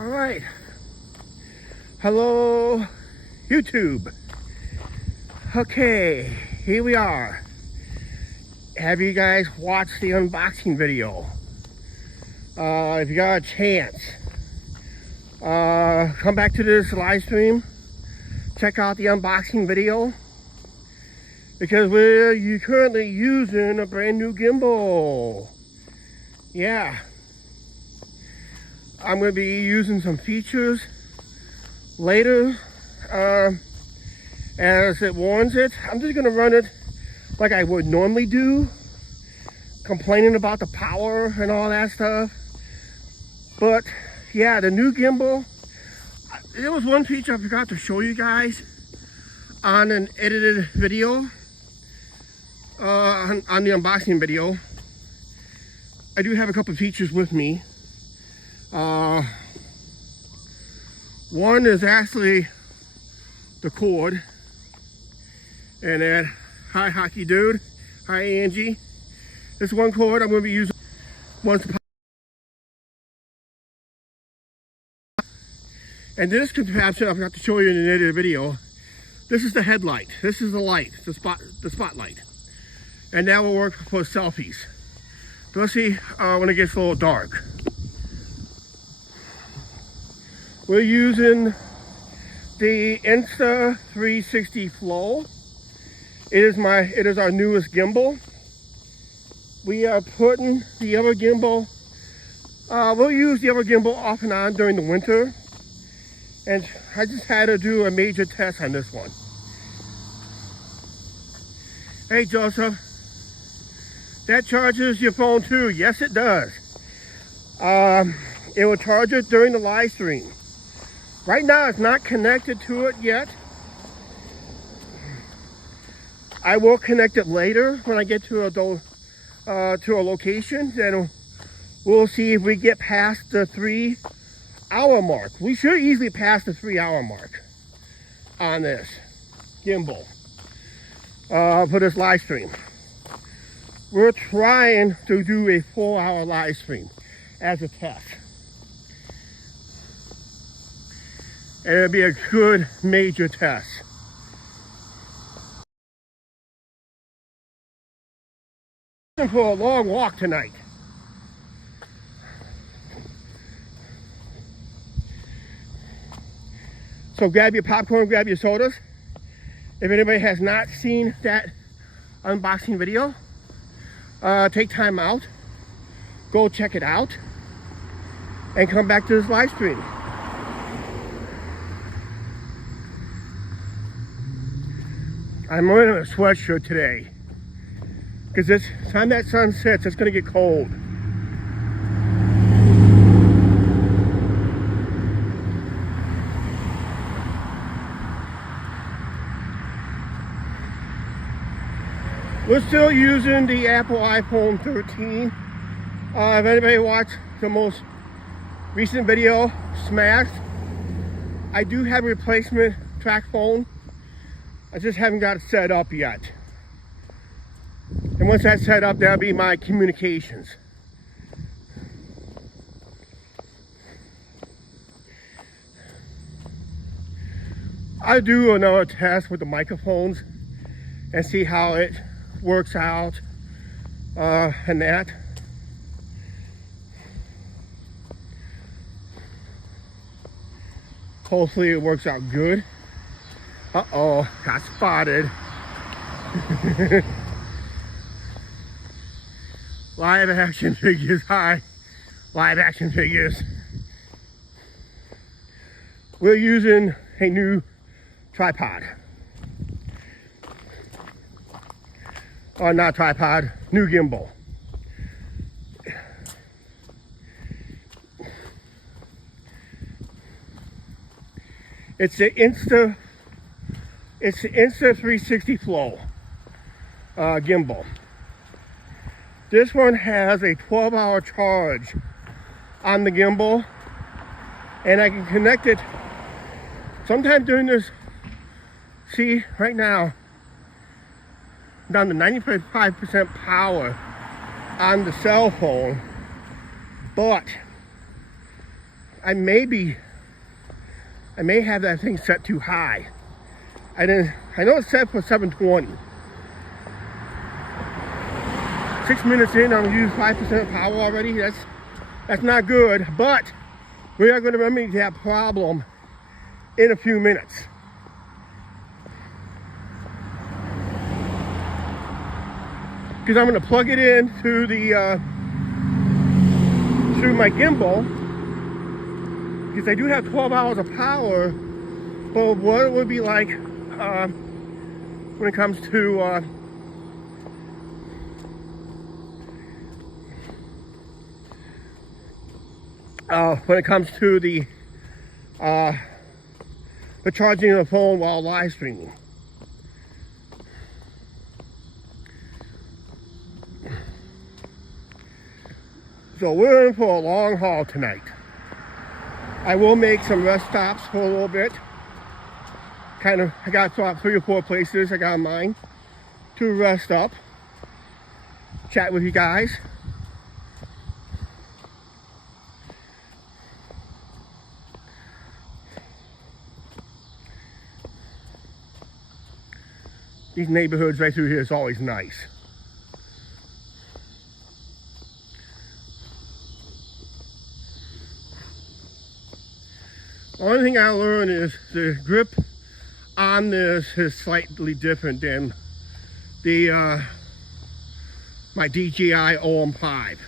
All right. Hello, YouTube. Okay, here we are. Have you guys watched the unboxing video? If you got a chance, come back to this live stream. Check out the unboxing video because we're currently using a brand new gimbal. Yeah. I'm going to be using some features later as it warrants it. I'm just going to run it like I would normally do, complaining about the power and all that stuff. But yeah, the new gimbal, there was one feature I forgot to show you guys on an edited video, on the unboxing video. I do have a couple of features with me. One is actually the cord, and that, hi Hockey Dude, hi Angie. This one cord I'm going to be using once. And this contraption I forgot to show you in the edited video. This is the headlight. This is the light, the spotlight, and that will work for selfies. So let's see when it gets a little dark. We're using the Insta360 Flow. It is our newest gimbal. We are putting the other gimbal. We'll use the other gimbal off and on during the winter, and I just had to do a major test on this one. Hey Joseph, that charges your phone too. Yes, it does. It will charge it during the live stream. Right now, it's not connected to it yet. I will connect it later when I get to a location. Then we'll see if we get past the 3-hour mark. We should easily pass the 3-hour mark on this gimbal for this live stream. We're trying to do a 4-hour live stream as a test. And it'll be a good major test. For a long walk tonight. So grab your popcorn, grab your sodas. If anybody has not seen that unboxing video, take time out, go check it out, and come back to this live stream. I'm wearing a sweatshirt today because this time that sun sets, it's going to get cold. We're still using the Apple iPhone 13. If anybody watched the most recent video, Smashed, I do have a replacement track phone. I just haven't got it set up yet. And once that's set up, that'll be my communications. I'll do another test with the microphones and see how it works out and that. Hopefully it works out good. Uh-oh, got spotted. Live action figures, hi. Live action figures. We're using a new tripod. Or not tripod, new gimbal. It's the Insta360 Flow gimbal. This one has a 12-hour charge on the gimbal, and I can connect it sometime during this. See, right now, down to 95% power on the cell phone, but I may have that thing set too high. I know it's set for 720. 6 minutes in, I'm gonna use 5% power already. That's not good, but we are gonna remedy that problem in a few minutes. Because I'm gonna plug it in through my gimbal, because I do have 12 hours of power, but what it would be like when it comes to the charging of the phone while live streaming. So we're in for a long haul tonight. I will make some rest stops for a little bit. I got 3 or 4 places I got in mind to rest up, chat with you guys. These neighborhoods right through here is always nice. The only thing I learned is the grip on this is slightly different than the my DJI OM5.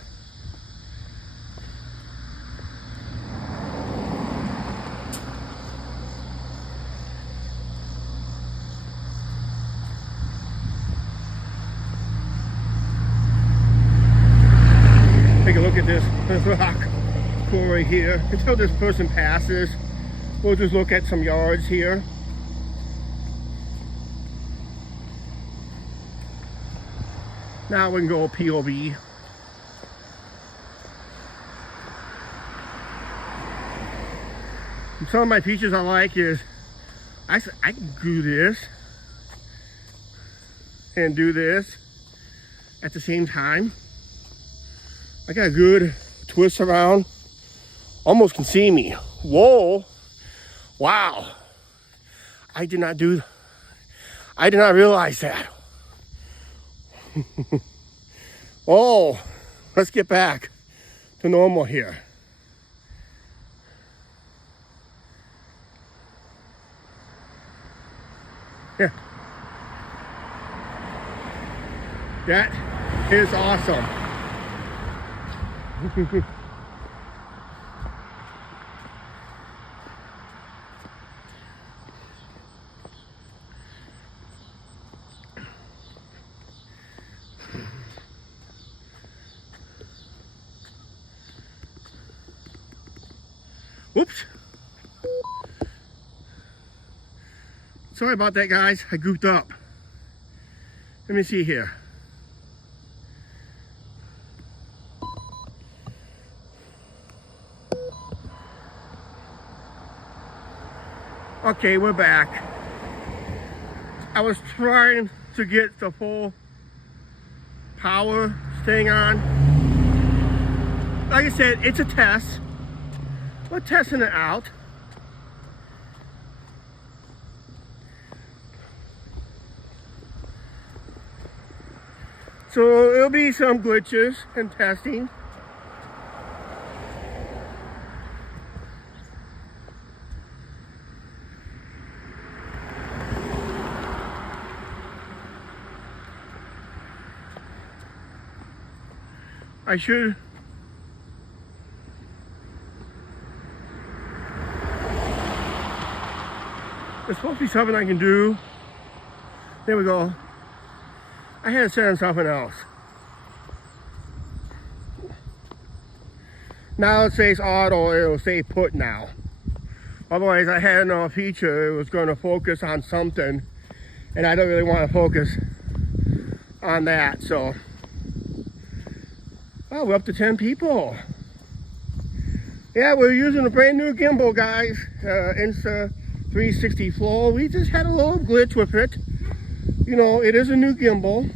Take a look at this rock quarry here. Until this person passes, we'll just look at some yards here. Now we can go POV. And some of my features I like is I can do this and do this at the same time. I got a good twist around. Almost can see me. Whoa. Wow. I did not realize that. Oh, let's get back to normal here. Yeah. That is awesome. Whoops. Sorry about that, guys. I goofed up. Let me see here. Okay, we're back. I was trying to get the full power staying on. Like I said, it's a test. We're testing it out. So it'll be some glitches and testing. There's supposed to be something I can do. There we go. I had to set on something else. Now it says auto, it'll say put now. Otherwise I had another feature, it was going to focus on something, and I don't really want to focus on that, so. Oh, we're up to 10 people. Yeah, we're using a brand new gimbal, guys. Insta360 Flow. We just had a little glitch with it. You know, it is a new gimbal.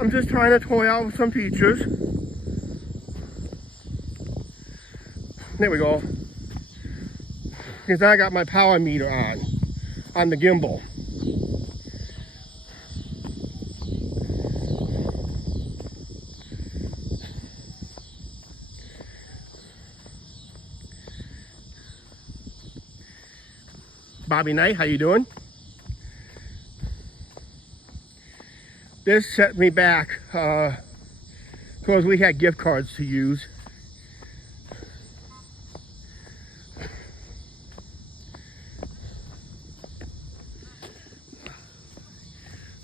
I'm just trying to toy out with some features. There we go. Because now I got my power meter on the gimbal. Bobby Knight, how you doing? This set me back because we had gift cards to use.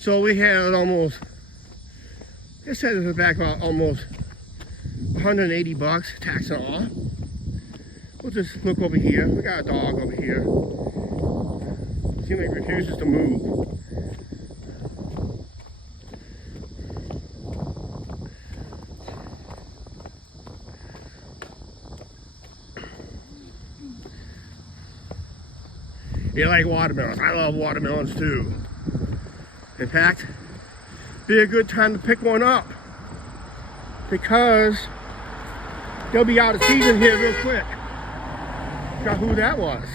So we had almost, this set us back about almost 180 bucks, tax and all. We'll just look over here. We got a dog over here. Seems like it refuses to move. You like watermelons? I love watermelons too. In fact, be a good time to pick one up because they'll be out of season here real quick. Forgot who that was.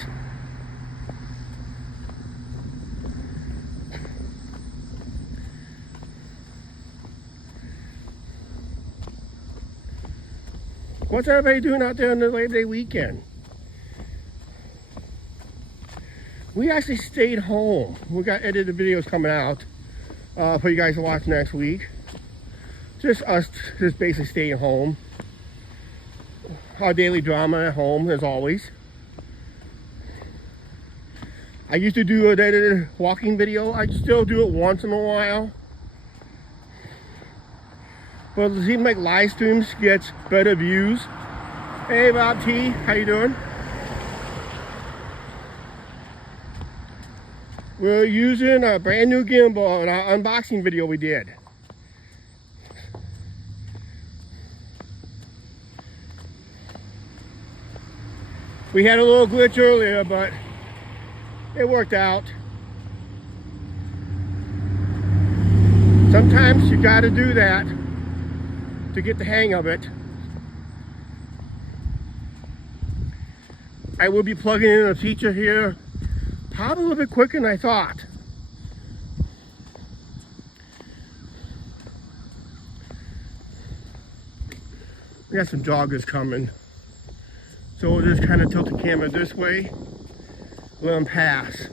What's everybody doing out there on the Labor Day weekend? We actually stayed home. We got edited videos coming out for you guys to watch next week. Just us just basically staying home. Our daily drama at home, as always. I used to do an edited walking video. I still do it once in a while. But it seems like live streams gets better views. Hey Bob T, how you doing? We're using a brand new gimbal in our unboxing video we did. We had a little glitch earlier, but it worked out. Sometimes you gotta do that to get the hang of it. I will be plugging in a feature here probably a little bit quicker than I thought. We got some joggers coming. So we'll just kind of tilt the camera this way, let them pass.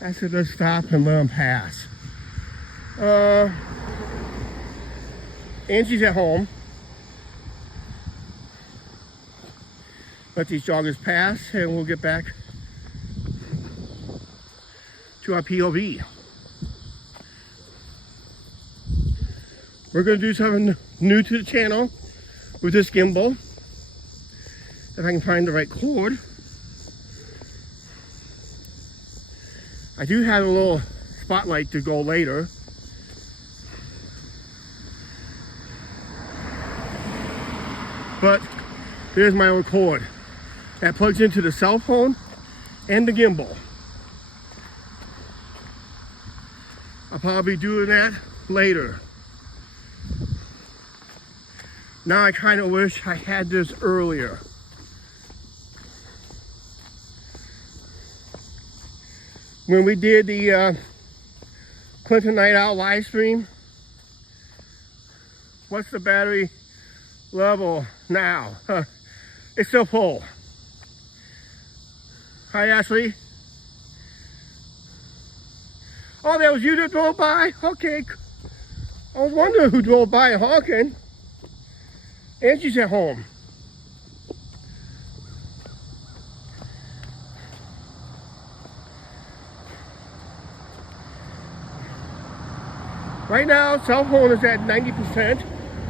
I said let's stop and let them pass. Angie's at home. Let these joggers pass and we'll get back to our POV. We're going to do something new to the channel with this gimbal. If I can find the right cord. I do have a little spotlight to go later. But there's my own cord that plugs into the cell phone and the gimbal. I'll probably be doing that later. Now I kind of wish I had this earlier. When we did the Clinton Night Out live stream, what's the battery level now? It's still full. Hi Ashley. Oh, that was you that drove by? Okay. I was wondering who drove by honking. Angie's at home. Right now, cell phone is at 90%,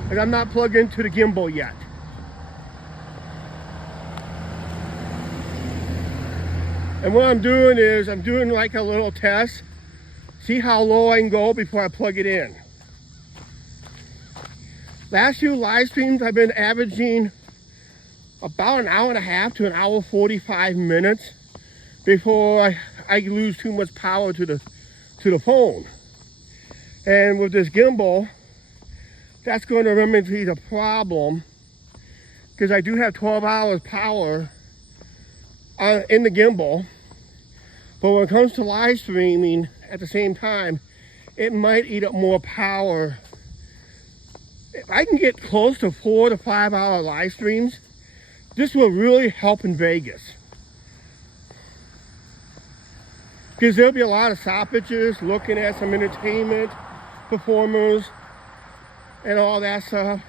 and I'm not plugged into the gimbal yet. And what I'm doing is, I'm doing like a little test, see how low I can go before I plug it in. Last few live streams, I've been averaging about an hour and a half to an hour 45 minutes before I lose too much power to the phone. And with this gimbal, that's going to remedy the problem, because I do have 12 hours power in the gimbal. But when it comes to live streaming at the same time, it might eat up more power. If I can get close to 4 to 5 hour live streams, this will really help in Vegas. Because there'll be a lot of stoppages, looking at some entertainment, performers, and all that stuff.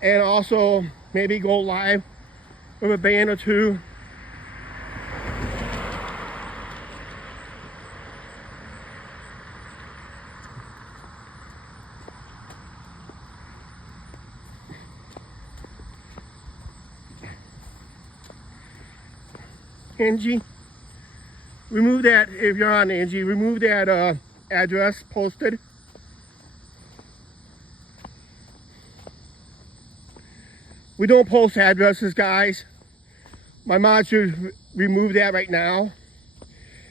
And also maybe go live with a band or two. Angie, remove that, if you're on, Angie, remove that address posted. We don't post addresses, guys. My mod should remove that right now.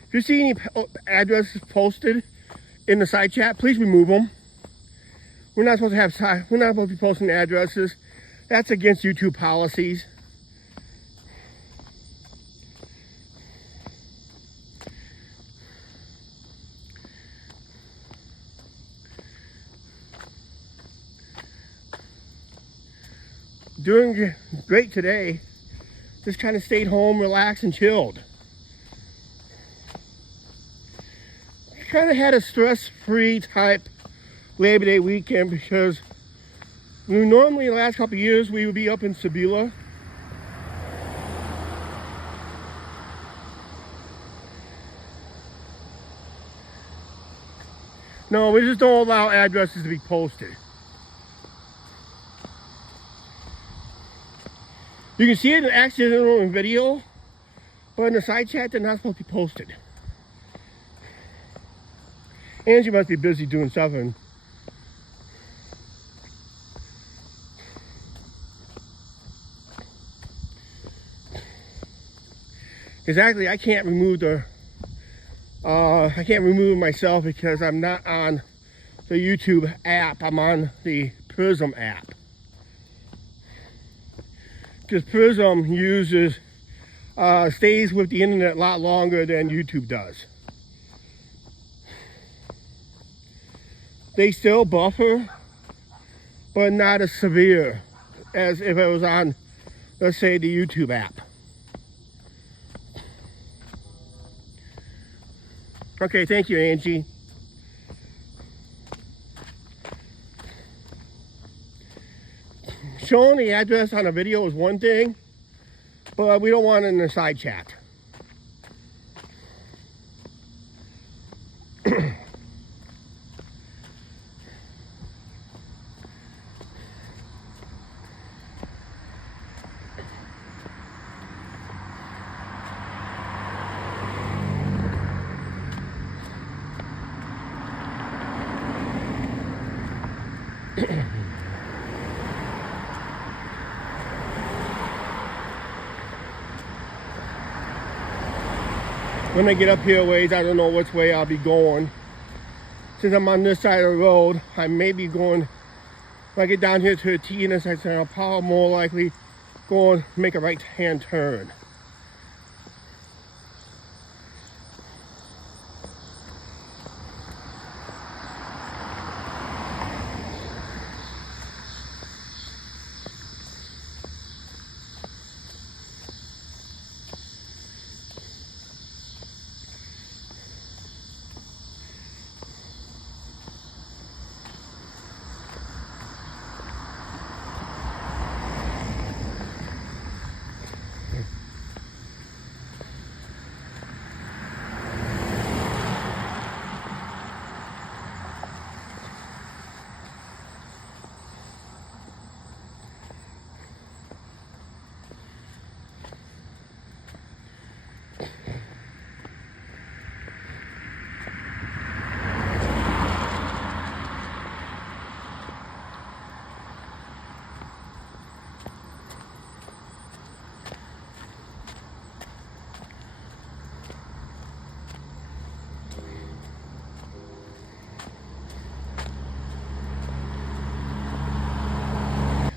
If you see any addresses posted in the side chat, please remove them. We're not supposed to be posting addresses. That's against YouTube policies. Doing great today. Just kind of stayed home, relaxed, and chilled. Kind of had a stress-free type Labor Day weekend, because normally the last couple of years we would be up in Sebula. No, we just don't allow addresses to be posted. You can see it in accidental video, but in the side chat, they're not supposed to be posted. Angie must be busy doing something. Exactly, I can't remove it myself because I'm not on the YouTube app. I'm on the Prism app. Because Prism stays with the internet a lot longer than YouTube does. They still buffer, but not as severe as if it was on, let's say, the YouTube app. Okay, thank you, Angie. Showing the address on a video is one thing, but we don't want it in the side chat. When I get up here a ways, I don't know which way I'll be going. Since I'm on this side of the road, I may be going, when I get down here to the T intersection, I'll probably more likely go and make a right-hand turn.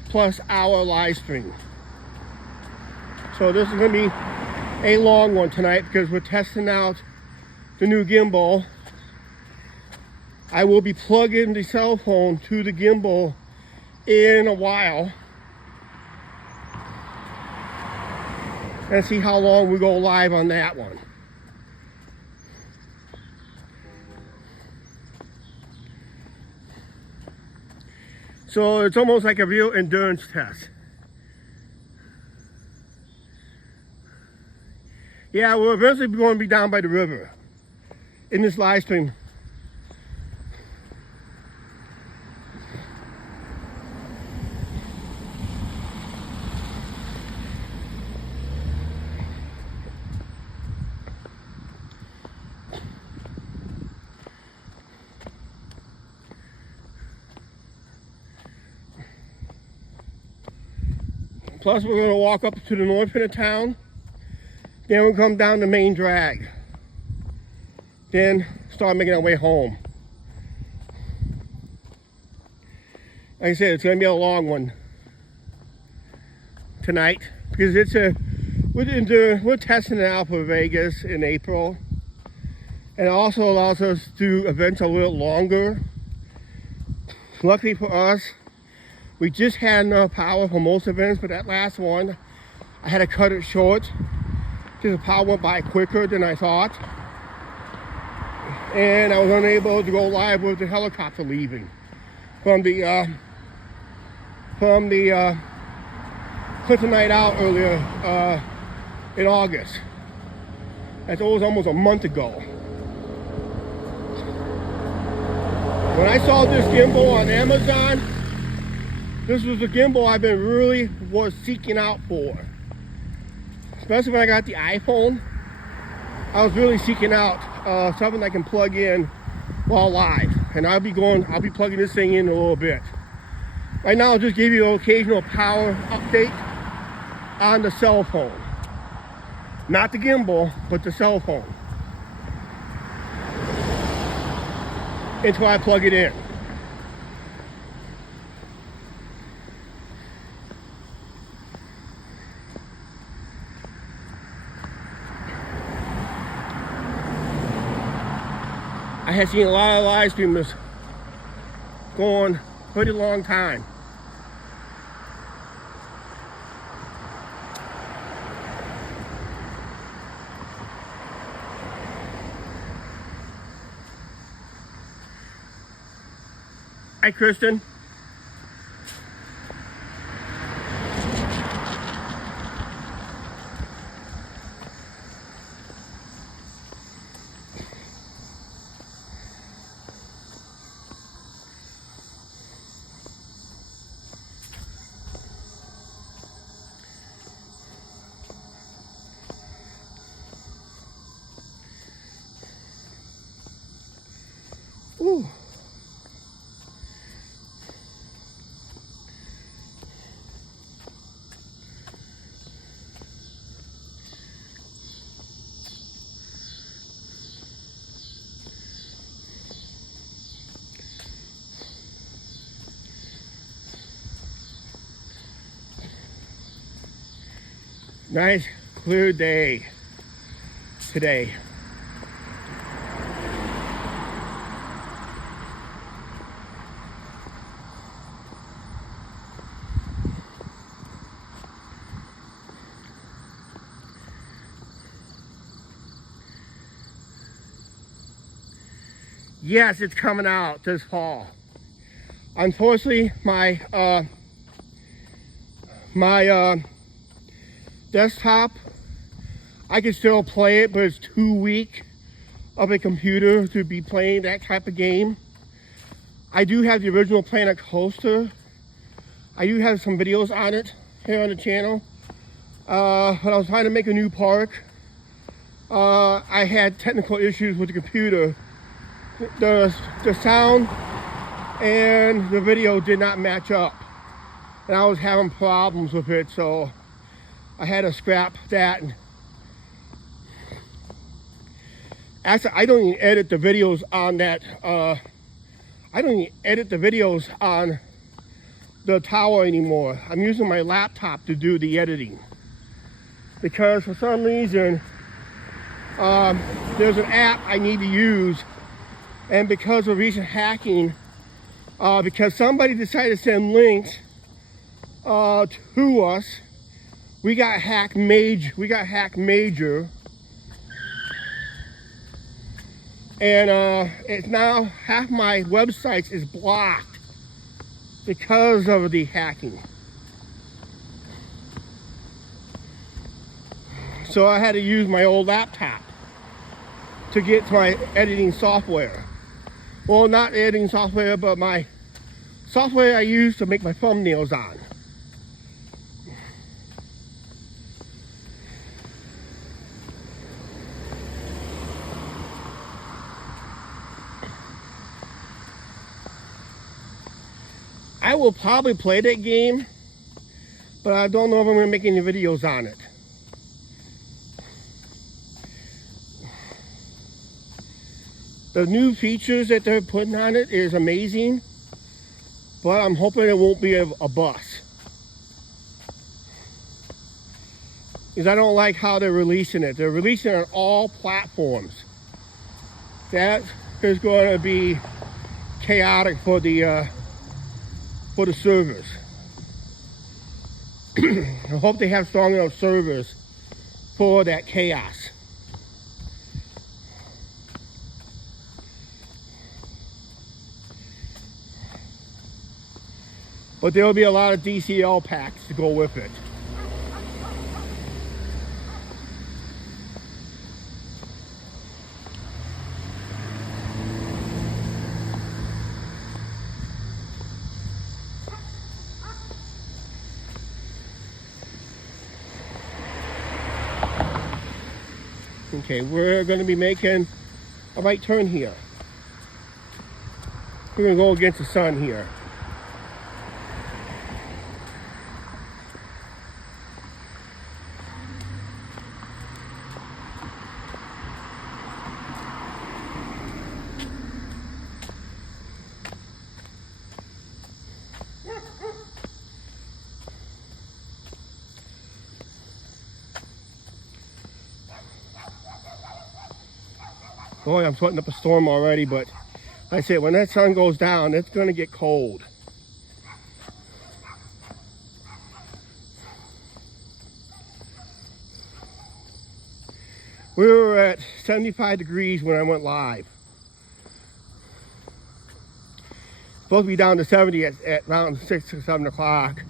plus hour live stream. So this is going to be a long one tonight because we're testing out the new gimbal. I will be plugging the cell phone to the gimbal in a while and see how long we go live on that one. So it's almost like a real endurance test. Yeah, we're eventually going to be down by the river in this live stream. Plus, we're going to walk up to the north end of town. Then we'll come down the main drag. Then start making our way home. Like I said, it's going to be a long one tonight because we're testing it out for Vegas in April. And it also allows us to do events a little longer. Luckily for us, we just had enough power for most events, but that last one, I had to cut it short because the power went by quicker than I thought. And I was unable to go live with the helicopter leaving from the Clinton Night Out earlier in August. That was almost a month ago. When I saw this gimbal on Amazon, this was the gimbal I've been really seeking out for. Especially when I got the iPhone, I was really seeking out something I can plug in while live. And I'll be plugging this thing in a little bit. Right now, I'll just give you an occasional power update on the cell phone. Not the gimbal, but the cell phone. Until I plug it in. I have seen a lot of live streamers going pretty long time. Hi, Kristen. Ooh. Nice clear day today. Yes, it's coming out this fall. Unfortunately, my desktop, I can still play it, but it's too weak of a computer to be playing that type of game. I do have the original Planet Coaster. I do have some videos on it here on the channel. But I was trying to make a new park. I had technical issues with the computer. The sound and the video did not match up. And I was having problems with it, so I had to scrap that. Actually, I don't even edit the videos on that. I don't even edit the videos on the tower anymore. I'm using my laptop to do the editing because for some reason there's an app I need to use, and because of recent hacking, because somebody decided to send links to us, we got hacked major. And it's now half my websites is blocked because of the hacking. So I had to use my old laptop to get to my editing software. Well, not editing software, but my software I use to make my thumbnails on. I will probably play that game, but I don't know if I'm going to make any videos on it. The new features that they're putting on it is amazing, but I'm hoping it won't be a bust. Because I don't like how they're releasing it. They're releasing it on all platforms. That is going to be chaotic for the servers. I hope they have strong enough servers for that chaos. But there will be a lot of DCL packs to go with it. Okay, we're going to be making a right turn here. We're going to go against the sun here. Boy, I'm sweating up a storm already, but like I said, when that sun goes down, it's going to get cold. We were at 75 degrees when I went live. Supposed to be down to 70 at around 6 or 7 o'clock.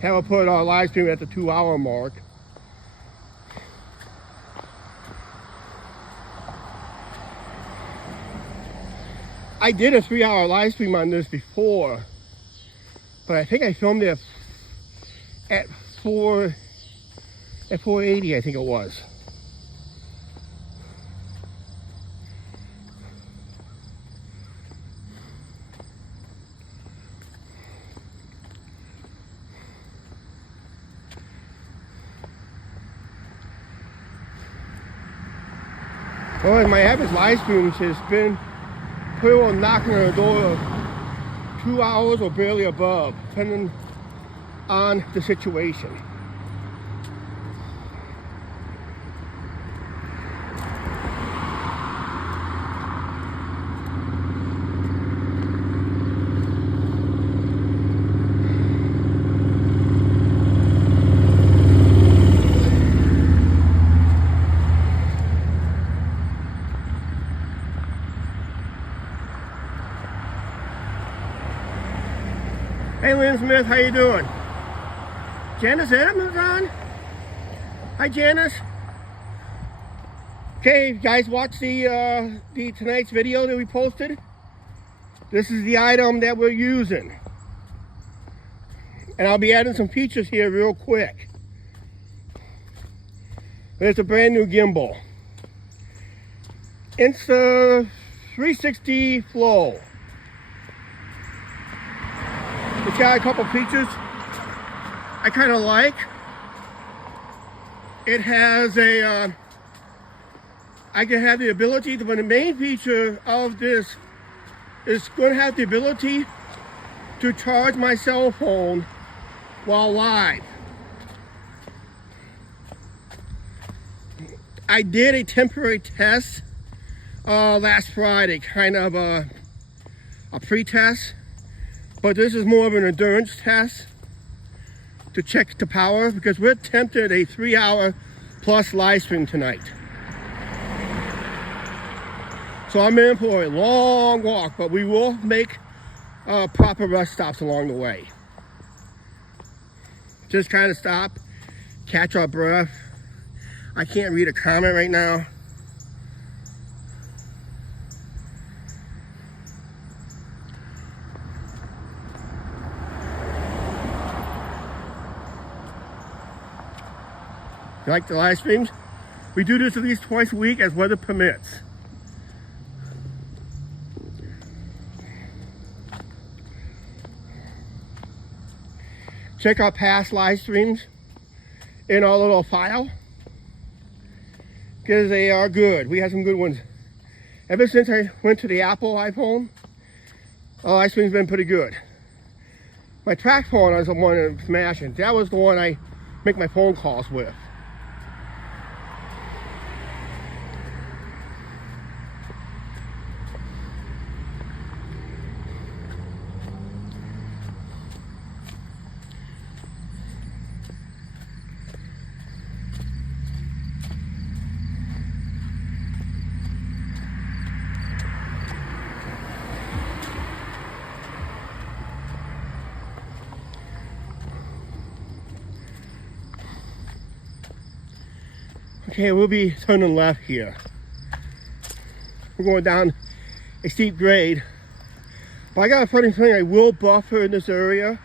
Haven't put our live stream at the 2-hour mark. I did a 3-hour live stream on this before, but I think I filmed it at 480, I think it was. Well, my average live streams has been pretty well knocking on the door of 2 hours or barely above, depending on the situation. Hey, Lynn Smith, how you doing? Janice Adams on? Hi, Janice. Okay, guys, watch the tonight's video that we posted. This is the item that we're using, and I'll be adding some features here real quick. It's a brand new gimbal. Insta360 Flow. It's got a couple features I kind of like. It has a, I can have the ability to, but the main feature of this is going to have the ability to charge my cell phone while live. I did a temporary test last Friday, kind of a pre-test, but this is more of an endurance test to check the power, because we're attempting a 3-hour plus live stream tonight. So I'm in for a long walk, but we will make proper rest stops along the way. Just kind of stop, catch our breath. I can't read a comment right now. You like the live streams? We do this at least twice a week as weather permits. Check our past live streams in our little file, because they are good. We have some good ones. Ever since I went to the Apple iPhone, our live stream's been pretty good. My track phone is the one I'm smashing. That was the one I make my phone calls with. Okay, we'll be turning left here. We're going down a steep grade, but I got a funny feeling I will buffer in this area.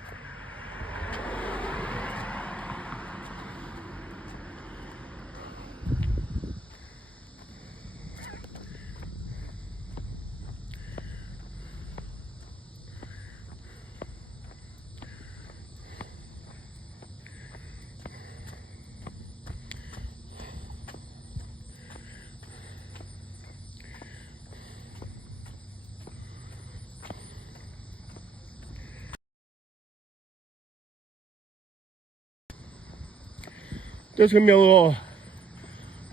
There's gonna be a little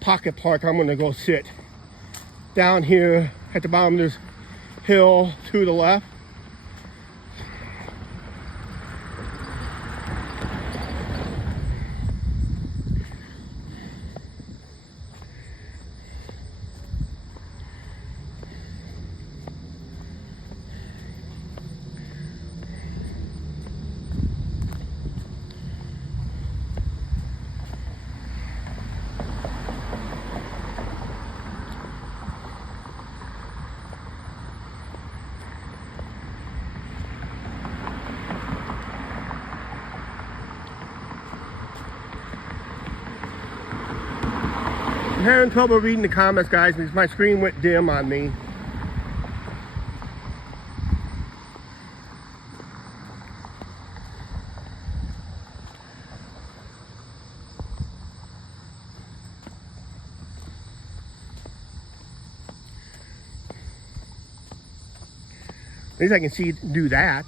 pocket park. I'm gonna go sit down here at the bottom of this hill to the left. I'm having trouble reading the comments, guys, because my screen went dim on me. At least I can see do that.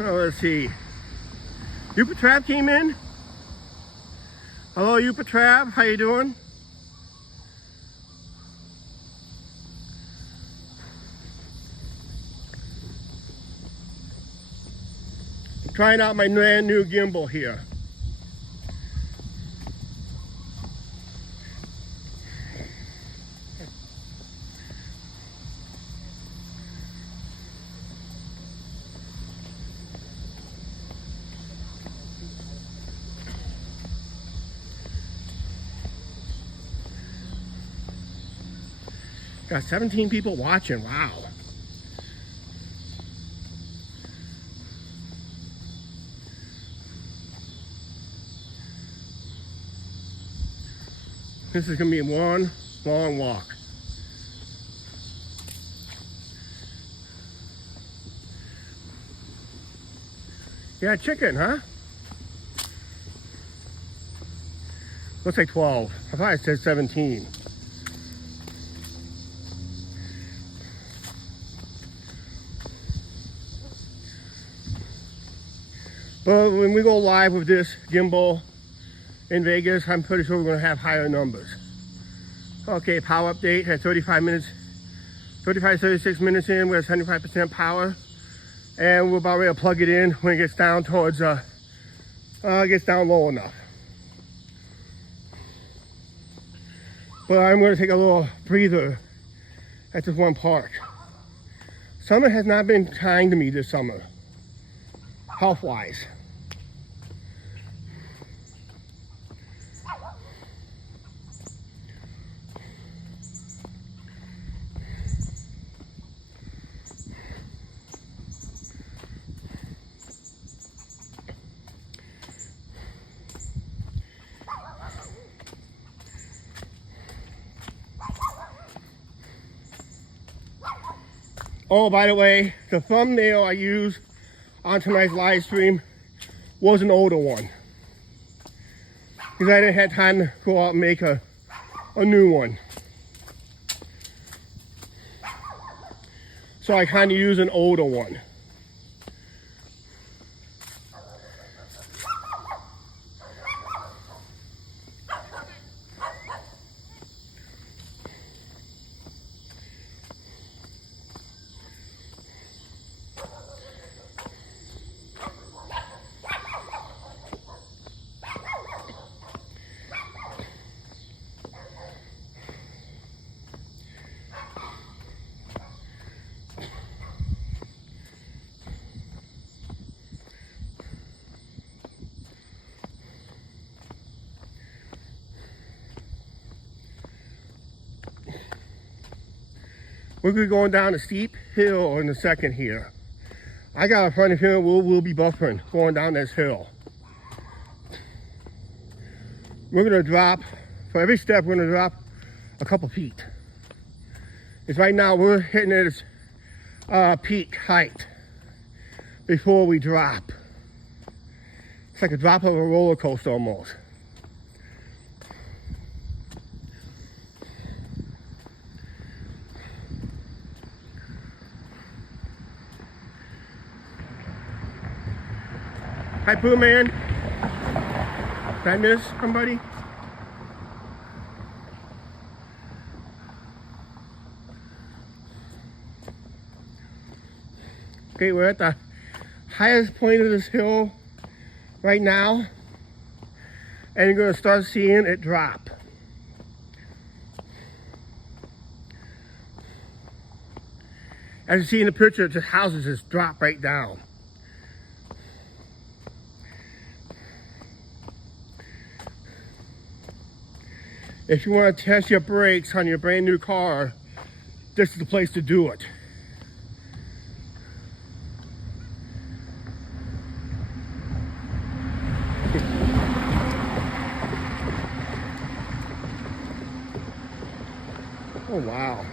Oh, let's see. Upatrav came in. Hello, Upatrav. How you doing? I'm trying out my brand new gimbal here. Got 17 people watching. Wow. This is going to be one long walk. Yeah, chicken, huh? Looks like 12. I thought it said 17. But when we go live with this gimbal in Vegas, I'm pretty sure we're going to have higher numbers. Okay, power update at 36 minutes in. We're at 75% power. And we're about ready to plug it in when it gets down towards, gets down low enough. But I'm going to take a little breather at this one park. Summer has not been kind to me this summer, health-wise. Oh, by the way, the thumbnail I used on tonight's live stream was an older one, because I didn't have time to go out and make a new one. So I kind of use an older one. We're going to be going down a steep hill in a second here. I got a funny feeling we'll be buffering going down this hill. We're going to drop, for every step, we're going to drop a couple feet. Because right now we're hitting its peak height before we drop. It's like a drop of a roller coaster almost. Hi, Pooh Man. Did I miss somebody? Okay, we're at the highest point of this hill right now, and you're going to start seeing it drop. As you see in the picture, the houses just drop right down. If you want to test your brakes on your brand new car, this is the place to do it. Oh, wow.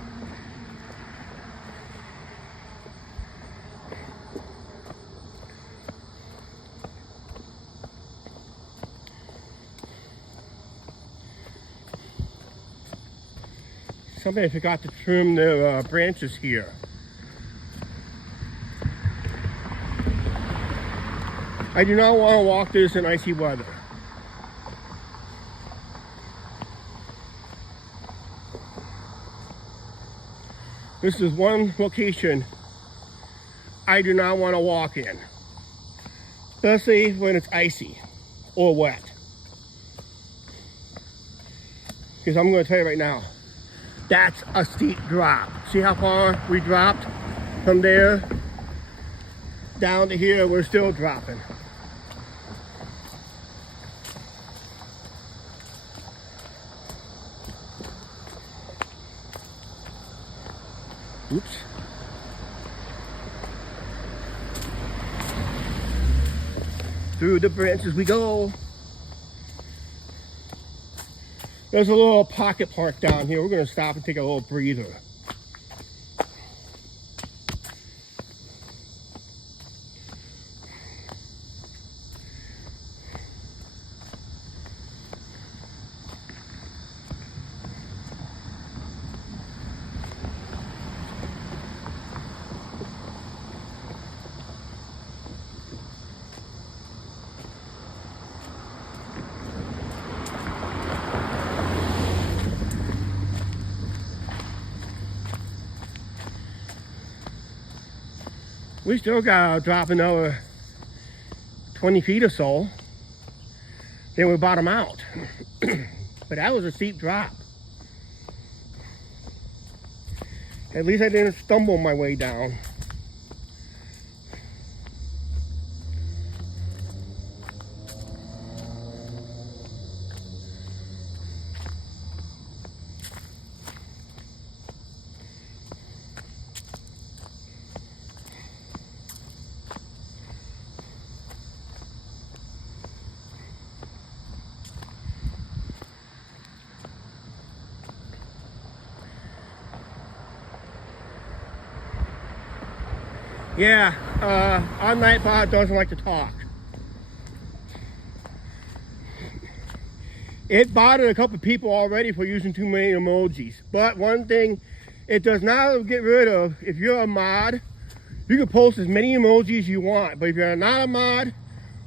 Somebody forgot to trim their branches here. I do not want to walk this in icy weather. This is one location I do not want to walk in, especially when it's icy or wet. Because I'm going to tell you right now, that's a steep drop. See how far we dropped from there down to here? We're still dropping. Oops. Through the branches we go. There's a little pocket park down here. We're going to stop and take a little breather. We still gotta drop another 20 feet or so. Then we bottom out. But that was a steep drop. At least I didn't stumble my way down. Yeah, our Nightbot doesn't like to talk. It bothered a couple people already for using too many emojis. But one thing it does not get rid of, if you're a mod, you can post as many emojis you want. But if you're not a mod,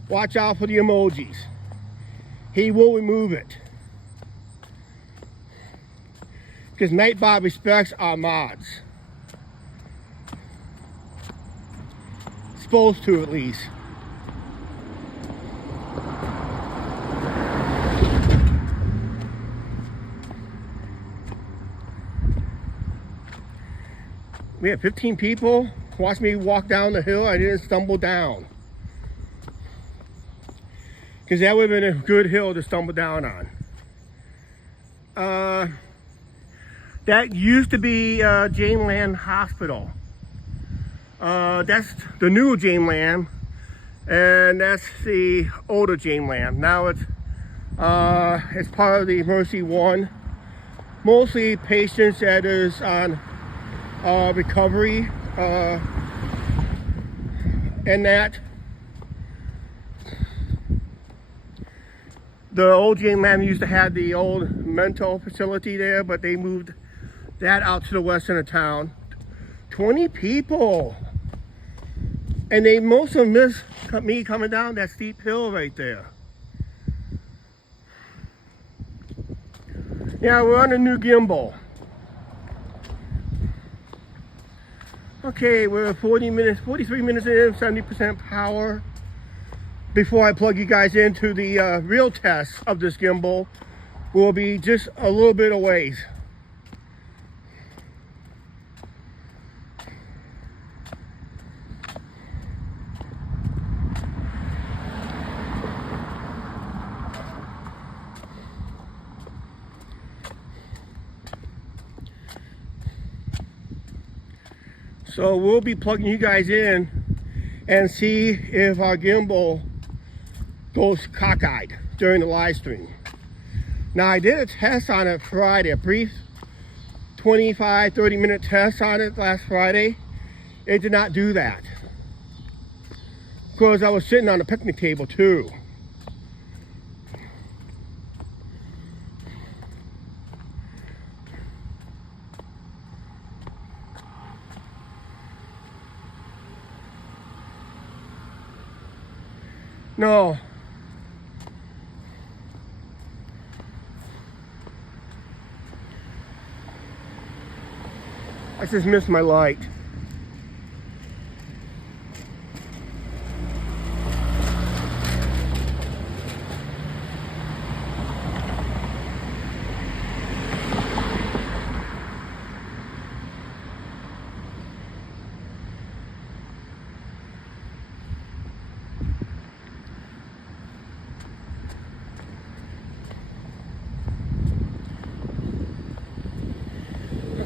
watch out for the emojis. He will remove it. Because Nightbot respects our mods. Supposed to, at least. We had 15 people watch me walk down the hill. I didn't stumble down. Because that would have been a good hill to stumble down on. That used to be Jane Land Hospital. That's the new Jane Land, and that's the older Jane Land. Now it's part of the Mercy One. Mostly patients that is on recovery, and that. The old Jane Land used to have the old mental facility there, but they moved that out to the west end of town. 20 people. And they most of them missed me coming down that steep hill right there. Yeah, we're on a new gimbal. Okay, we're 43 minutes in, 70% power. Before I plug you guys into the real test of this gimbal, we'll be just a little bit away. So we'll be plugging you guys in and see if our gimbal goes cockeyed during the live stream. Now I did a test on it Friday, a brief 25-30 minute test on it last Friday. It did not do that. Because I was sitting on a picnic table too. No. I just missed my light.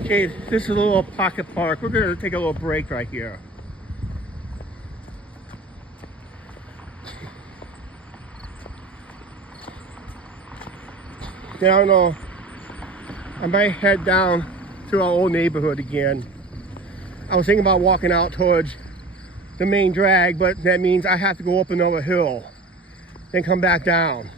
Okay, this is a little pocket park. We're gonna take a little break right here. Then I don't know, I might head down to our old neighborhood again. I was thinking about walking out towards the main drag, but that means I have to go up another hill, then come back down.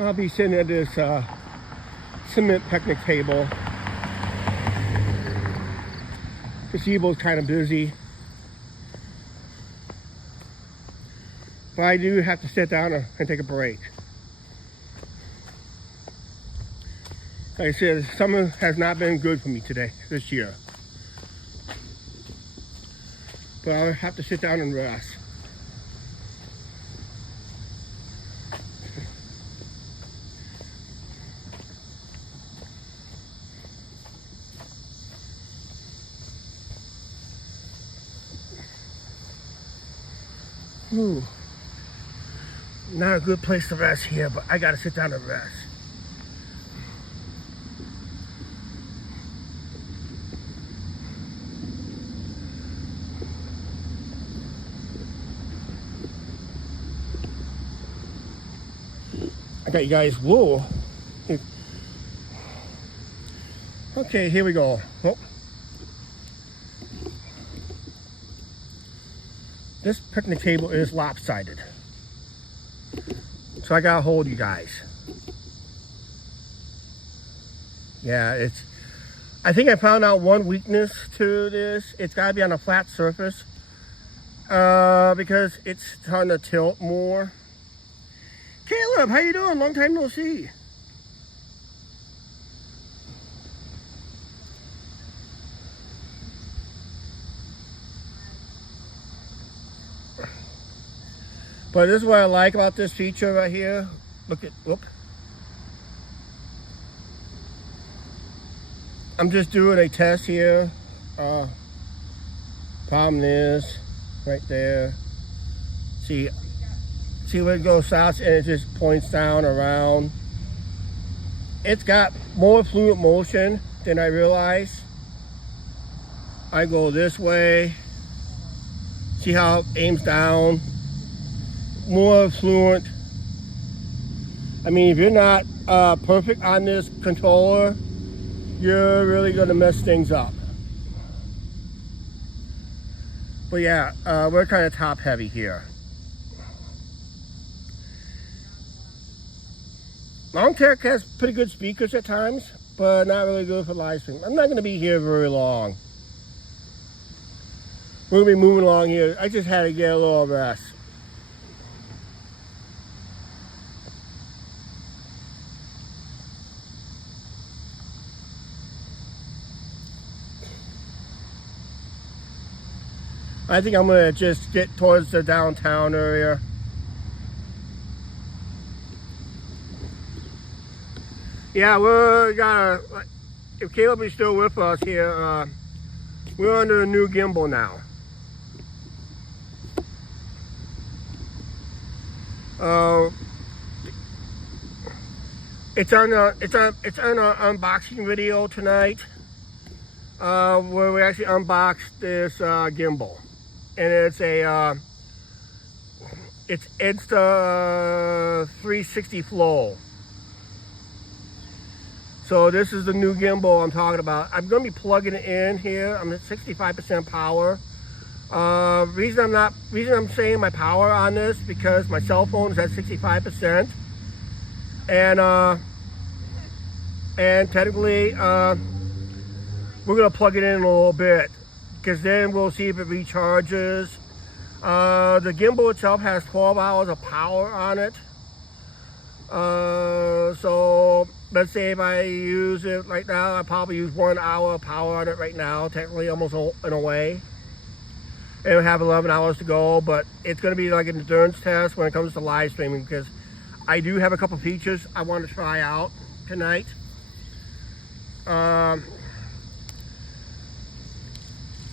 I'll be sitting at this cement picnic table. Gazebo's kind of busy. But I do have to sit down and take a break. Like I said, summer has not been good for me this year. But I'll have to sit down and rest. Ooh. Not a good place to rest here, but I gotta sit down and rest. I got you guys wool. Okay, here we go. Oh. This picnic table is lopsided. So I gotta hold you guys. Yeah, I think I found out one weakness to this. It's gotta be on a flat surface. Because it's starting to tilt more. Caleb, how you doing? Long time no see. But this is what I like about this feature right here. Look at, whoop. I'm just doing a test here. Problem is, right there. See where it goes south and it just points down around. It's got more fluid motion than I realized. I go this way. See how it aims down? More fluent. I mean, if you're not perfect on this controller, you're really gonna mess things up. But yeah, we're kind of top heavy here. Longtech has pretty good speakers at times, but not really good for live stream. I'm not gonna be here very long. We're gonna be moving along here. I just had to get a little rest. I think I'm gonna just get towards the downtown area. Yeah, if Caleb is still with us here, we're under a new gimbal now. It's on our unboxing video tonight, where we actually unboxed this gimbal. And it's it's Insta 360 Flow. So this is the new gimbal I'm talking about. I'm going to be plugging it in here. I'm at 65% power. Reason I'm saying my power on this because my cell phone is at 65%, and technically we're going to plug it in a little bit, because then we'll see if it recharges. The gimbal itself has 12 hours of power on it. So let's say if I use it right now, I probably use 1 hour of power on it right now, technically almost in a way. And we have 11 hours to go, but it's going to be like an endurance test when it comes to live streaming, because I do have a couple features I want to try out tonight.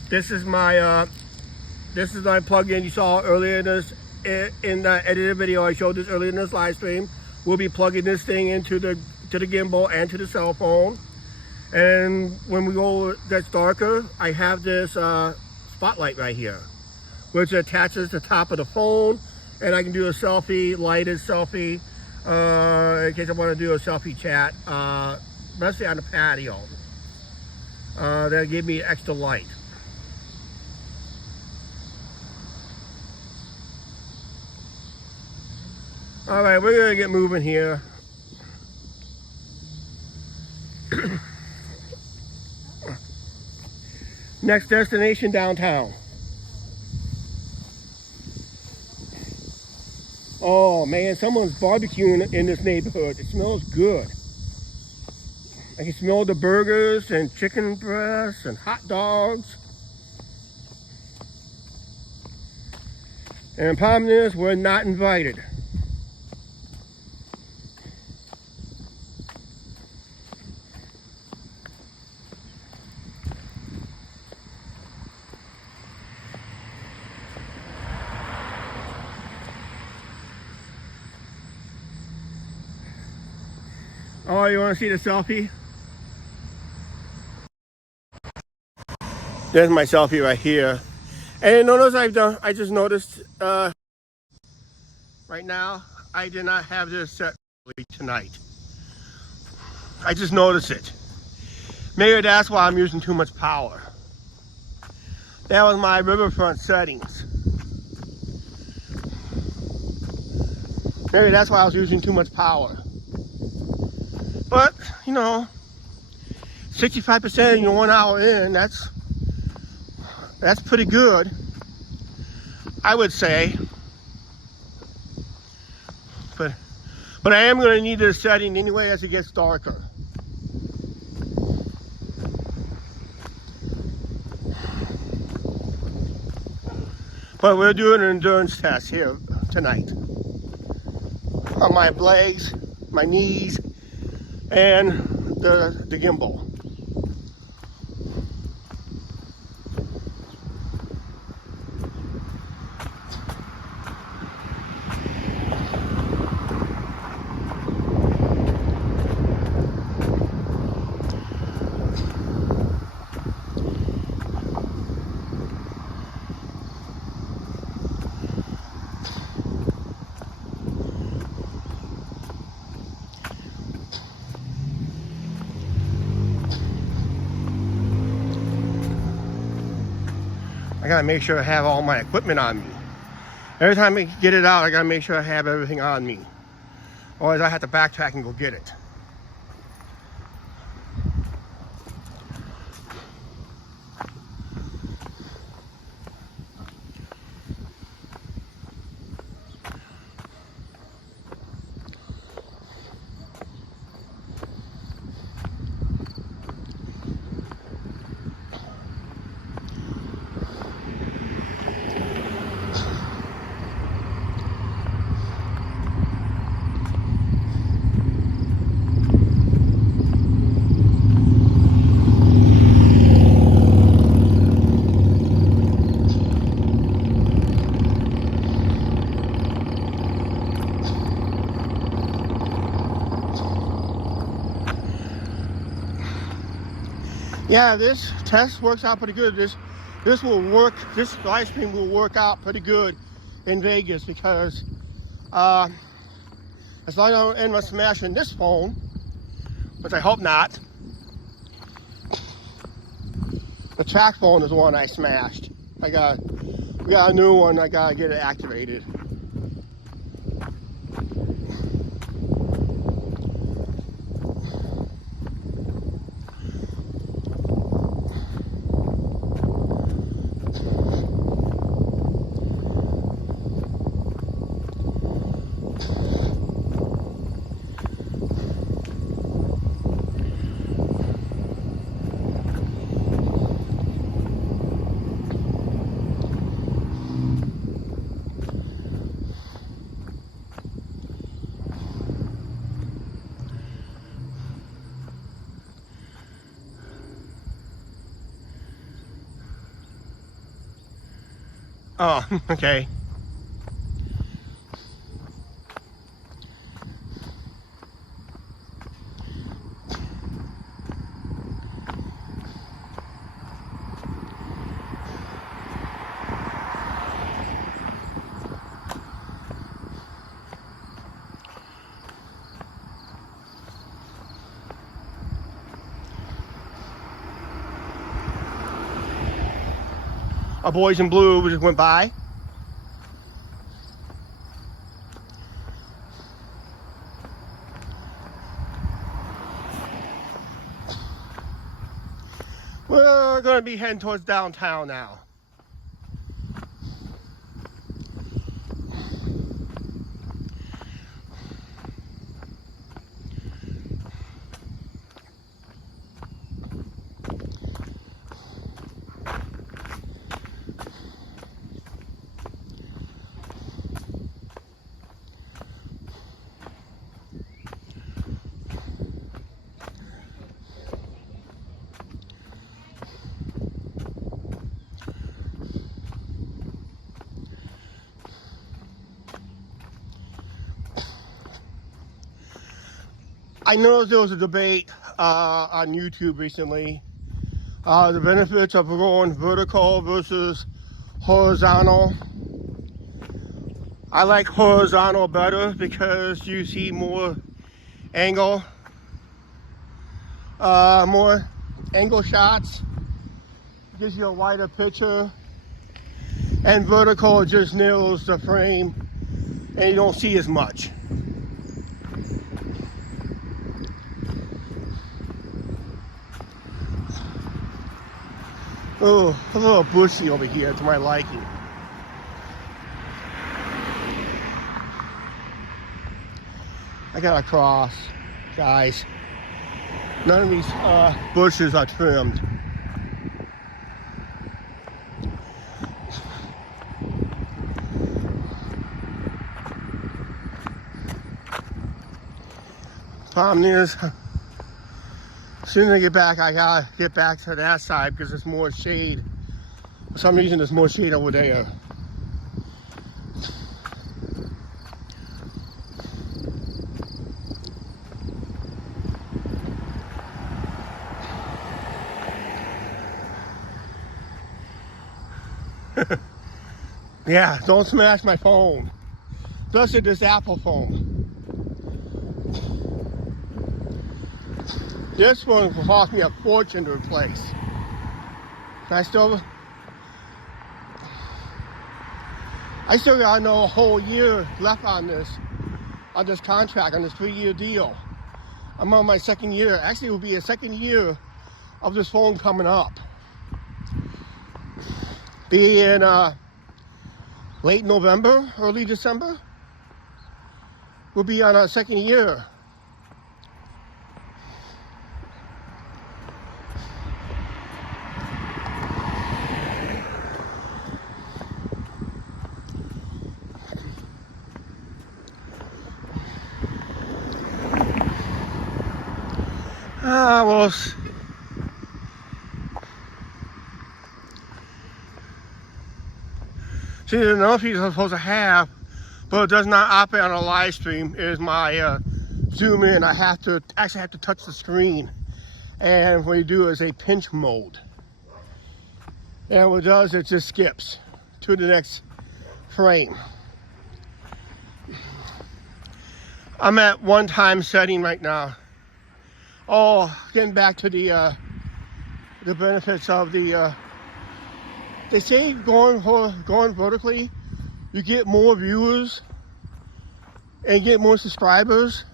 This is my plug-in you saw earlier in the edited video. I showed this earlier in this live stream. We'll be plugging this thing into the gimbal and to the cell phone. And when we go that's darker, I have this spotlight right here, which attaches to the top of the phone, and I can do a selfie, lighted selfie, in case I want to do a selfie chat, especially on the patio. That'll give me extra light. All right, we're gonna get moving here. Next destination, downtown. Oh man, someone's barbecuing in this neighborhood. It smells good. I can smell the burgers and chicken breasts and hot dogs. And the problem is, we're not invited. Oh, you want to see the selfie? There's my selfie right here. And notice I just noticed right now, I did not have this set tonight. I just noticed it. Maybe that's why I'm using too much power. That was my riverfront settings. Maybe that's why I was using too much power. But, you know, 65% in 1 hour in, that's pretty good, I would say. But I am going to need this setting anyway as it gets darker. But we're doing an endurance test here tonight. On my legs, my knees, and the gimbal. I gotta make sure I have all my equipment on me. Every time I get it out, I gotta make sure I have everything on me. Otherwise I have to backtrack and go get it. Yeah, this test works out pretty good. This will work. This live stream will work out pretty good in Vegas because as long as I don't end up smashing this phone, which I hope not. The track phone is the one I smashed. We got a new one. I gotta get it activated. Oh, okay. Our boys in blue just went by. Well, we're going to be heading towards downtown now. I noticed there was a debate on YouTube recently. The benefits of going vertical versus horizontal. I like horizontal better because you see more angle, shots. Gives you a wider picture. And vertical just nails the frame and you don't see as much. Oh, a little bushy over here to my liking. I gotta cross, guys. None of these bushes are trimmed. Problem is, as soon as I get back, I gotta get back to that side because there's more shade. For some reason, there's more shade over there. Yeah, don't smash my phone. Especially this Apple phone. This one will cost me a fortune to replace. I still got a whole year left on this contract, on this 3-year deal. I'm on my second year. Actually, it will be a second year of this phone coming up. Be in late November, early December. We'll be on our second year. Well, see, the notification I'm supposed to have, but it does not operate on a live stream, is my zoom in. I actually have to touch the screen, and what you do is a pinch mode, and what it does, it just skips to the next frame. I'm at 1 time setting right now. Oh, getting back to the benefits of the. They say going vertically, you get more viewers and get more subscribers,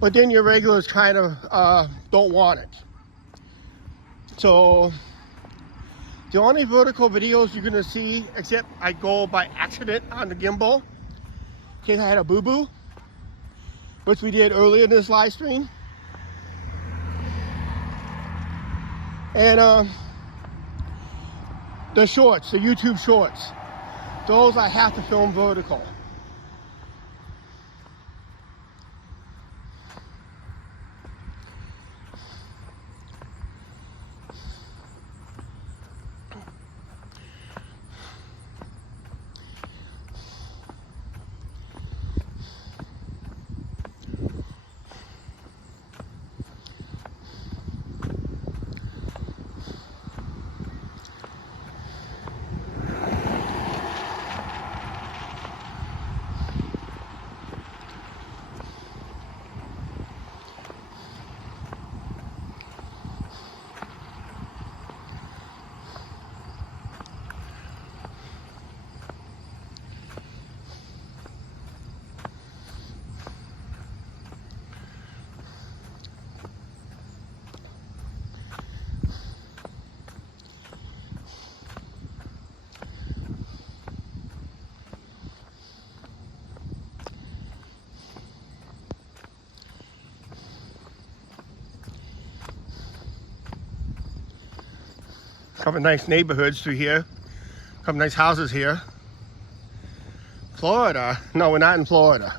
but then your regulars kind of don't want it. So the only vertical videos you're gonna see, except I go by accident on the gimbal, in case I had a boo-boo, which we did earlier in this live stream. And the shorts, the YouTube shorts, those I have to film vertical. Couple nice neighborhoods through here. Couple nice houses here. Florida. No, we're not in Florida.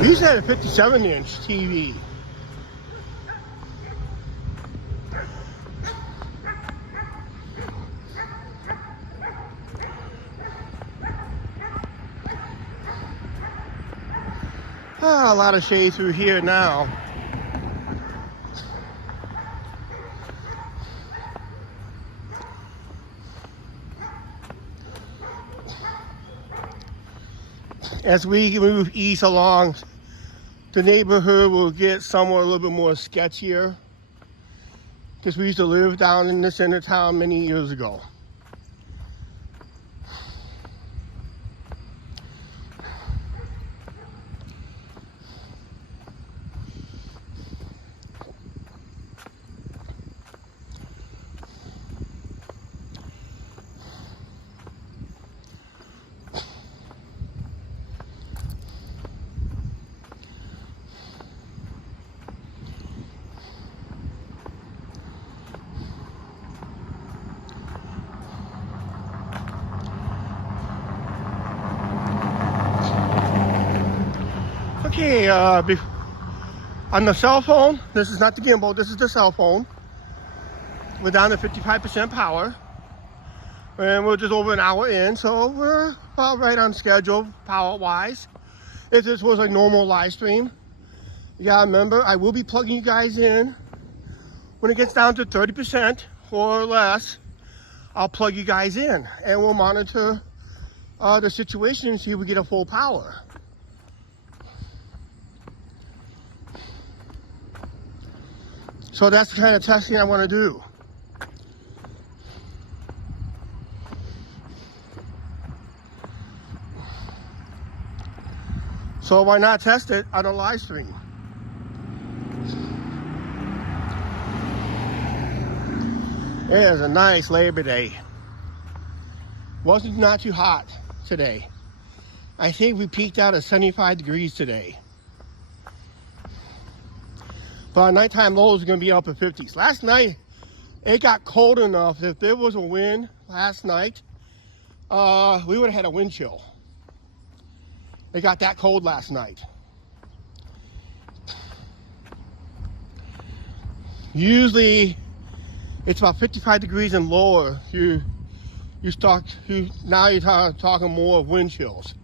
We used to have a 57-inch TV. A lot of shade through here now. As we move east along, the neighborhood will get somewhat a little bit more sketchier, because we used to live down in the center of town many years ago. Okay, on the cell phone, this is not the gimbal, this is the cell phone. We're down to 55% power. And we're just over an hour in, so we're about right on schedule power-wise. If this was a normal live stream, you gotta remember, I will be plugging you guys in. When it gets down to 30% or less, I'll plug you guys in, and we'll monitor the situation and see if we get a full power. So that's the kind of testing I want to do. So why not test it on a live stream? It is a nice Labor Day. Wasn't not too hot today. I think we peaked out at 75 degrees today. But our nighttime lows are going to be up at 50s. Last night, it got cold enough that if there was a wind last night, we would have had a wind chill. It got that cold last night. Usually, it's about 55 degrees and lower. Now you're talking more of wind chills.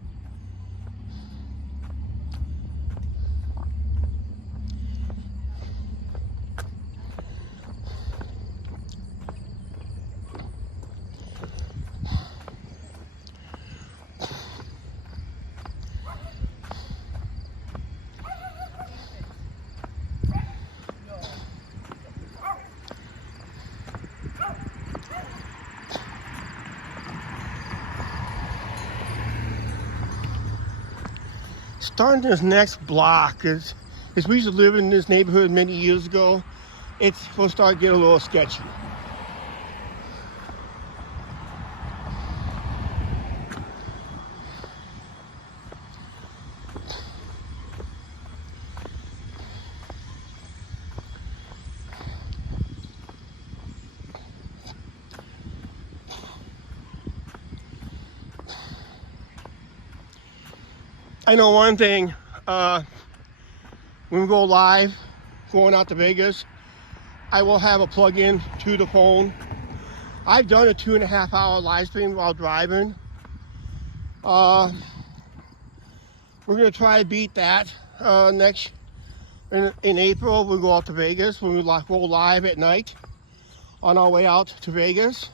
Starting this next block is we used to live in this neighborhood many years ago. It's going to start getting a little sketchy. I know one thing, when we go live, going out to Vegas, I will have a plug-in to the phone. I've done a 2.5-hour live stream while driving. We're gonna try to beat that next in April. We'll go out to Vegas when we go live at night on our way out to Vegas.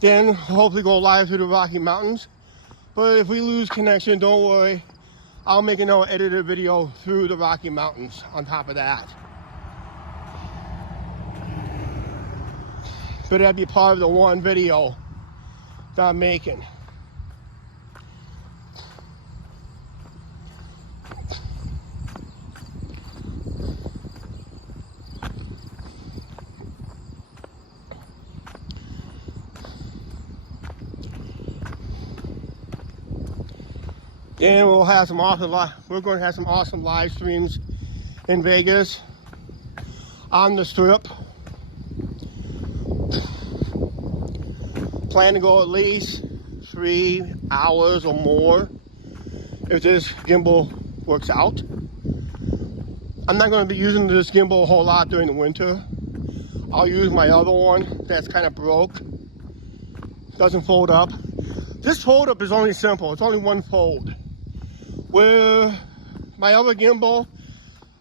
Then hopefully go live through the Rocky Mountains. But if we lose connection, don't worry. I'll make another edited video through the Rocky Mountains on top of that. But that'd be part of the one video that I'm making. And we'll have some awesome. We're going to have some awesome live streams in Vegas on the Strip. Plan to go at least 3 hours or more if this gimbal works out. I'm not going to be using this gimbal a whole lot during the winter. I'll use my other one that's kind of broke. Doesn't fold up. This fold up is only simple. It's only one fold. Where my other gimbal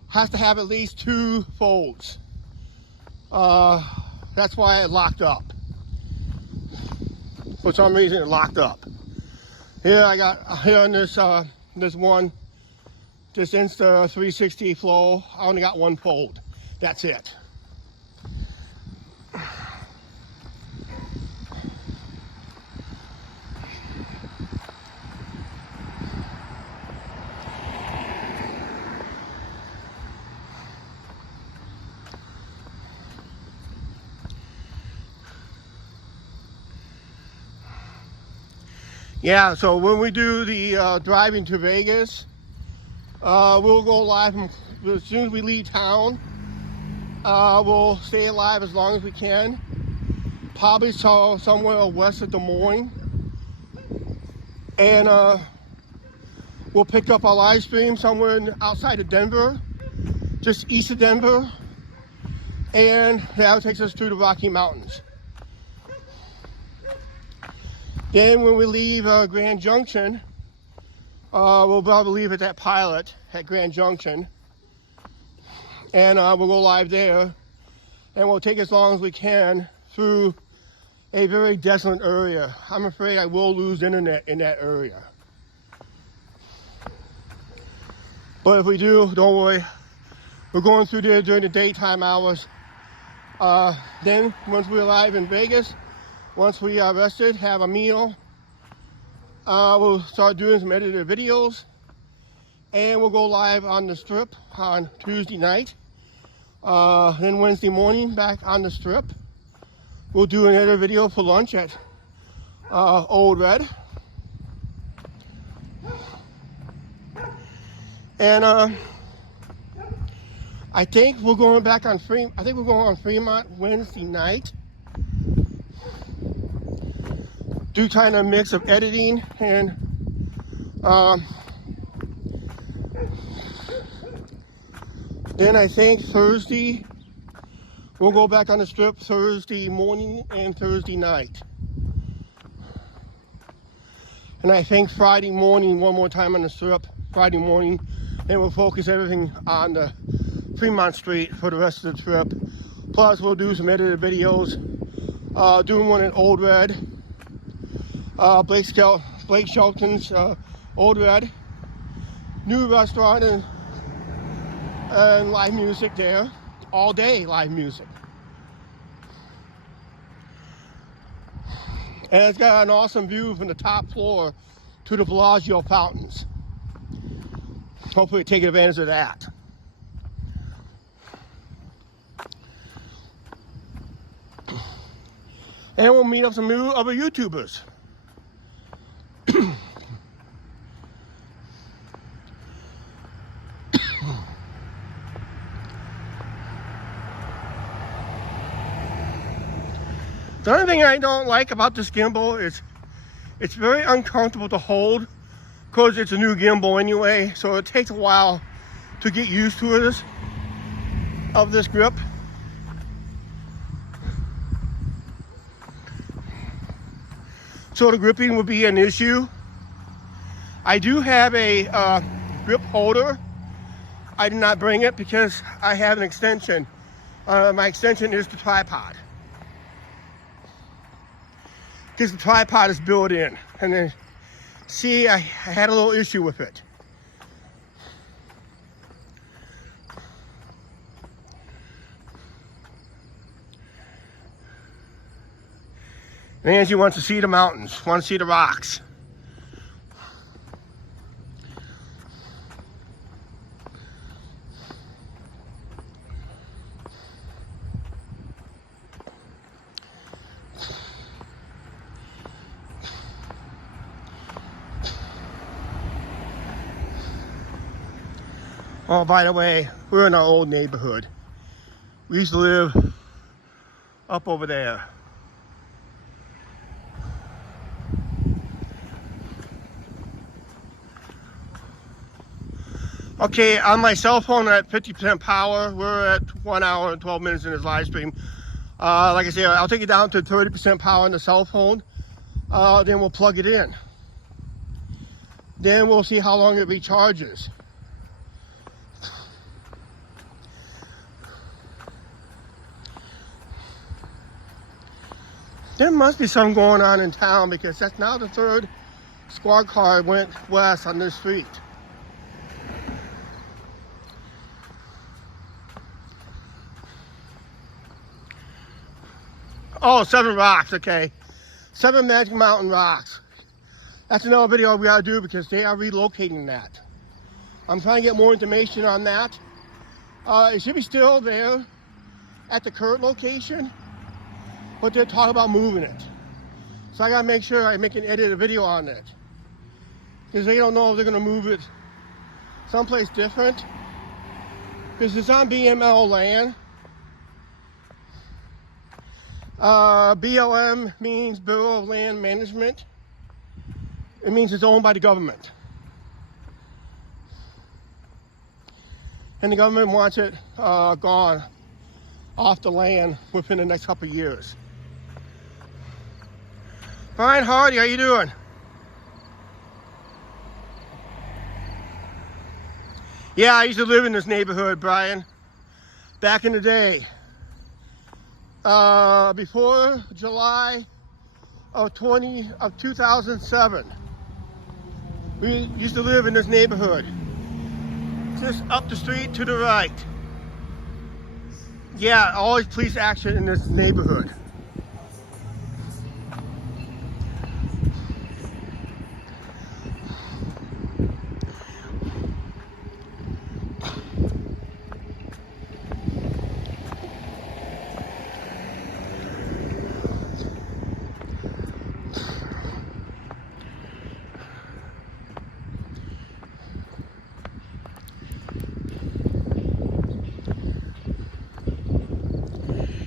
has to have at least 2 folds. That's why it locked up. For some reason it locked up. Here I got, here on this one, this Insta360 Flow, I only got 1 fold. That's it. Yeah, so when we do the driving to Vegas, we'll go live as soon as we leave town. We'll stay alive as long as we can. Probably somewhere west of Des Moines. And we'll pick up our live stream somewhere outside of Denver, just east of Denver. And that takes us through the Rocky Mountains. Then when we leave Grand Junction, we'll probably leave at that Pilot at Grand Junction. And we'll go live there. And we'll take as long as we can through a very desolate area. I'm afraid I will lose internet in that area. But if we do, don't worry. We're going through there during the daytime hours. Then once we arrive in Vegas, once we are rested, have a meal, we'll start doing some edited videos, and we'll go live on the Strip on Tuesday night. Then Wednesday morning, back on the Strip. We'll do an edited video for lunch at Old Red. And I think we're going back on Fremont Wednesday night. Do kind of a mix of editing and then I think Thursday we'll go back on the Strip Thursday morning and Thursday night. And I think Friday morning one more time on the Strip, Friday morning, and we'll focus everything on the Fremont Street for the rest of the trip. Plus we'll do some edited videos, doing one at Old Red. Blake Shelton's Old Red, new restaurant and live music there, all day live music. And it's got an awesome view from the top floor to the Bellagio fountains. Hopefully take advantage of that. And we'll meet up some new other YouTubers. The only thing I don't like about this gimbal is it's very uncomfortable to hold because it's a new gimbal anyway, so it takes a while to get used to this grip. So the gripping will be an issue. I do have a grip holder. I did not bring it because I have an extension. My extension is the tripod. Because the tripod is built in. And then, see, I had a little issue with it. Angie wants to see the mountains, wants to see the rocks. Oh, by the way, we're in our old neighborhood. We used to live up over there. Okay, on my cell phone at 50% power, we're at 1 hour and 12 minutes in this live stream. Like I said, I'll take it down to 30% power on the cell phone. Then we'll plug it in. Then we'll see how long it recharges. There must be something going on in town because that's now the third squad car went west on this street. Oh, 7 rocks, okay. 7 Magic Mountain rocks. That's another video we gotta do because they are relocating that. I'm trying to get more information on that. It should be still there at the current location, but they're talking about moving it. So I gotta make sure I make an edited video on it. Because they don't know if they're gonna move it someplace different. Because it's on BML land. BLM means Bureau of Land Management. It means it's owned by the government. And the government wants it gone off the land within the next couple of years. Brian Hardy, how you doing? Yeah, I used to live in this neighborhood, Brian, back in the day. Before July of 2007. We used to live in this neighborhood. Just up the street to the right. Yeah, always police action in this neighborhood.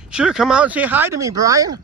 Sure, come out and say hi to me, Brian.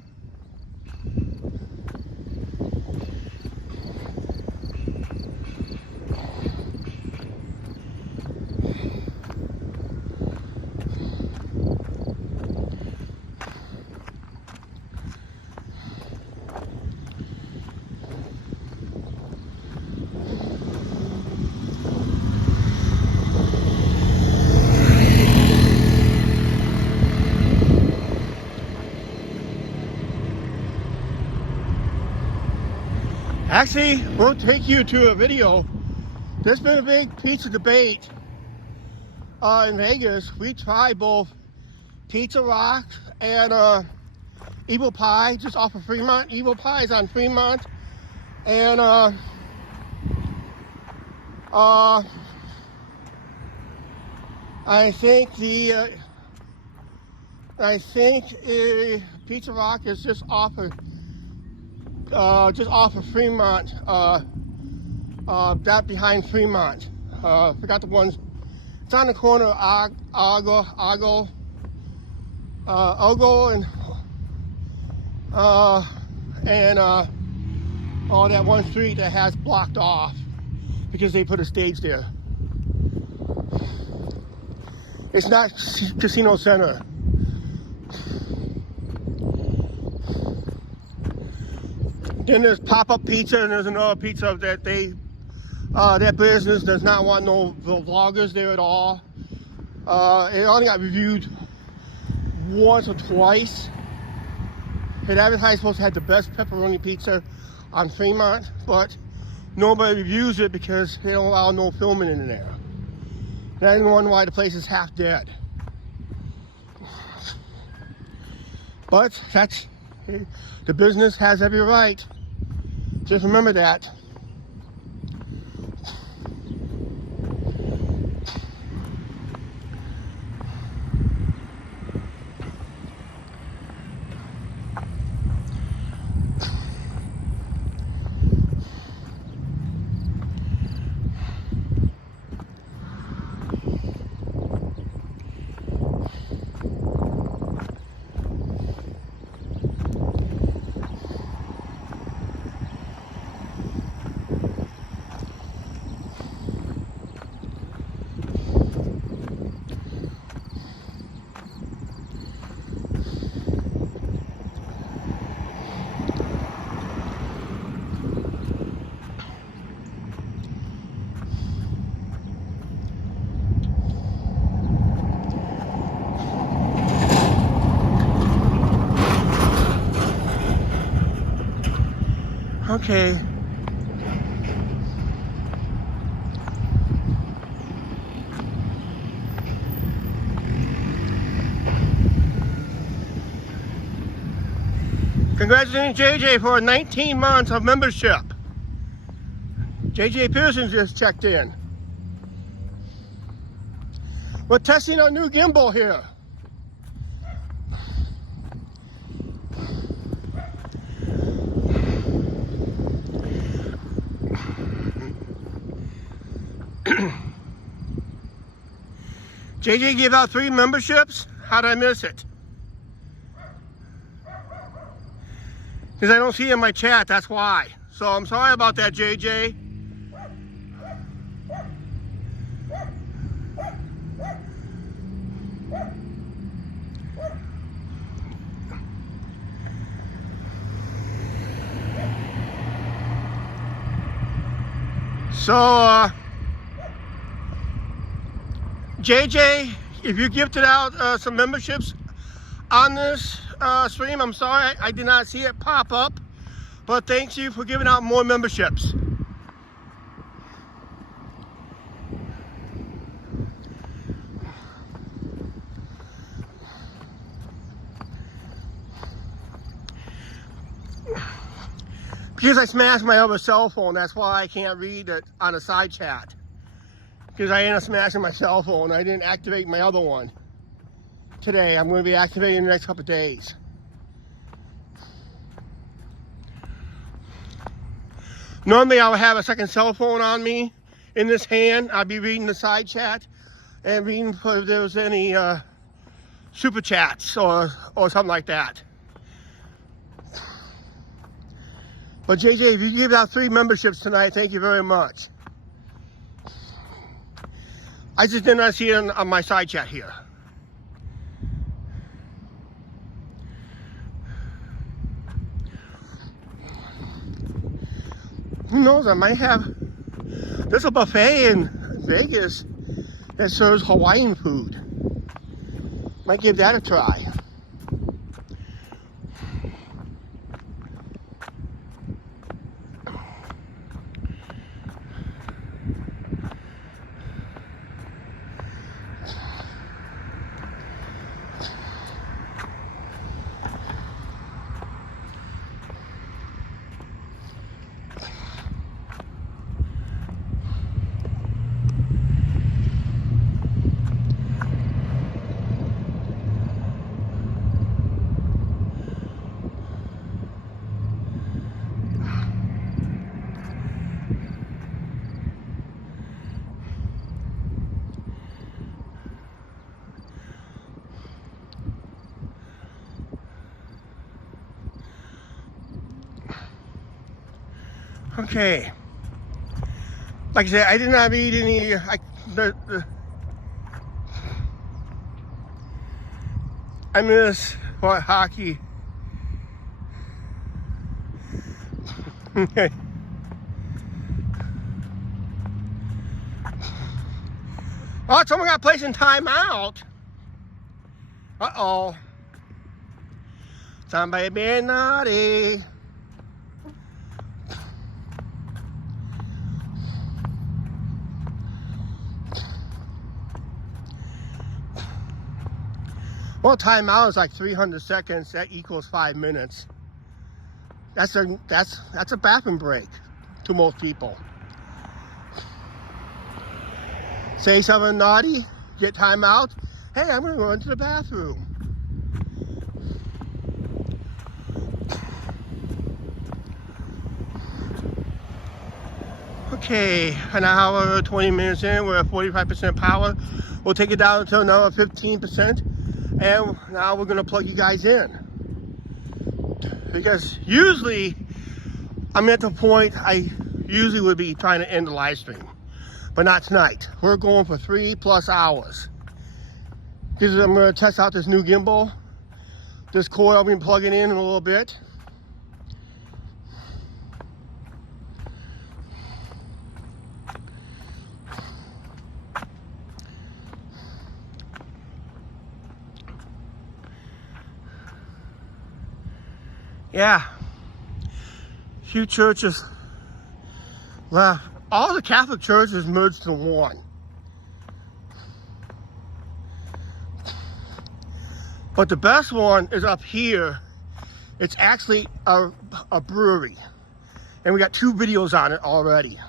Actually, we'll take you to a video. There's been a big pizza debate in Vegas. We tried both Pizza Rock and Evil Pie just off of Fremont. Evil Pie is on Fremont. And I think Pizza Rock is just off of Fremont, that behind Fremont. Forgot the ones. It's on the corner of Argo and that one street that has blocked off because they put a stage there. It's not Casino Center. Then there's Pop-Up Pizza, and there's another pizza that that business does not want no vloggers there at all. It only got reviewed once or twice. It advertised supposed to have the best pepperoni pizza on Fremont, but nobody reviews it because they don't allow no filming in there. And I didn't wonder why the place is half dead. But that's The business has every right. Just remember that. Okay. Congratulations, JJ, for 19 months of membership. JJ Pearson just checked in. We're testing our new gimbal here. JJ gave out 3 memberships. How did I miss it? Because I don't see it in my chat, that's why. So I'm sorry about that, JJ. So, JJ, if you gifted out some memberships on this stream, I'm sorry I did not see it pop up, but thank you for giving out more memberships. Because I smashed my other cell phone, that's why I can't read it on a side chat. Because I ended up smashing my cell phone. I didn't activate my other one today. I'm going to be activating in the next couple of days. Normally I would have a second cell phone on me in this hand. I'd be reading the side chat and reading if there was any super chats or something like that. But JJ, if you give out 3 memberships tonight, thank you very much. I just did not see it on my side chat here. Who knows, I might have... There's a buffet in Vegas that serves Hawaiian food. Might give that a try. Okay. Like I said, I did not read any. I miss what hockey. Okay. Oh, someone got placed in timeout. Uh-oh. Somebody being naughty. Well, timeout is like 300 seconds. That equals 5 minutes. That's a bathroom break to most people. Say something naughty, get timeout. Hey, I'm gonna go into the bathroom. Okay, an hour, 20 minutes in, we're at 45% power. We'll take it down to another 15%. And now we're gonna plug you guys in. Because usually, I'm at the point I usually would be trying to end the live stream. But not tonight. We're going for 3+ hours. Because I'm gonna test out this new gimbal. This cord I'll be plugging in a little bit. Yeah, few churches left. All the Catholic churches merged to one. But the best one is up here. It's actually a brewery. And we got 2 videos on it already.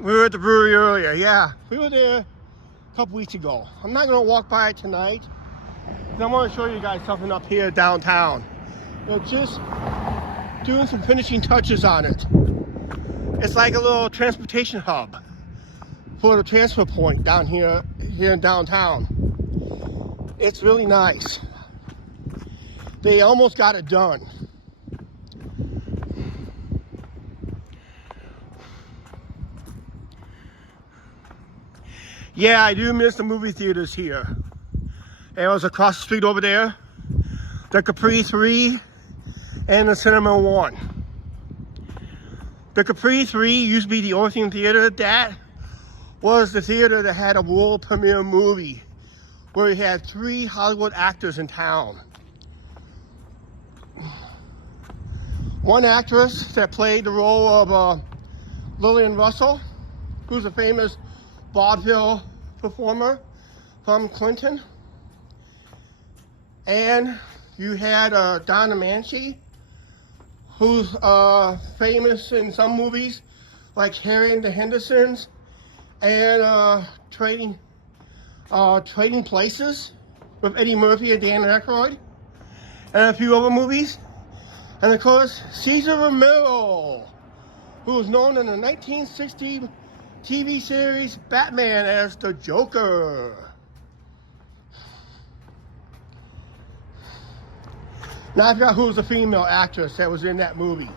We were at the brewery earlier, yeah. We were there a couple weeks ago. I'm not gonna walk by it tonight. I want to show you guys something up here downtown. You know, just doing some finishing touches on it. It's like a little transportation hub for the transfer point down here in downtown. It's really nice. They almost got it done. Yeah, I do miss the movie theaters here. And it was across the street over there, the Capri 3 and the Cinema 1. The Capri 3 used to be the Orpheum Theater. That was the theater that had a world premiere movie where we had 3 Hollywood actors in town. One actress that played the role of Lillian Russell, who's a famous vaudeville performer from Clinton. And you had Donna Manchi, who's famous in some movies like Harry and the Hendersons and Trading Places with Eddie Murphy and Dan Aykroyd, and a few other movies. And of course, Cesar Romero, who was known in the 1960 TV series Batman as the Joker. Now I forgot who was the female actress that was in that movie.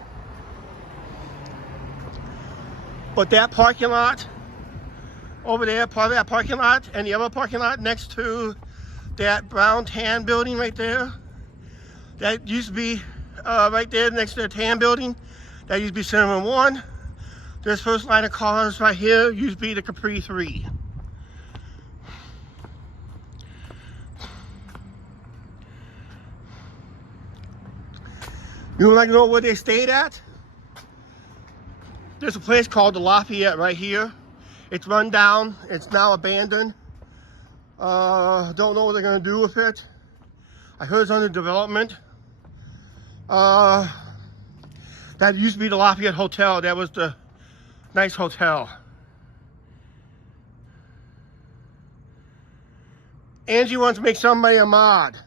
But that parking lot over there, part of that parking lot, and the other parking lot next to that brown tan building right there, that used to be right there next to the tan building, that used to be Cinema 1. This first line of cars right here used to be the Capri 3. You would like to know where they stayed at? There's a place called the Lafayette right here. It's run down. It's now abandoned. Don't know what they're going to do with it. I heard it's under development. That used to be the Lafayette Hotel. That was the nice hotel. Angie wants to make somebody a mod.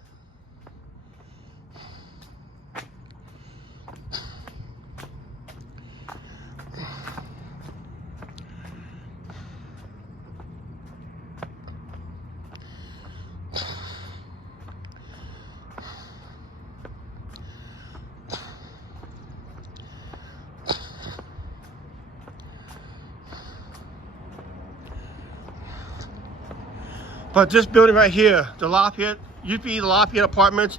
But this building right here, the Lafayette, used to be the Lafayette Apartments,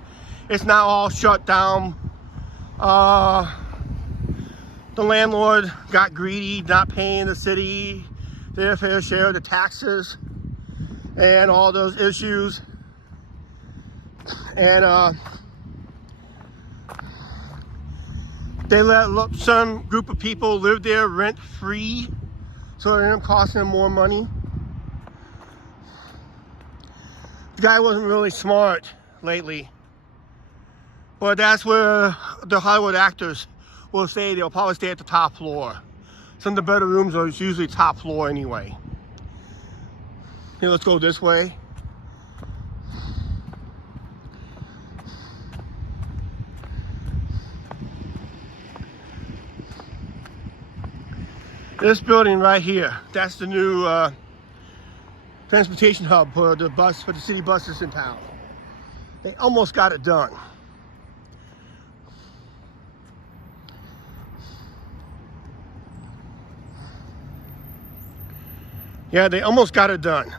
it's now all shut down. The landlord got greedy, not paying the city their fair share of the taxes and all those issues. And they let some group of people live there rent free, so it ended up costing them more money. The guy wasn't really smart lately, but that's where the Hollywood actors will stay. They'll probably stay at the top floor. Some of the better rooms are usually top floor anyway. Here, let's go this way. This building right here, that's the new transportation hub for the city buses in town. They almost got it done. Yeah, they almost got it done.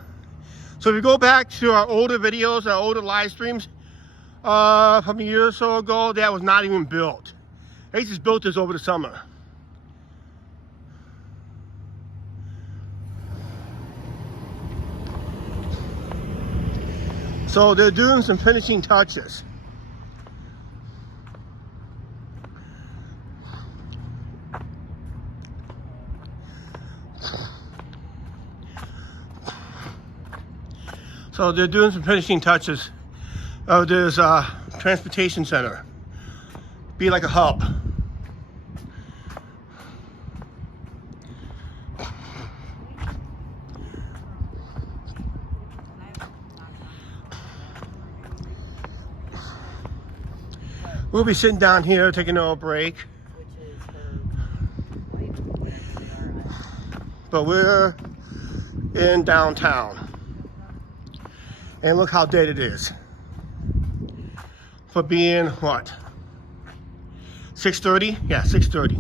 So if you go back to our older videos, our older live streams from a year or so ago, that was not even built. They just built this over the summer. So they're doing some finishing touches. So they're doing some finishing touches of this transportation center. Be like a hub. We'll be sitting down here taking a little break. But we're in downtown. And look how dead it is. For being what? 6:30? Yeah, 6:30.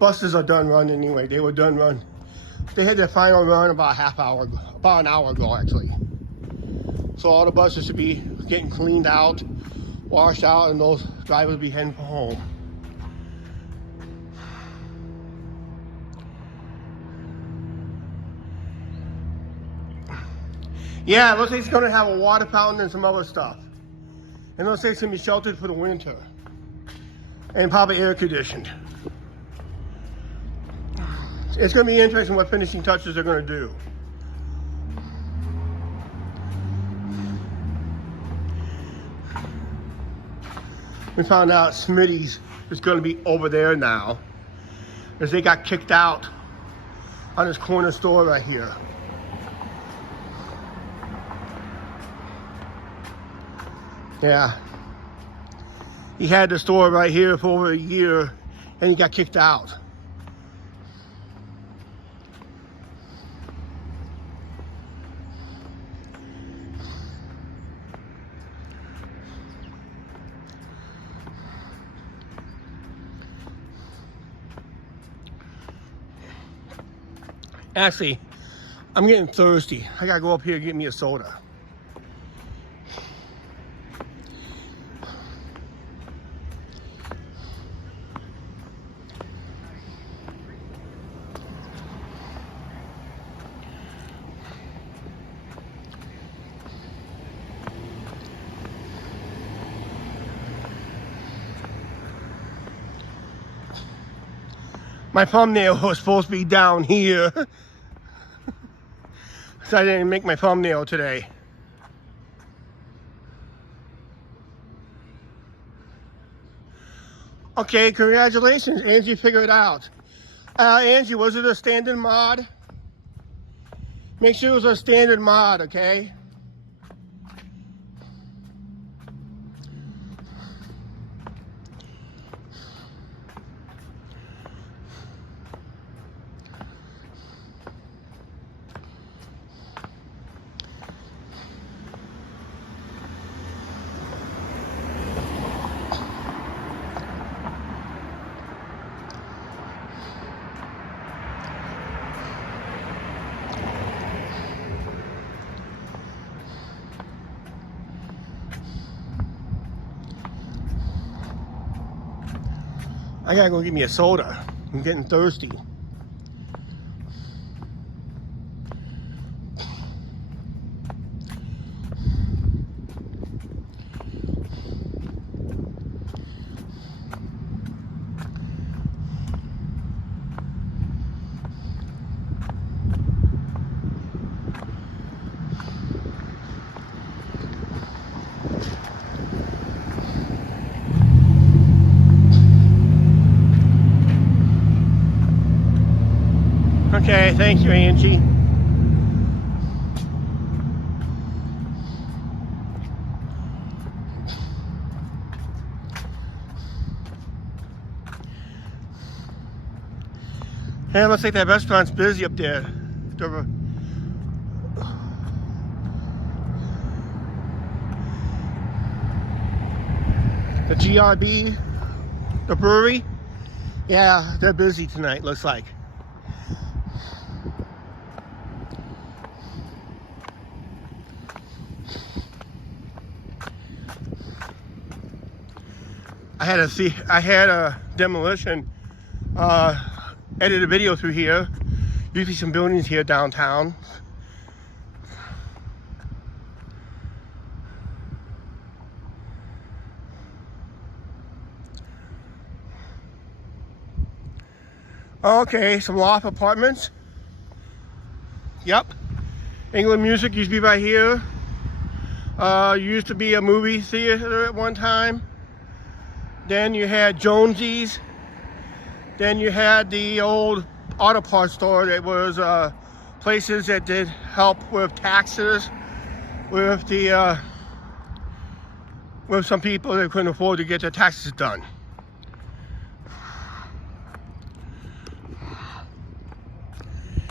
Buses are done running anyway. They were done run. They had their final run about an hour ago actually. So all the buses should be getting cleaned out, washed out, and those drivers will be heading for home. Yeah, it looks like it's going to have a water fountain and some other stuff. And it looks like it's going to be sheltered for the winter. And probably air conditioned. It's going to be interesting what finishing touches they're going to do. We found out Smitty's is going to be over there now, as they got kicked out on this corner store right here. Yeah. He had the store right here for over a year and he got kicked out. Actually, I'm getting thirsty. I gotta go up here and get me a soda. My thumbnail was supposed to be down here. So I didn't make my thumbnail today. Okay, congratulations, Angie figured it out. Angie, was it a standard mod? Make sure it was a standard mod, okay? I gotta go get me a soda. I'm getting thirsty. Okay, thank you, Angie. Hey, looks like that restaurant's busy up there. The GRB, the brewery, yeah, they're busy tonight, looks like. I had a demolition, edited a video through here. Usually some buildings here downtown. Okay, some loft apartments. Yep. England Music used to be right here. Used to be a movie theater at one time. Then you had Jonesy's. Then you had the old auto parts store that was places that did help with taxes, with the with some people that couldn't afford to get their taxes done.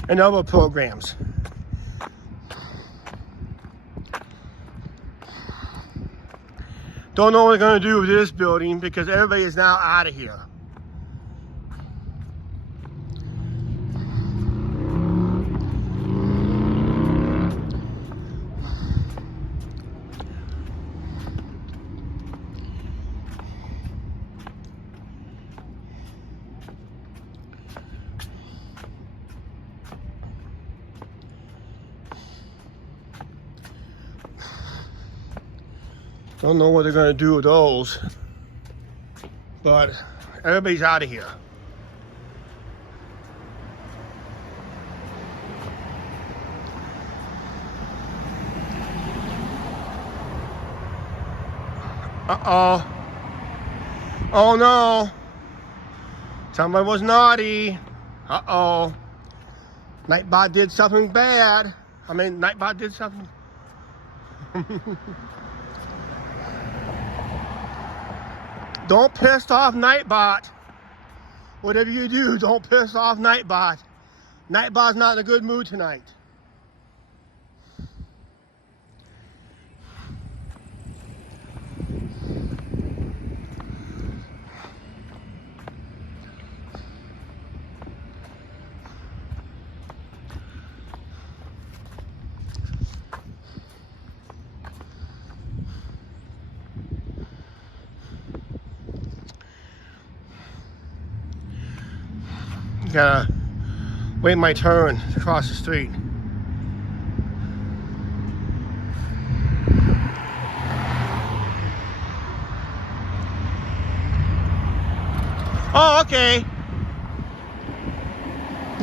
And other programs. Don't know what they're going to do with this building because everybody is now out of here. Don't know what they're gonna do with those, but everybody's out of here. Uh-oh. Oh no. Somebody was naughty. Uh-oh. Nightbot did something bad. I mean, Nightbot did something. Don't piss off Nightbot. Whatever you do, don't piss off Nightbot. Nightbot's not in a good mood tonight. Gotta wait my turn to cross the street. Oh, okay.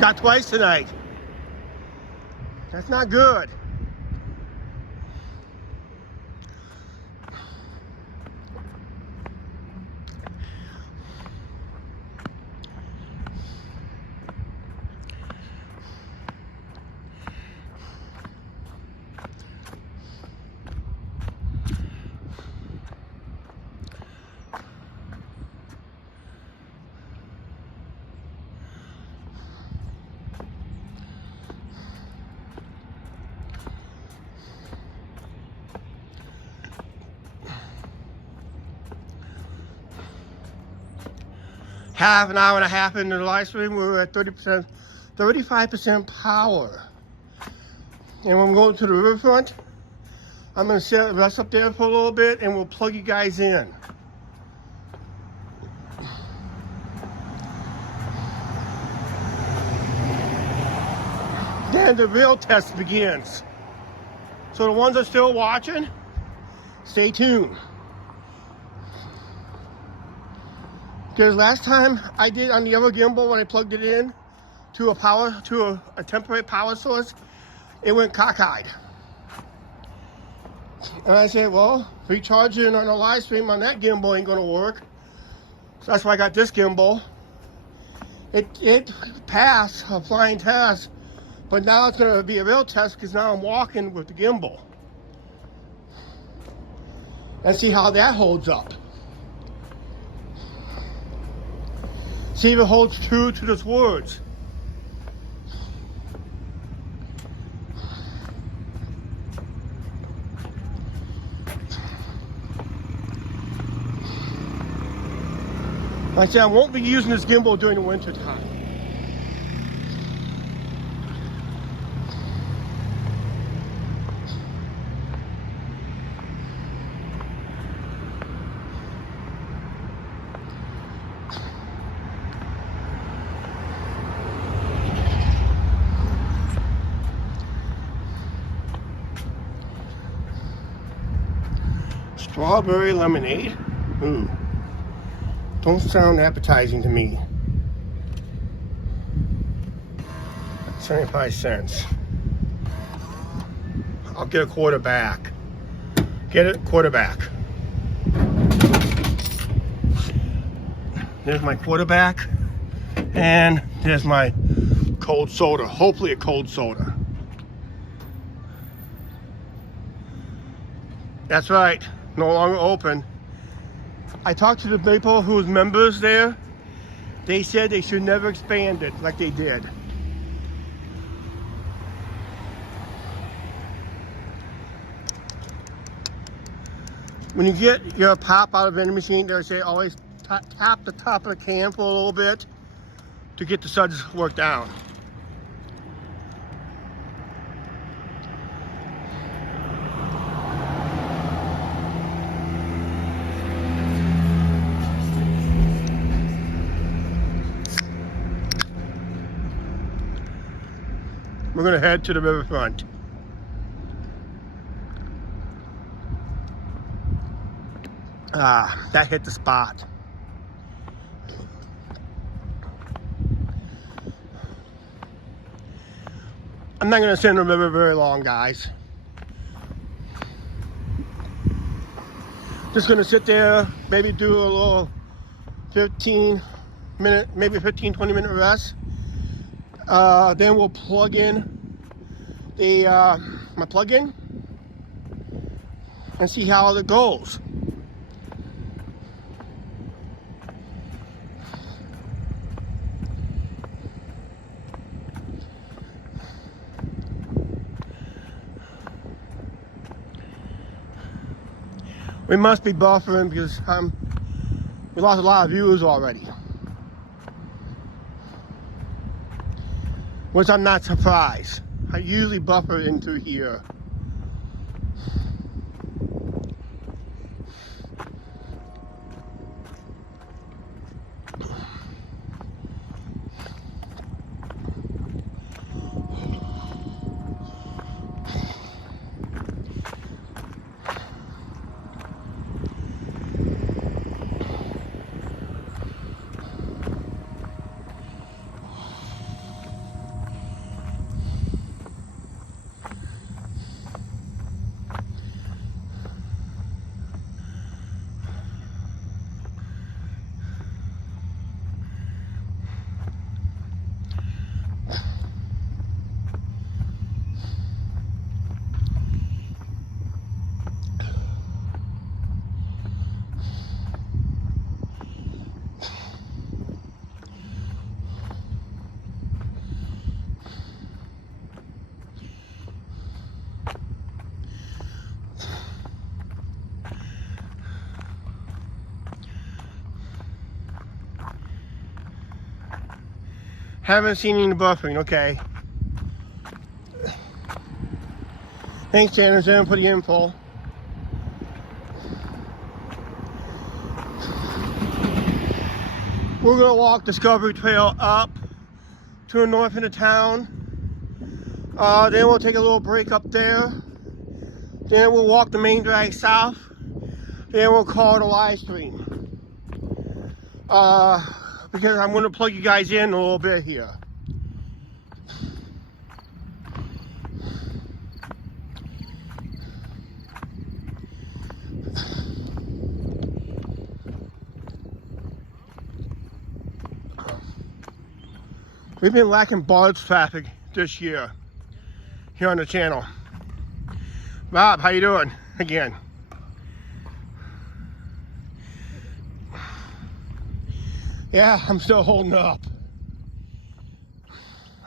Got twice tonight. That's not good. Half an hour and a half into the live stream, we were at 30%, 35% power. And when we go to the riverfront, I'm gonna rest up there for a little bit and we'll plug you guys in. and the real test begins. So the ones that are still watching, stay tuned. Because last time I did on the other gimbal, when I plugged it in to a temporary power source, it went cockeyed. And I said, well, recharging on a live stream on that gimbal ain't gonna work. So that's why I got this gimbal. It passed a flying test, but now it's gonna be a real test because now I'm walking with the gimbal. And see how that holds up. See if it holds true to its words. Like I said, I won't be using this gimbal during the winter time. Strawberry lemonade? Ooh. Don't sound appetizing to me. 75 cents. I'll get a quarter back. Get it? Quarter back. There's my quarter back. And there's my cold soda. Hopefully a cold soda. That's right. No longer open. I talked to the people who was members there. They said they should never expand it like they did. When you get your pop out of vending machine, they say always tap the top of the can for a little bit to get the suds worked down. We're gonna head to the riverfront. That hit the spot. I'm not gonna sit in the river very long, guys. Just gonna sit there, maybe do a little 15-minute, maybe 15-20 minute rest. Then we'll plug in the my plug-in and see how it goes. We must be buffering because we lost a lot of viewers already. Which I'm not surprised. I usually buffer into here. Haven't seen any buffering, okay. Thanks, Anderson, for the info. We're gonna walk Discovery Trail up to the north end of town. Then we'll take a little break up there. Then we'll walk the main drag south. Then we'll call it a live stream. Because I'm going to plug you guys in a little bit here. We've been lacking barge traffic this year here on the channel. Rob, how you doing? Again. Yeah, I'm still holding up.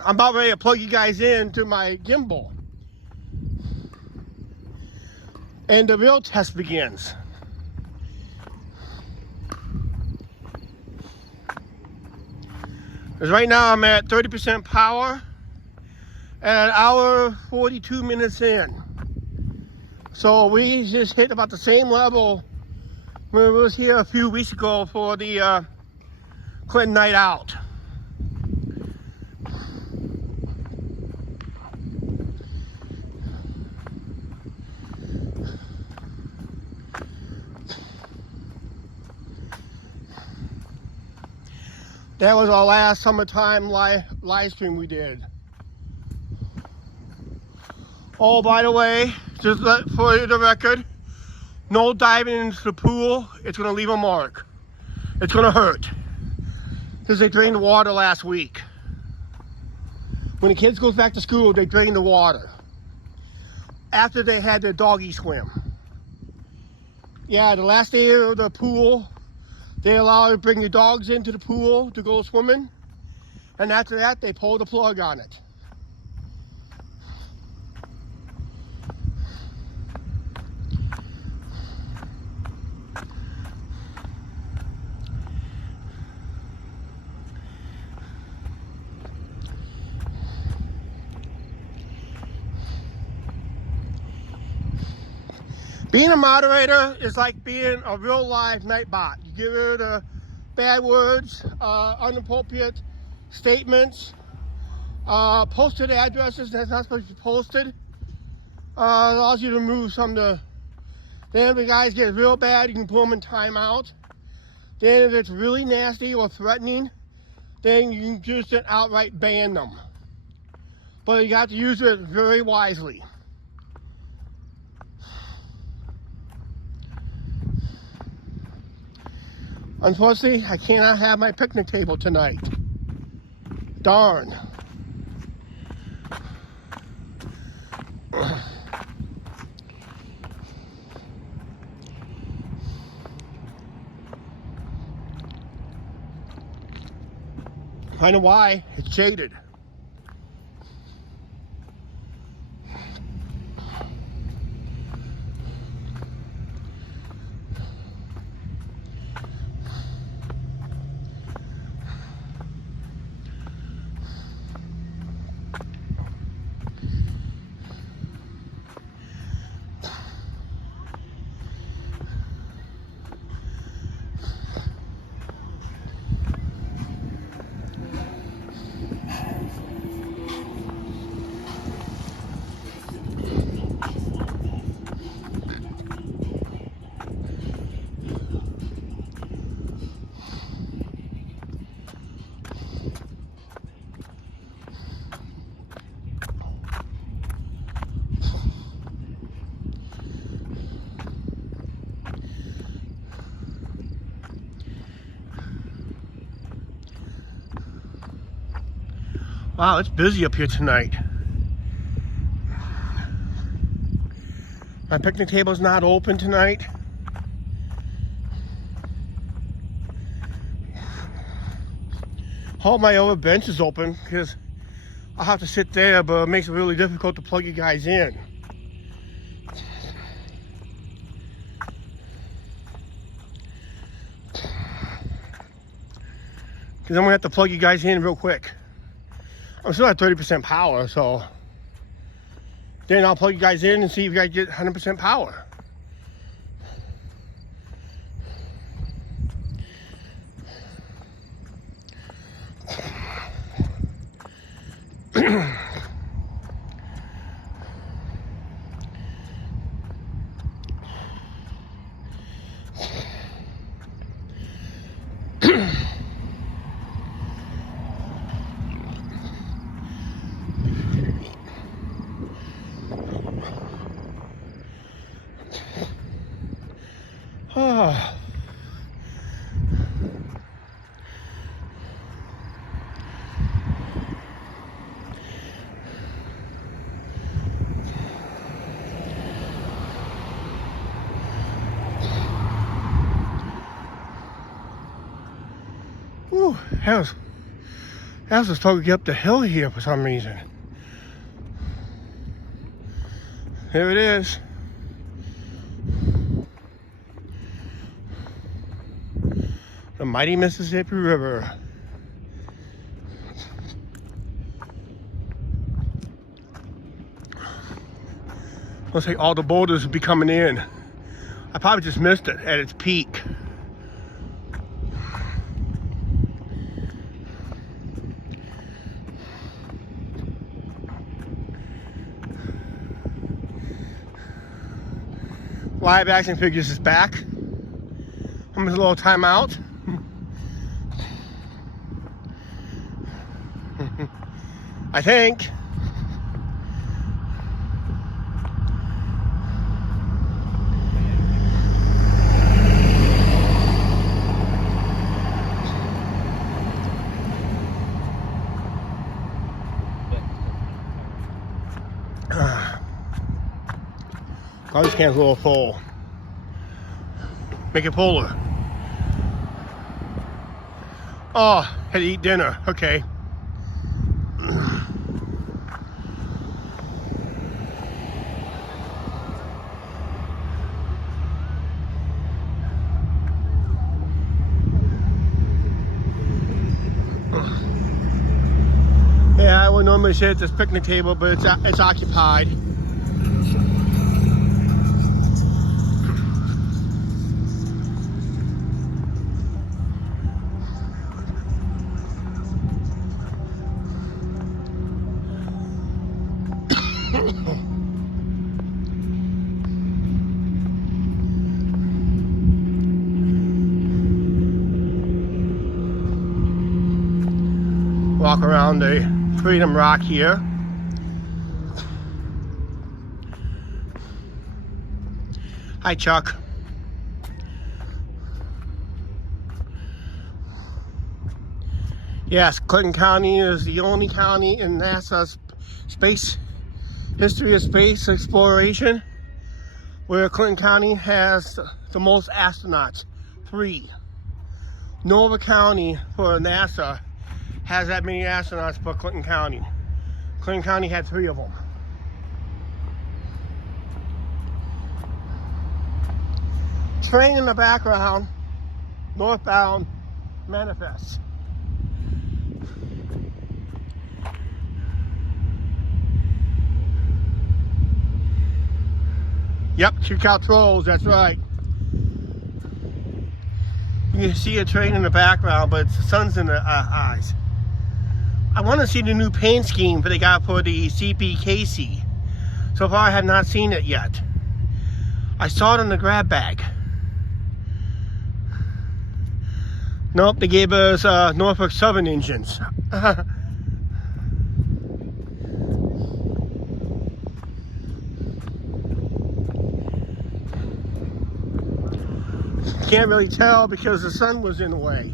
I'm about ready to plug you guys in to my gimbal. And the real test begins. Because right now I'm at 30% power at 1 hour 42 minutes in. So we just hit about the same level when we was here a few weeks ago for the Clinton night out. That was our last summertime live stream we did. Oh, by the way, just for the record, no diving into the pool. It's going to leave a mark. It's going to hurt. Because they drained the water last week. When the kids go back to school, they drain the water. After they had their doggy swim. Yeah, the last day of the pool, they allow you to bring your dogs into the pool to go swimming. And after that, they pull the plug on it. Being a moderator is like being a real live Nightbot. You give her the bad words, inappropriate statements, posted addresses that's not supposed to be posted. Allows you to remove some of the. Then if the guys get real bad, you can put them in timeout. Then if it's really nasty or threatening, then you can just outright ban them. But you got to use it very wisely. Unfortunately, I cannot have my picnic table tonight. Darn. I know why. It's shaded. Wow, it's busy up here tonight. My picnic table's not open tonight. All my other bench is open because I'll have to sit there, but it makes it really difficult to plug you guys in. Because I'm gonna have to plug you guys in real quick. I'm still at 30% power, so then I'll plug you guys in and see if you guys get 100% power. Hell's just supposed to get up the hill here for some reason. Here it is. The mighty Mississippi River. Looks like all the boulders will be coming in. I probably just missed it at its peak. Live action figures is back. I'm in a little timeout. I think. Garbage can's a little full. Make it fuller. Oh, had to eat dinner. Okay. Yeah, I would normally sit at this picnic table, but it's occupied. Walk around the Freedom Rock here. Hi, Chuck. Yes, Clinton County is the only county in NASA's space history of space exploration where Clinton County has the most astronauts, 3. No other county for NASA has that many astronauts but Clinton County. Clinton County had 3 of them. Train in the background, northbound manifest. Yep, Chillicothe Trolls, that's right. You can see a train in the background, but the sun's in the eyes. I want to see the new paint scheme that they got for the CPKC. So far I have not seen it yet. I saw it in the grab bag. Nope, they gave us Norfolk Southern engines. Can't really tell because the sun was in the way.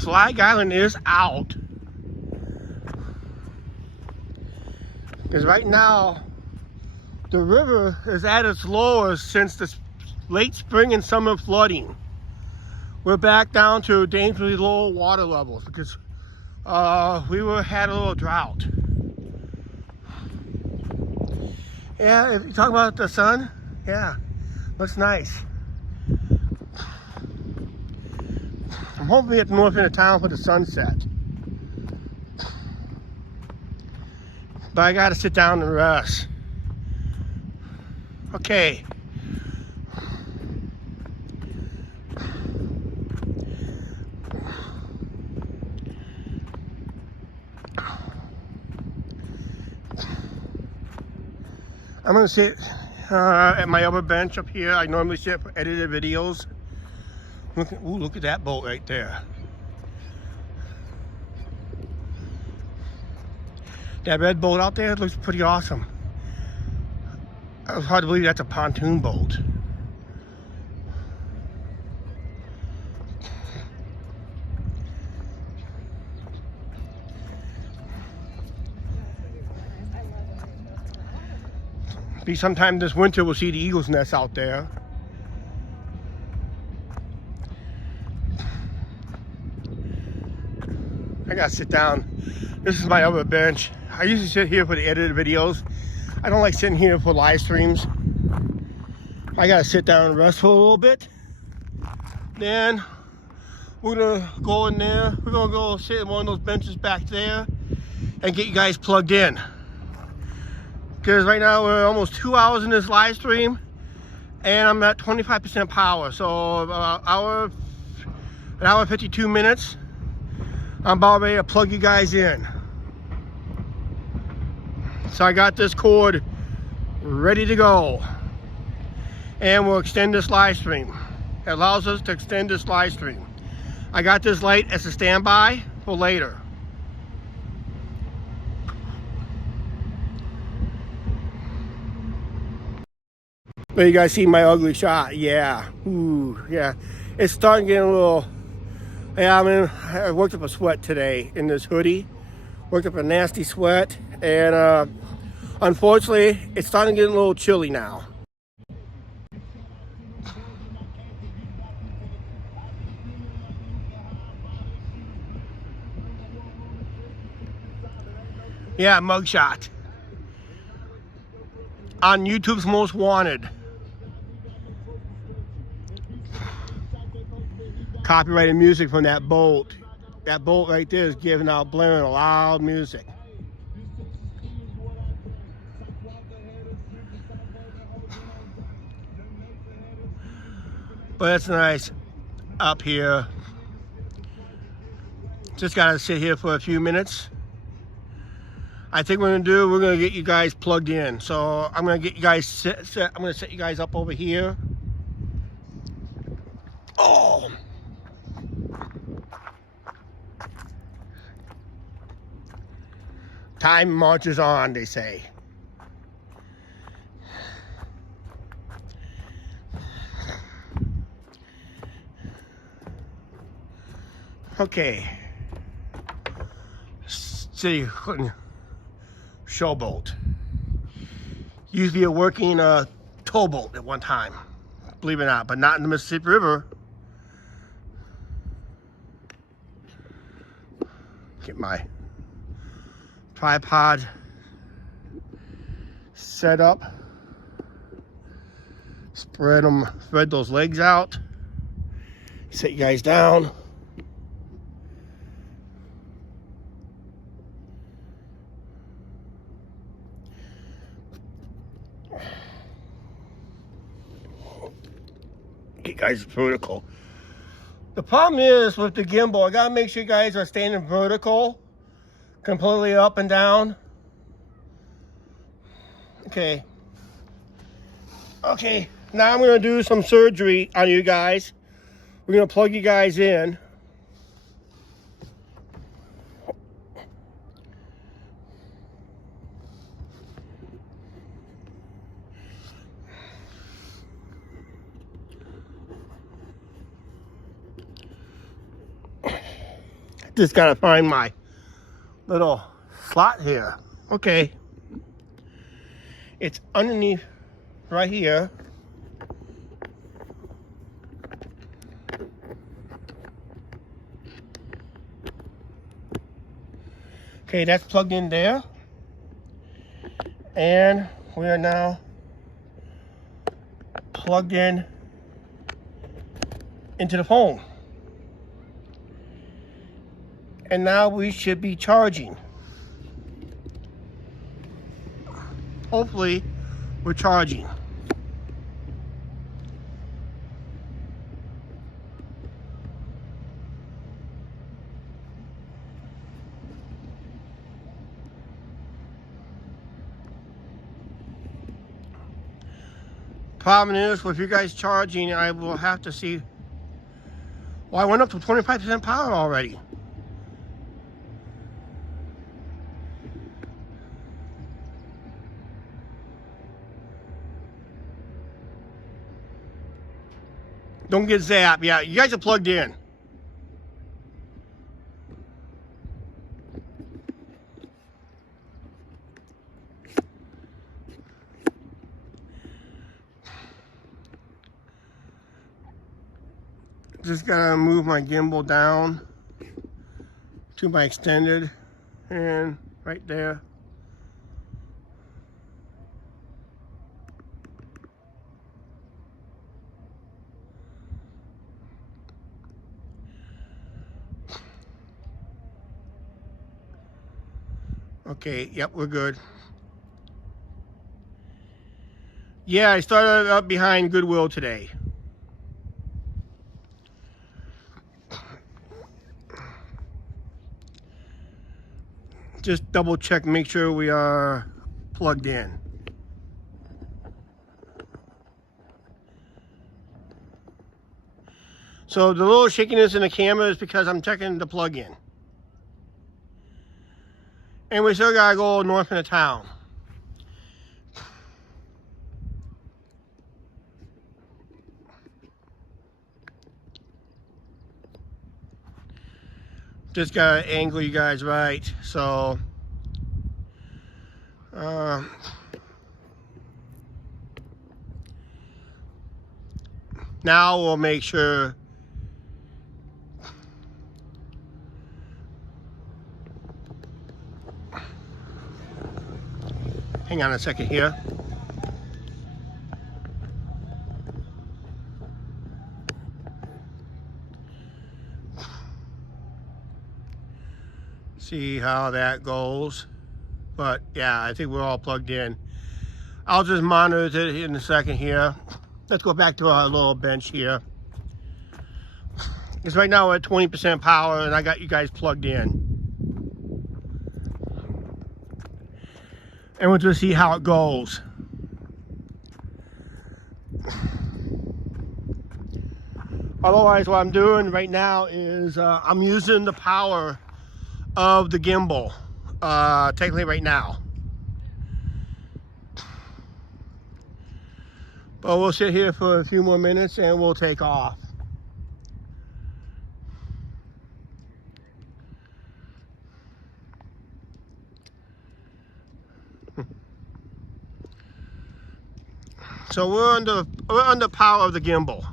Flag Island is out. Because right now, the river is at its lowest since the late spring and summer flooding. We're back down to dangerously low water levels because we had a little drought. Yeah, if you talk about the sun, yeah, looks nice. I'm hoping to be at the north end of town for the sunset. But I gotta sit down and rest. Okay. I'm gonna sit at my other bench up here. I normally sit for edited videos. Look at that boat right there. That red boat out there looks pretty awesome. It's hard to believe that's a pontoon boat. Be sometime this winter we'll see the eagle's nest out there. I gotta sit down. This is my other bench. I usually sit here for the edited videos. I don't like sitting here for live streams. I gotta sit down and rest for a little bit. Then we're gonna go in there. We're gonna go sit in one of those benches back there and get you guys plugged in. Because right now we're almost 2 hours in this live stream and I'm at 25% power. So about an hour 52 minutes. I'm about ready to plug you guys in. So I got this cord ready to go. And we'll extend this live stream. It allows us to extend this live stream. I got this light as a standby for later. But you guys see my ugly shot? Yeah. Ooh, yeah. It's starting to get a little. Yeah, I mean, I worked up a sweat today in this hoodie. Worked up a nasty sweat, and unfortunately, it's starting to get a little chilly now. Yeah, mugshot. On YouTube's Most Wanted. Copyrighted music from that boat. That boat right there is giving out, blaring loud music. But it's nice up here. Just gotta sit here for a few minutes. I think we're gonna get you guys plugged in. So I'm gonna get you guys I'm gonna set you guys up over here. Oh. Time marches on, they say. Okay. See, showboat. Used to be a working towboat at one time, believe it or not, but not in the Mississippi River. Get my tripod set up. Spread those legs out. Sit you guys down. Get guys vertical. The problem is with the gimbal, I gotta make sure you guys are standing vertical, completely up and down. Okay. Okay, now I'm gonna do some surgery on you guys. We're gonna plug you guys in. Just gotta find my little slot here. Okay. It's underneath right here. Okay, that's plugged in there. And we are now plugged in into the phone. And now we should be charging. Hopefully, we're charging. Problem is, with you guys charging, I will have to see. Well, I went up to 25% power already. Don't get zapped. Yeah, you guys are plugged in. Just gotta move my gimbal down to my extended and right there. Okay, yep, we're good. Yeah, I started up behind Goodwill today. Just double check, make sure we are plugged in. So the little shakiness in the camera is because I'm checking the plug-in. And we still gotta go north into town. Just gotta angle you guys right. So now we'll make sure. Hang on a second here. See how that goes. But yeah, I think we're all plugged in. I'll just monitor it in a second here. Let's go back to our little bench here. Because right now we're at 20% power and I got you guys plugged in. And we'll just see how it goes. Otherwise, what I'm doing right now is I'm using the power of the gimbal, technically right now. But we'll sit here for a few more minutes and we'll take off. So we're under power of the gimbal.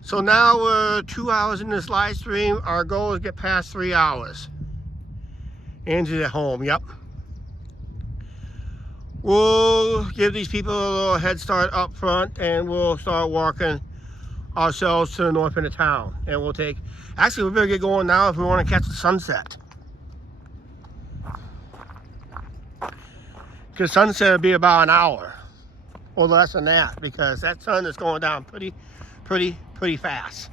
So now we're 2 hours in this live stream. Our goal is to get past 3 hours. Angie's at home, yep. We'll give these people a little head start up front and we'll start walking ourselves to the north end of town. And we'll take, actually we better get going now if we want to catch the sunset. Because sunset will be about an hour or less than that, because that sun is going down pretty fast.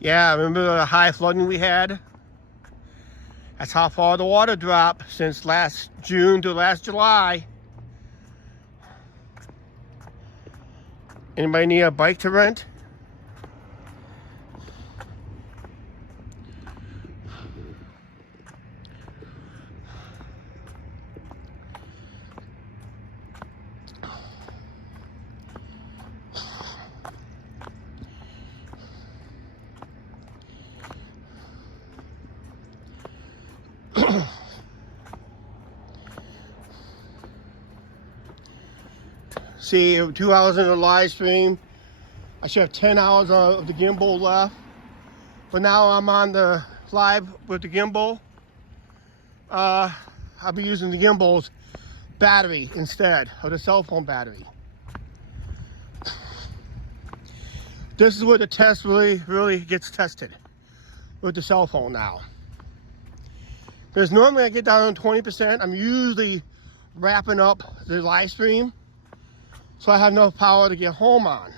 Yeah, remember the high flooding we had? That's how far the water dropped since last June to last July. Anybody need a bike to rent? See, 2 hours in the live stream. I should have 10 hours of the gimbal left. But now I'm on the live with the gimbal. I'll be using the gimbal's battery instead of the cell phone battery. This is where the test really gets tested with the cell phone now. Because normally I get down to 20%. I'm usually wrapping up the live stream, so I have enough power to get home on.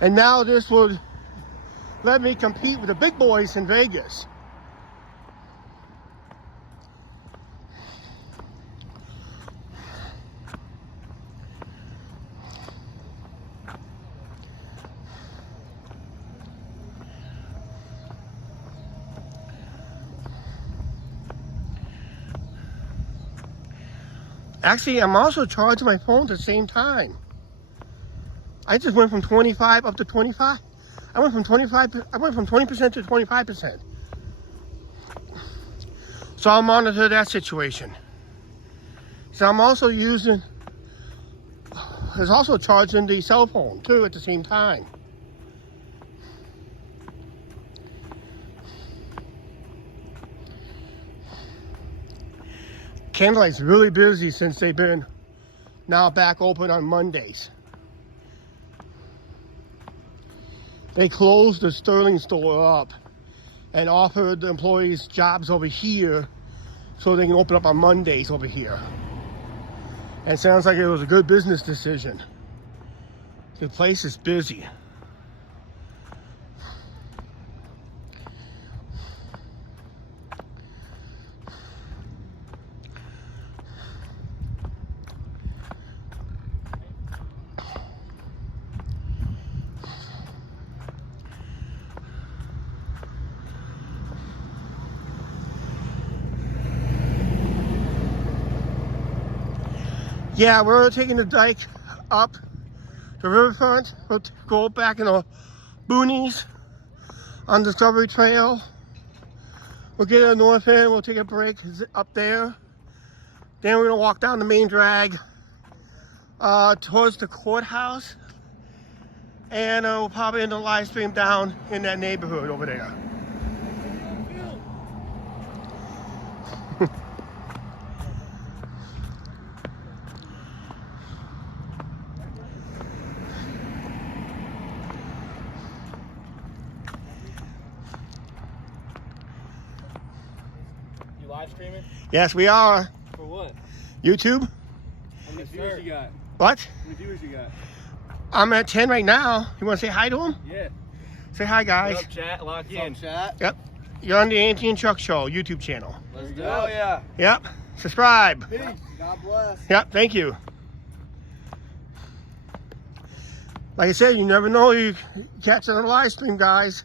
And now this would let me compete with the big boys in Vegas. Actually, I'm also charging my phone at the same time. I just went from 25 up to 25. I went from 20% to 25%. So I'll monitor that situation. So I'm also charging the cell phone too at the same time. Candlelight's really busy since they've been now back open on Mondays. They closed the Sterling store up and offered the employees jobs over here so they can open up on Mondays over here. And it sounds like it was a good business decision. The place is busy. Yeah, we're taking the dike up the riverfront. We'll go back in the boonies on Discovery Trail. We'll get to the north end. We'll take a break up there. Then we're gonna walk down the main drag towards the courthouse, and we'll probably end the live stream down in that neighborhood over there. You live streaming? Yes, we are. For what? YouTube? How many viewers you got? What? How many viewers you got? I'm at 10 right now. You want to say hi to them? Yeah. Say hi, guys. What up, chat? Lock in. Chat? Yep. You're on the Auntie and Chuck Show YouTube channel. Let's do it. Oh, yeah. Yep. Subscribe. Peace. God bless. Yep. Thank you. Like I said, you never know you catch it on a live stream, guys.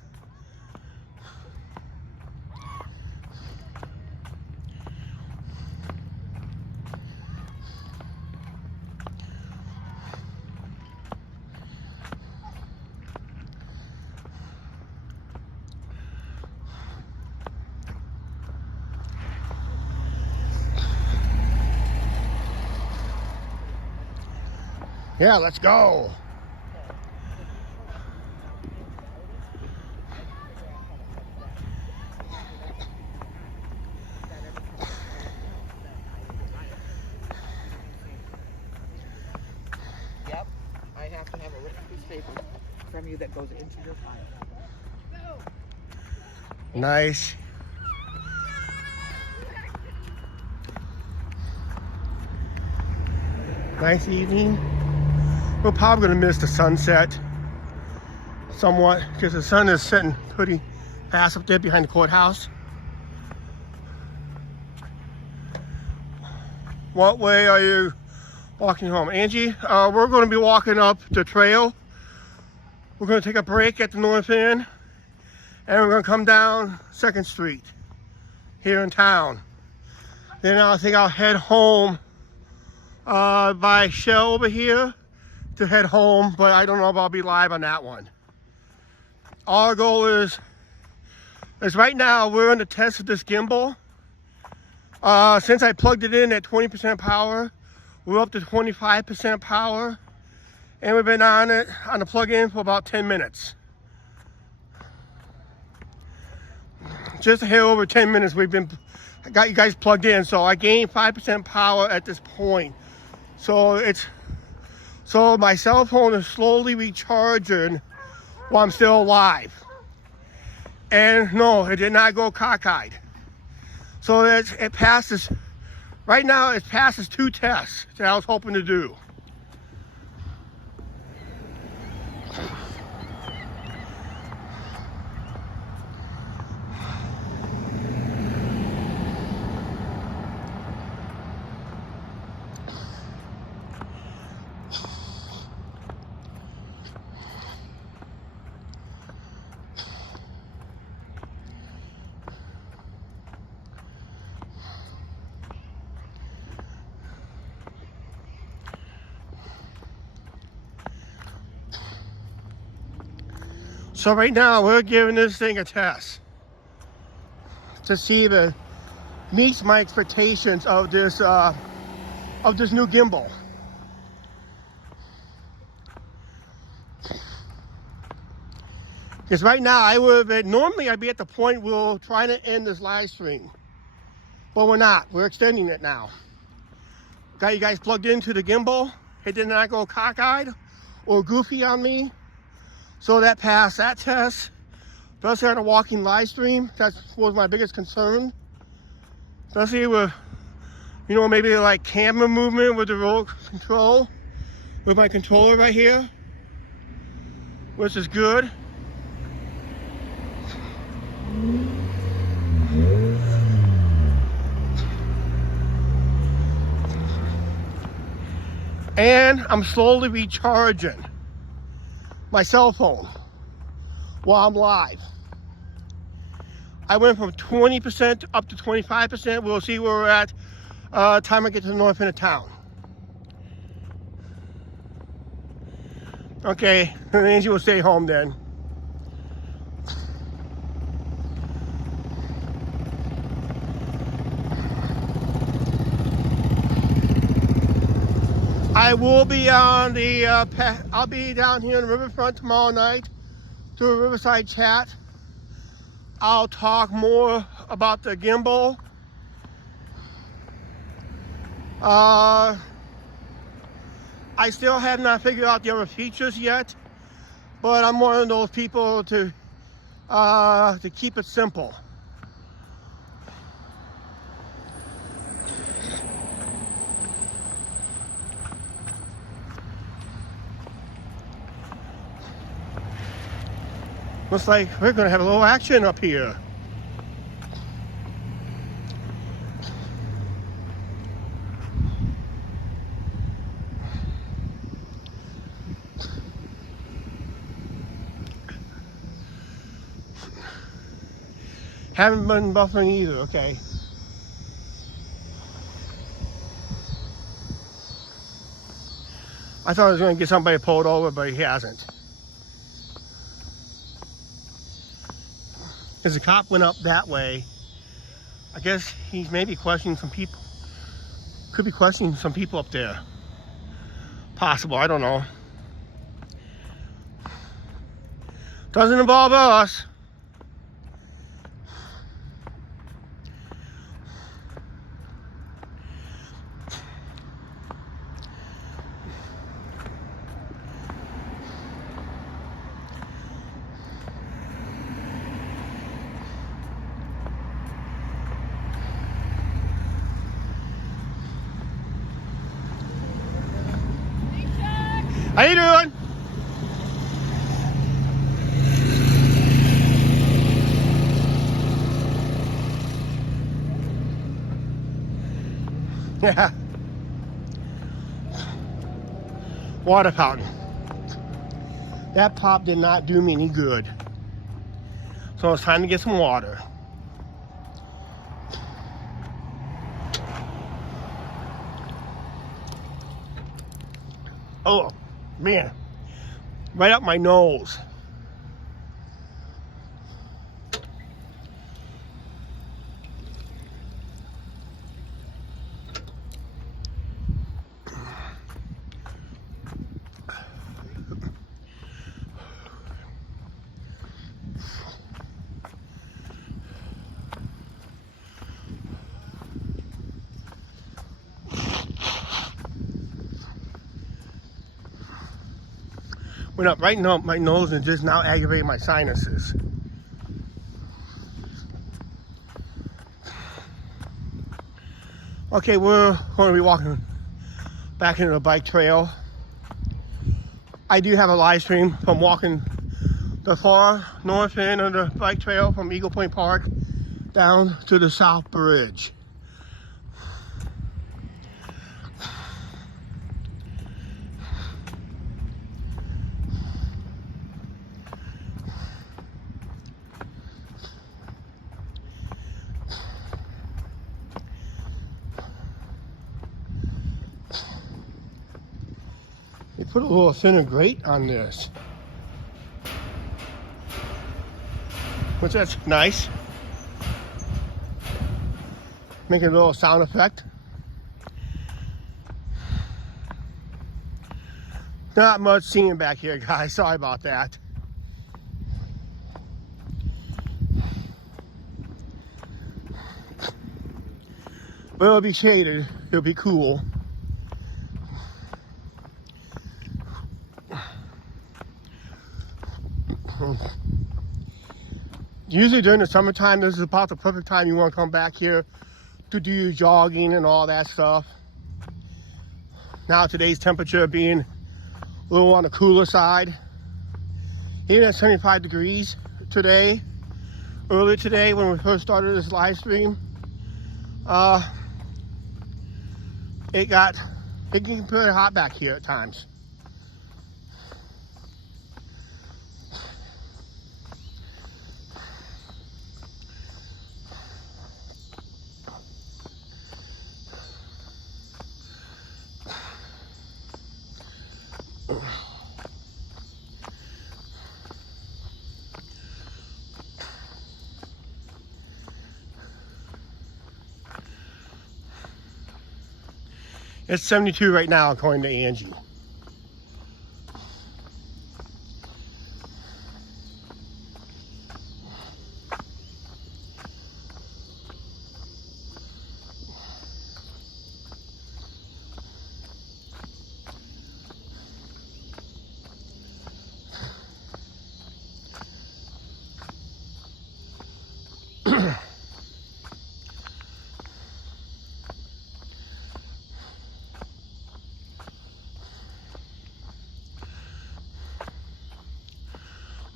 Yeah, let's go. Yep. I have to have a written piece of paper from you that goes into your file. Nice. Nice evening. We're probably going to miss the sunset somewhat because the sun is setting pretty fast up there behind the courthouse. What way are you walking home? Angie, we're going to be walking up the trail. We're going to take a break at the north end and we're going to come down 2nd Street here in town. Then I think I'll head home by Shell over here to head home, but I don't know if I'll be live on that one. Our goal is right now we're in the test of this gimbal. Since I plugged it in at 20% power, we're up to 25% power, and we've been on the plug-in for about 10 minutes. Just a hair over 10 minutes I got you guys plugged in, so I gained 5% power at this point. So my cell phone is slowly recharging while I'm still alive. And no, it did not go cockeyed. So it passes, right now it passes 2 tests that I was hoping to do. So right now we're giving this thing a test to see if it meets my expectations of this new gimbal. Because right now normally I'd be at the point we're trying to end this live stream, but we're not. We're extending it now. Got you guys plugged into the gimbal. It did not go cockeyed or goofy on me. So that passed that test. Especially on a walking live stream. That was my biggest concern. Especially with, you know, maybe like camera movement with the remote control. With my controller right here. Which is good. And I'm slowly recharging my cell phone while I'm live. I went from 20% up to 25%. We'll see where we're at time I get to the north end of town. Okay, Angie will stay home then. I will be on the, I'll be down here in the riverfront tomorrow night to a Riverside chat. I'll talk more about the gimbal. I still have not figured out the other features yet, but I'm one of those people to keep it simple. Looks like we're gonna have a little action up here. Haven't been buffering either, okay. I thought I was gonna get somebody pulled over, but he hasn't. Because the cop went up that way. I guess he's maybe questioning some people. Could be questioning some people up there. Possible, I don't know. Doesn't involve us. How you doing? Yeah. Water fountain. That pop did not do me any good. So it's time to get some water. Oh, man. Right up my nose. Went up right up my nose and just now aggravating my sinuses. Okay, we're going to be walking back into the bike trail. I do have a live stream from walking the far north end of the bike trail from Eagle Point Park down to the South Bridge. They put a little thinner grate on this. which that's nice. Make a little sound effect. Not much seeing back here, guys. Sorry about that. But it'll be shaded. It'll be cool. Usually during the summertime, this is about the perfect time you want to come back here to do your jogging and all that stuff. Now today's temperature being a little on the cooler side. Even at 75 degrees today, earlier today when we first started this live stream, it can get pretty hot back here at times. It's 72 right now, according to Angie.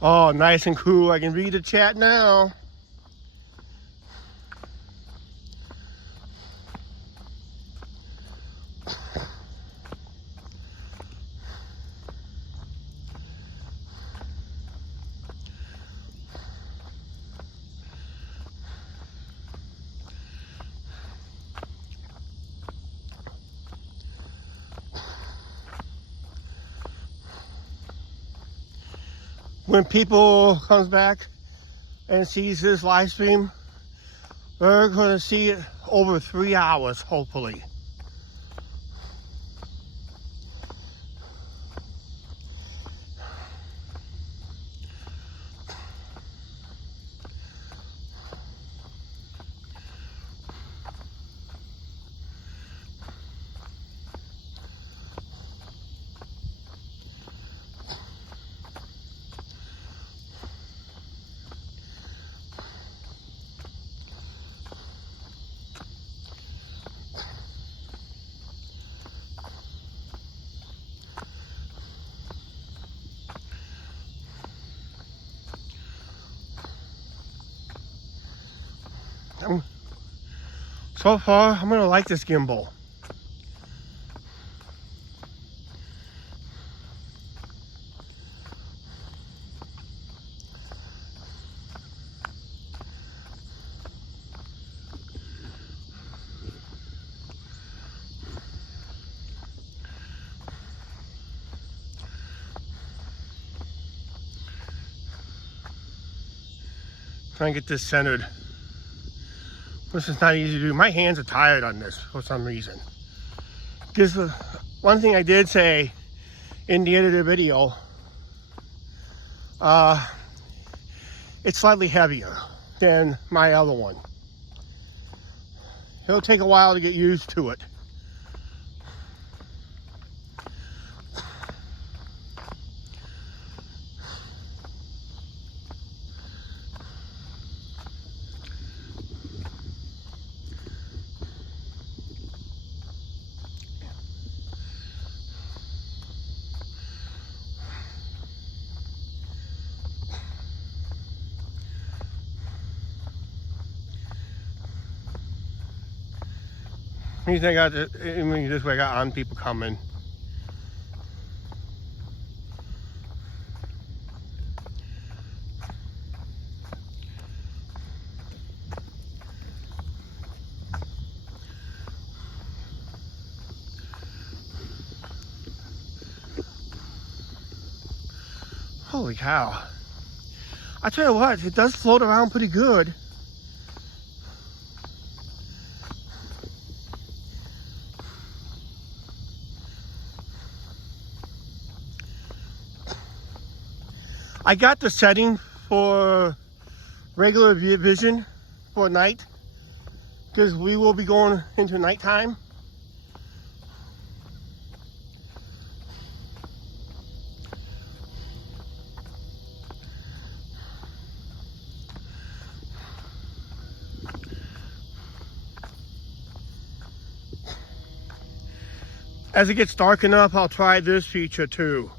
Oh, nice and cool. I can read the chat now. When people comes back and sees this live stream, they're going to see it over 3 hours, hopefully. So far, I'm gonna like this gimbal. Try and get this centered. This is not easy to do. My hands are tired on this for some reason. Because one thing I did say in the edited video, it's slightly heavier than my other one. It'll take a while to get used to it. You think this way I got on people coming. Holy cow. I tell you what, it does float around pretty good. I got the setting for regular vision for night because we will be going into nighttime. As it gets dark enough, I'll try this feature too.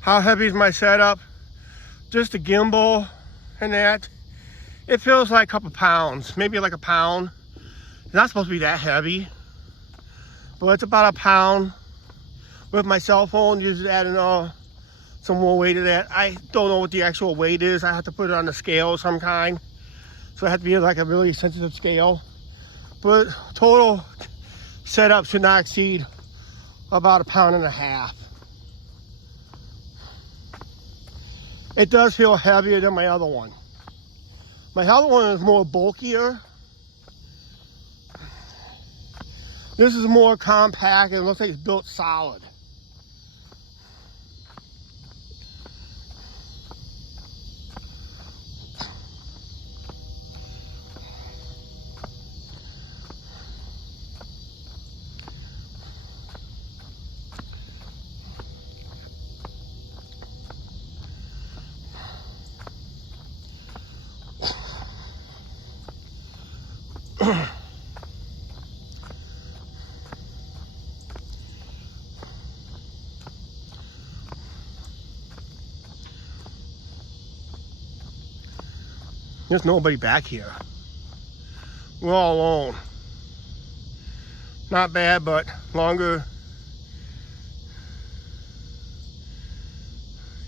How heavy is my setup? Just a gimbal and that. It feels like a couple pounds, maybe like a pound. It's not supposed to be that heavy, but it's about a pound. With my cell phone, just adding some more weight to that. I don't know what the actual weight is. I have to put it on a scale of some kind. So it has to be like a really sensitive scale. But total setup should not exceed about 1.5 pounds. It does feel heavier than my other one. My other one is more bulkier. This is more compact and it looks like it's built solid. There's nobody back here. We're all alone. Not bad, but longer.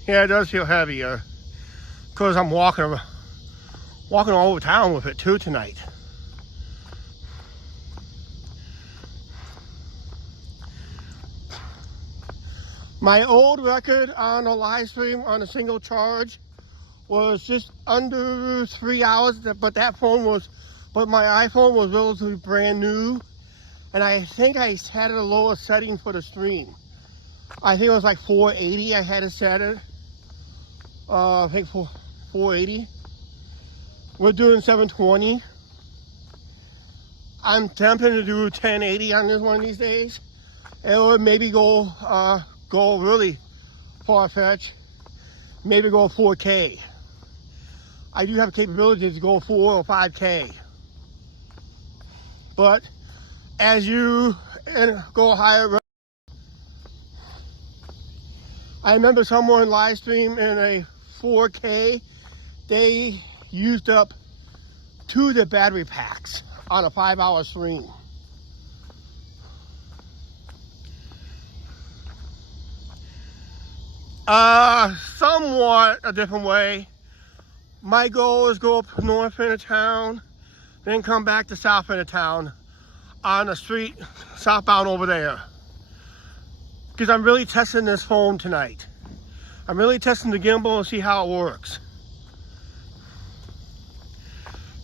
Yeah, it does feel heavier because I'm walking all over town with it too tonight. My old record on a live stream on a single charge was just under 3 hours, but my iPhone was relatively brand new, and I think I had a lower setting for the stream. I think it was like 480. I had it set it. I think 480. We're doing 720. I'm tempted to do 1080 on this one of these days, and would maybe go really far-fetched. Maybe go 4K. I do have capability to go 4 or 5K. But as you go higher, I remember someone live stream in a 4K, they used up 2 of their battery packs on a 5-hour stream. Somewhat a different way. My goal is go up north end of town, then come back to south end of town on the street southbound over there. Because I'm really testing this phone tonight. I'm really testing the gimbal and see how it works.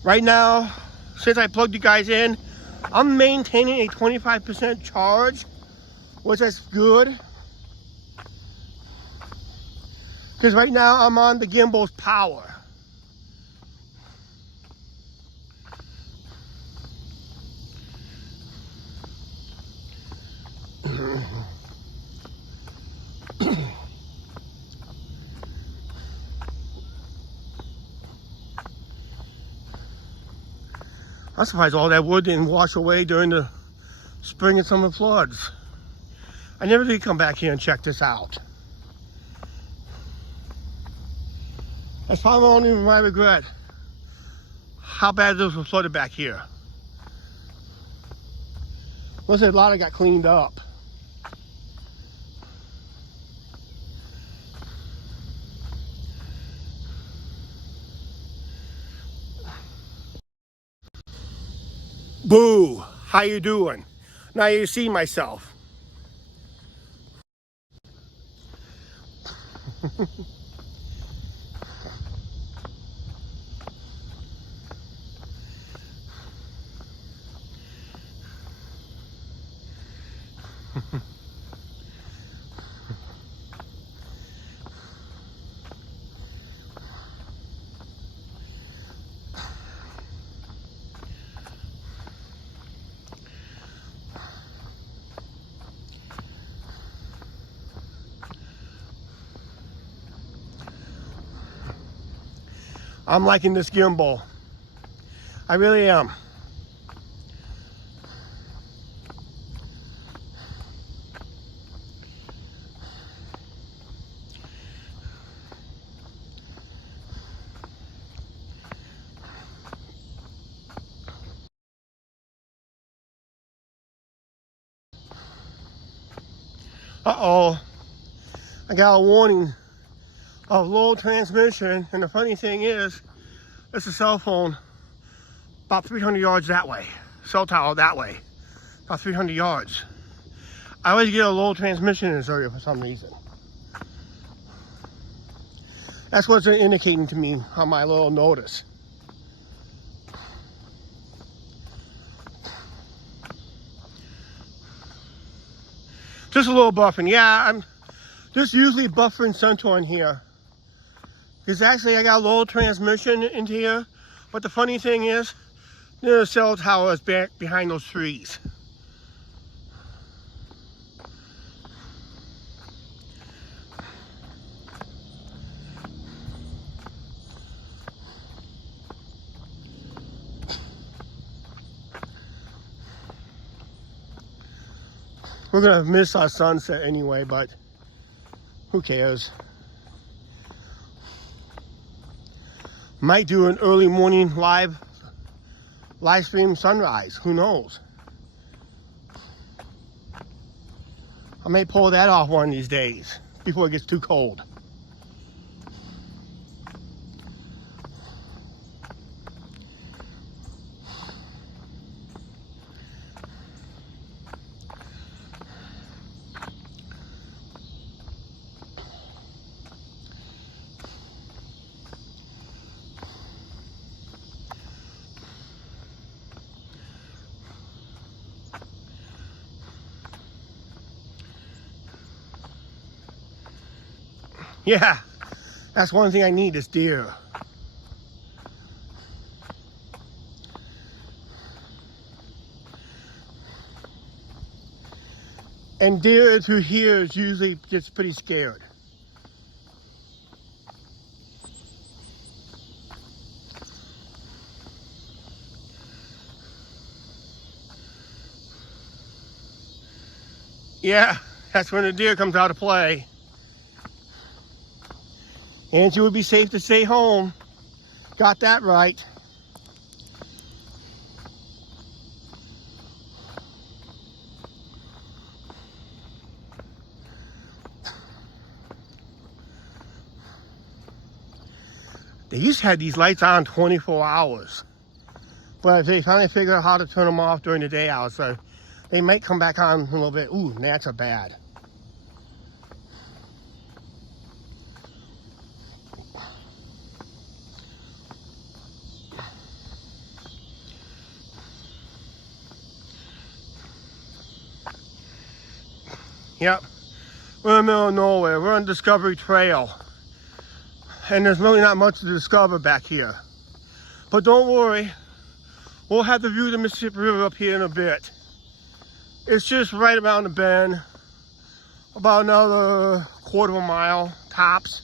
Right now, since I plugged you guys in, I'm maintaining a 25% charge, which is good. Because right now I'm on the gimbal's power. I'm surprised all that wood didn't wash away during the spring and summer floods. I never did come back here and check this out. That's probably only my regret. How bad this was flooded back here. Looks like a lot of it got cleaned up. Boo! How you doing? Now you see myself. I'm liking this gimbal. I really am. Uh-oh. I got a warning of low transmission, and the funny thing is, it's a cell phone about 300 yards that way. Cell tower that way, about 300 yards. I always get a low transmission in this area for some reason. That's what's indicating to me on my little notice. Just a little buffering. Yeah, I'm just usually buffering central in here. Because actually I got a low transmission into here. But the funny thing is, the cell tower is back behind those trees. We're gonna miss our sunset anyway, but who cares? Might do an early morning live stream sunrise, who knows? I may pull that off one of these days before it gets too cold. Yeah, that's one thing I need is deer. And deer through here is usually just pretty scared. Yeah, that's when the deer comes out to play. Angie would be safe to stay home. Got that right. They used to have these lights on 24 hours. But they finally figured out how to turn them off during the day hours. So they might come back on a little bit. Ooh, gnats are bad. Yep, we're in the middle of nowhere. We're on Discovery Trail. And there's really not much to discover back here. But don't worry, we'll have the view of the Mississippi River up here in a bit. It's just right around the bend, about another quarter of a mile, tops.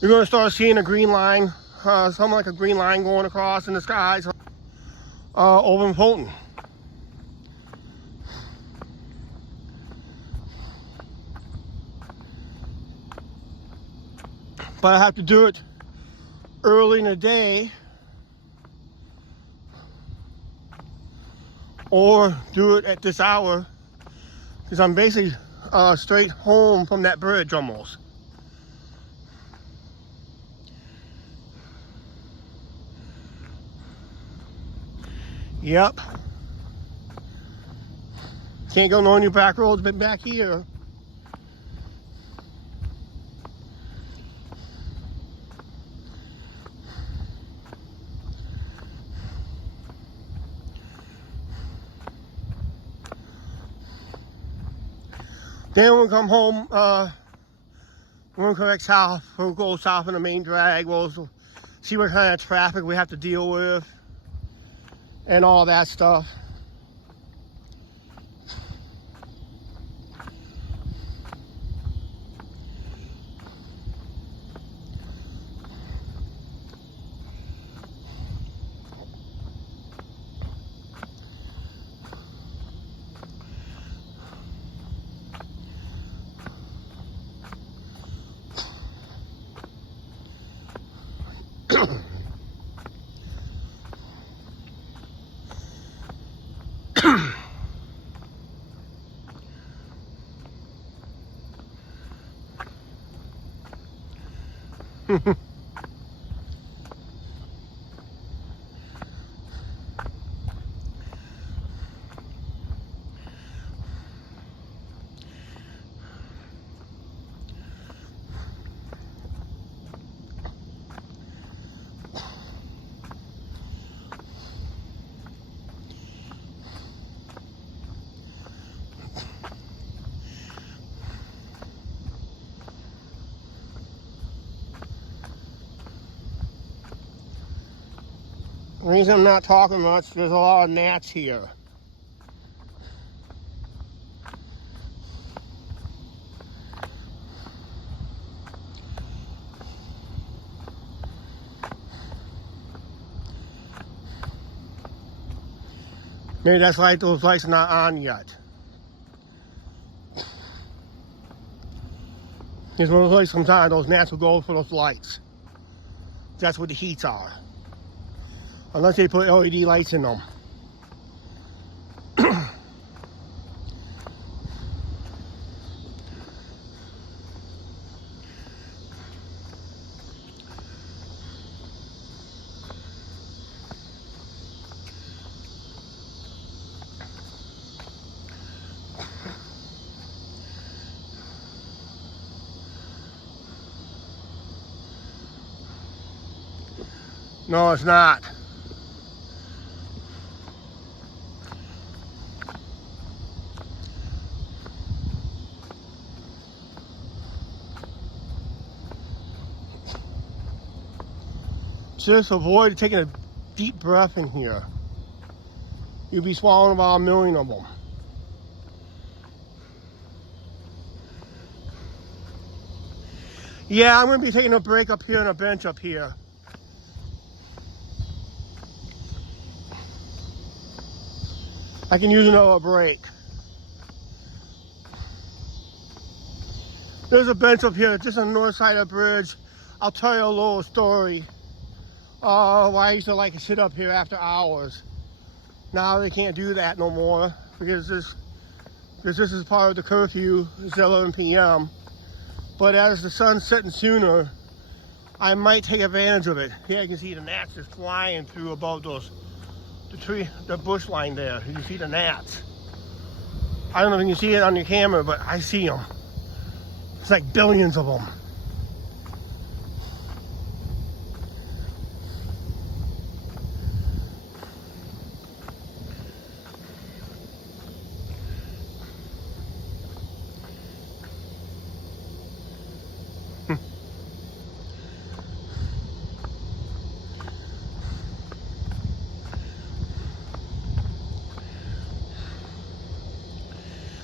You're gonna start seeing a green line, something like a green line going across in the skies over in Fulton. But I have to do it early in the day or do it at this hour because I'm basically straight home from that bridge almost. Yep. Can't go no new back roads but back here. Then we'll come home, we'll come back south, we'll go south on the main drag, we'll see what kind of traffic we have to deal with, and all that stuff. The reason I'm not talking much, there's a lot of gnats here. Maybe that's why those lights are not on yet. Because when those lights come on, those gnats will go for those lights. That's what the heats are. Unless they put LED lights in them. No, it's not. Just avoid taking a deep breath in here. You'll be swallowing about 1 million of them. Yeah, I'm going to be taking a break up here on a bench up here. I can use another break. There's a bench up here just on the north side of the bridge. I'll tell you a little story. Why I used to like to sit up here after hours. Now they can't do that no more because this is part of the curfew. It's 11 p.m. But as the sun's setting sooner, I might take advantage of it. Here you can see the gnats just flying through above the bush line there. You can see the gnats. I don't know if you can see it on your camera, but I see them. It's like billions of them.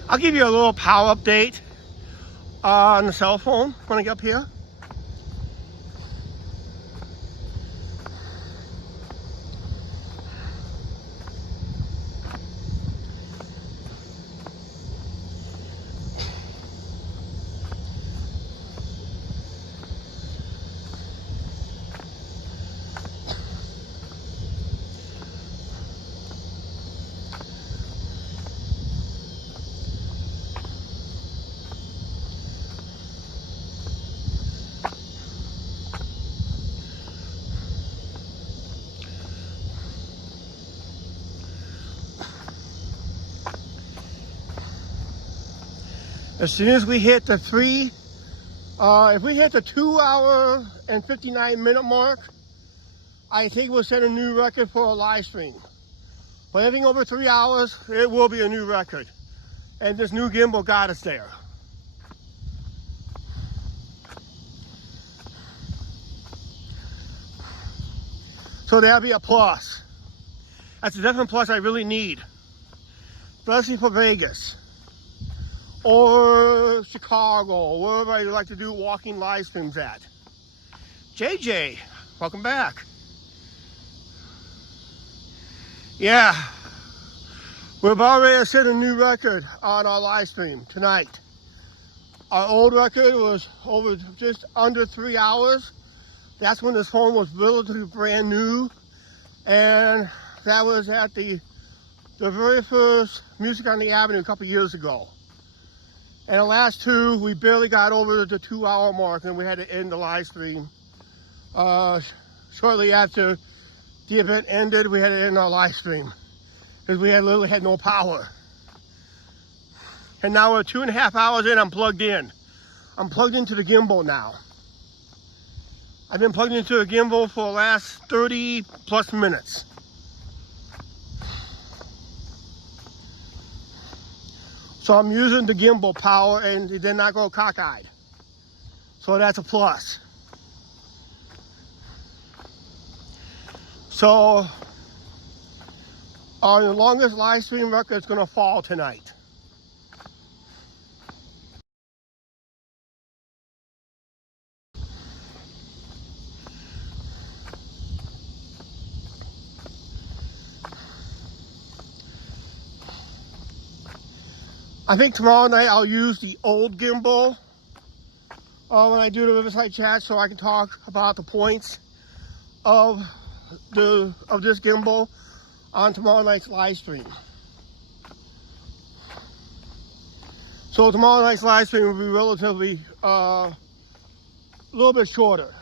I'll give you a little power update on the cell phone when I get up here. As soon as we hit the if we hit the 2 hour and 59 minute mark, I think we'll set a new record for a live stream. But anything over 3 hours, it will be a new record. And this new gimbal got us there. So that'll be a plus. That's a definite plus I really need. Especially for Vegas. Or Chicago, wherever you like to do walking live streams at. JJ, welcome back. Yeah, we're about ready to set a new record on our live stream tonight. Our old record was over just under 3 hours. That's when this phone was relatively brand new. And that was at the very first Music on the Avenue a couple years ago. And the last two, we barely got over the 2 hour mark and we had to end the live stream. Shortly after the event ended, we had to end our live stream because we literally had no power. And now we're 2.5 hours in, I'm plugged in. I'm plugged into the gimbal now. I've been plugged into the gimbal for the last 30 plus minutes. So I'm using the gimbal power and it did not go cockeyed. So that's a plus. So our longest live stream record is going to fall tonight. I think tomorrow night I'll use the old gimbal when I do the Riverside chat so I can talk about the points of this gimbal on tomorrow night's live stream. So tomorrow night's live stream will be relatively a little bit shorter.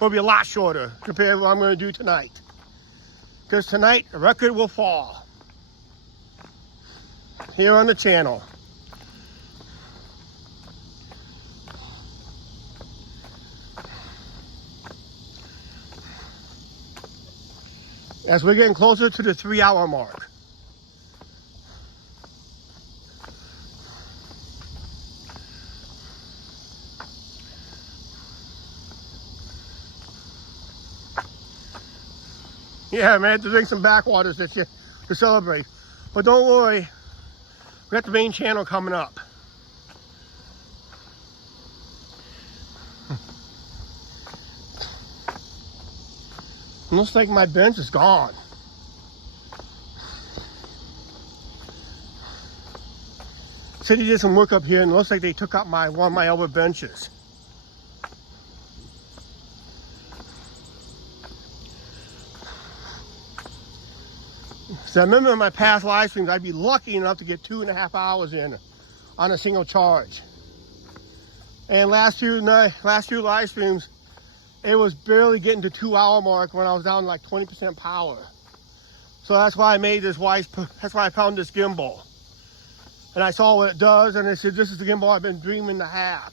Will be a lot shorter compared to what I'm going to do tonight. Because tonight the record will fall here on the channel. As we're getting closer to the 3 hour mark. Yeah, man, to drink some backwaters this year to celebrate. But don't worry, we got the main channel coming up. Looks like my bench is gone. Said he did some work up here and it looks like they took out one of my other benches. So I remember in my past live streams, I'd be lucky enough to get 2.5 hours in on a single charge. And last few live streams, it was barely getting to 2 hour mark when I was down to like 20% power. So that's why I made this that's why I found this gimbal. And I saw what it does and I said, this is the gimbal I've been dreaming to have.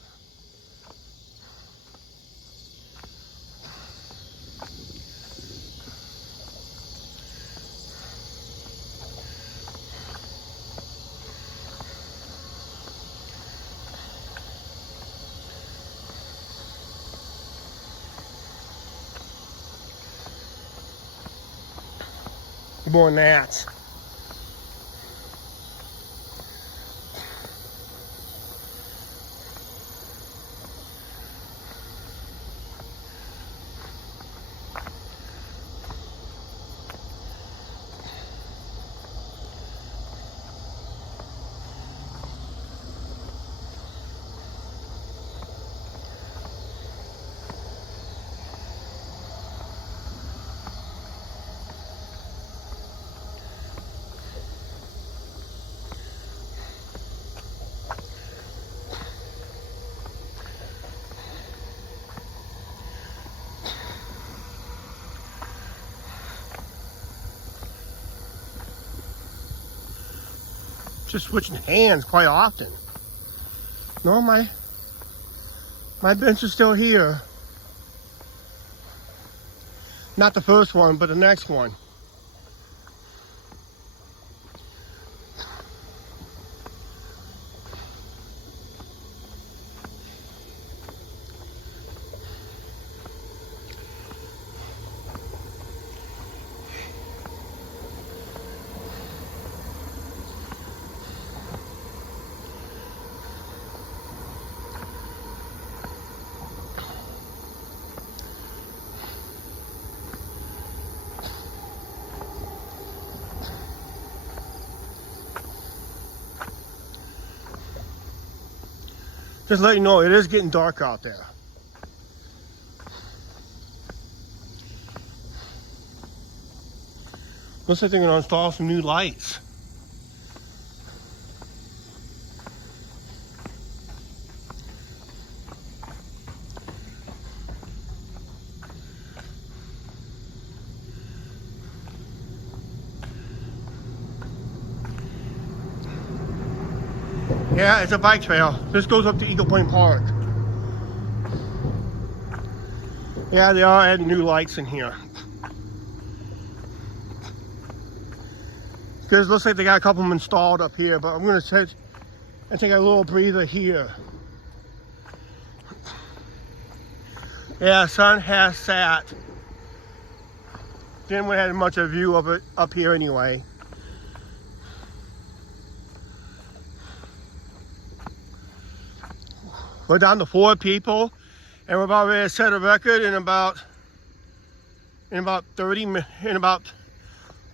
More gnats. Just switching hands quite often. No, my bench is still here. Not the first one, but the next one. Just let you know, it is getting dark out there. Looks like they're gonna install some new lights. Yeah, it's a bike trail. This goes up to Eagle Point Park. Yeah, they are adding new lights in here. Because it looks like they got a couple of them installed up here, but I'm going to sit and take a little breather here. Yeah, sun has sat. Didn't have much of a view of it up here anyway. We're down to 4 people, and we're about ready to set a record in about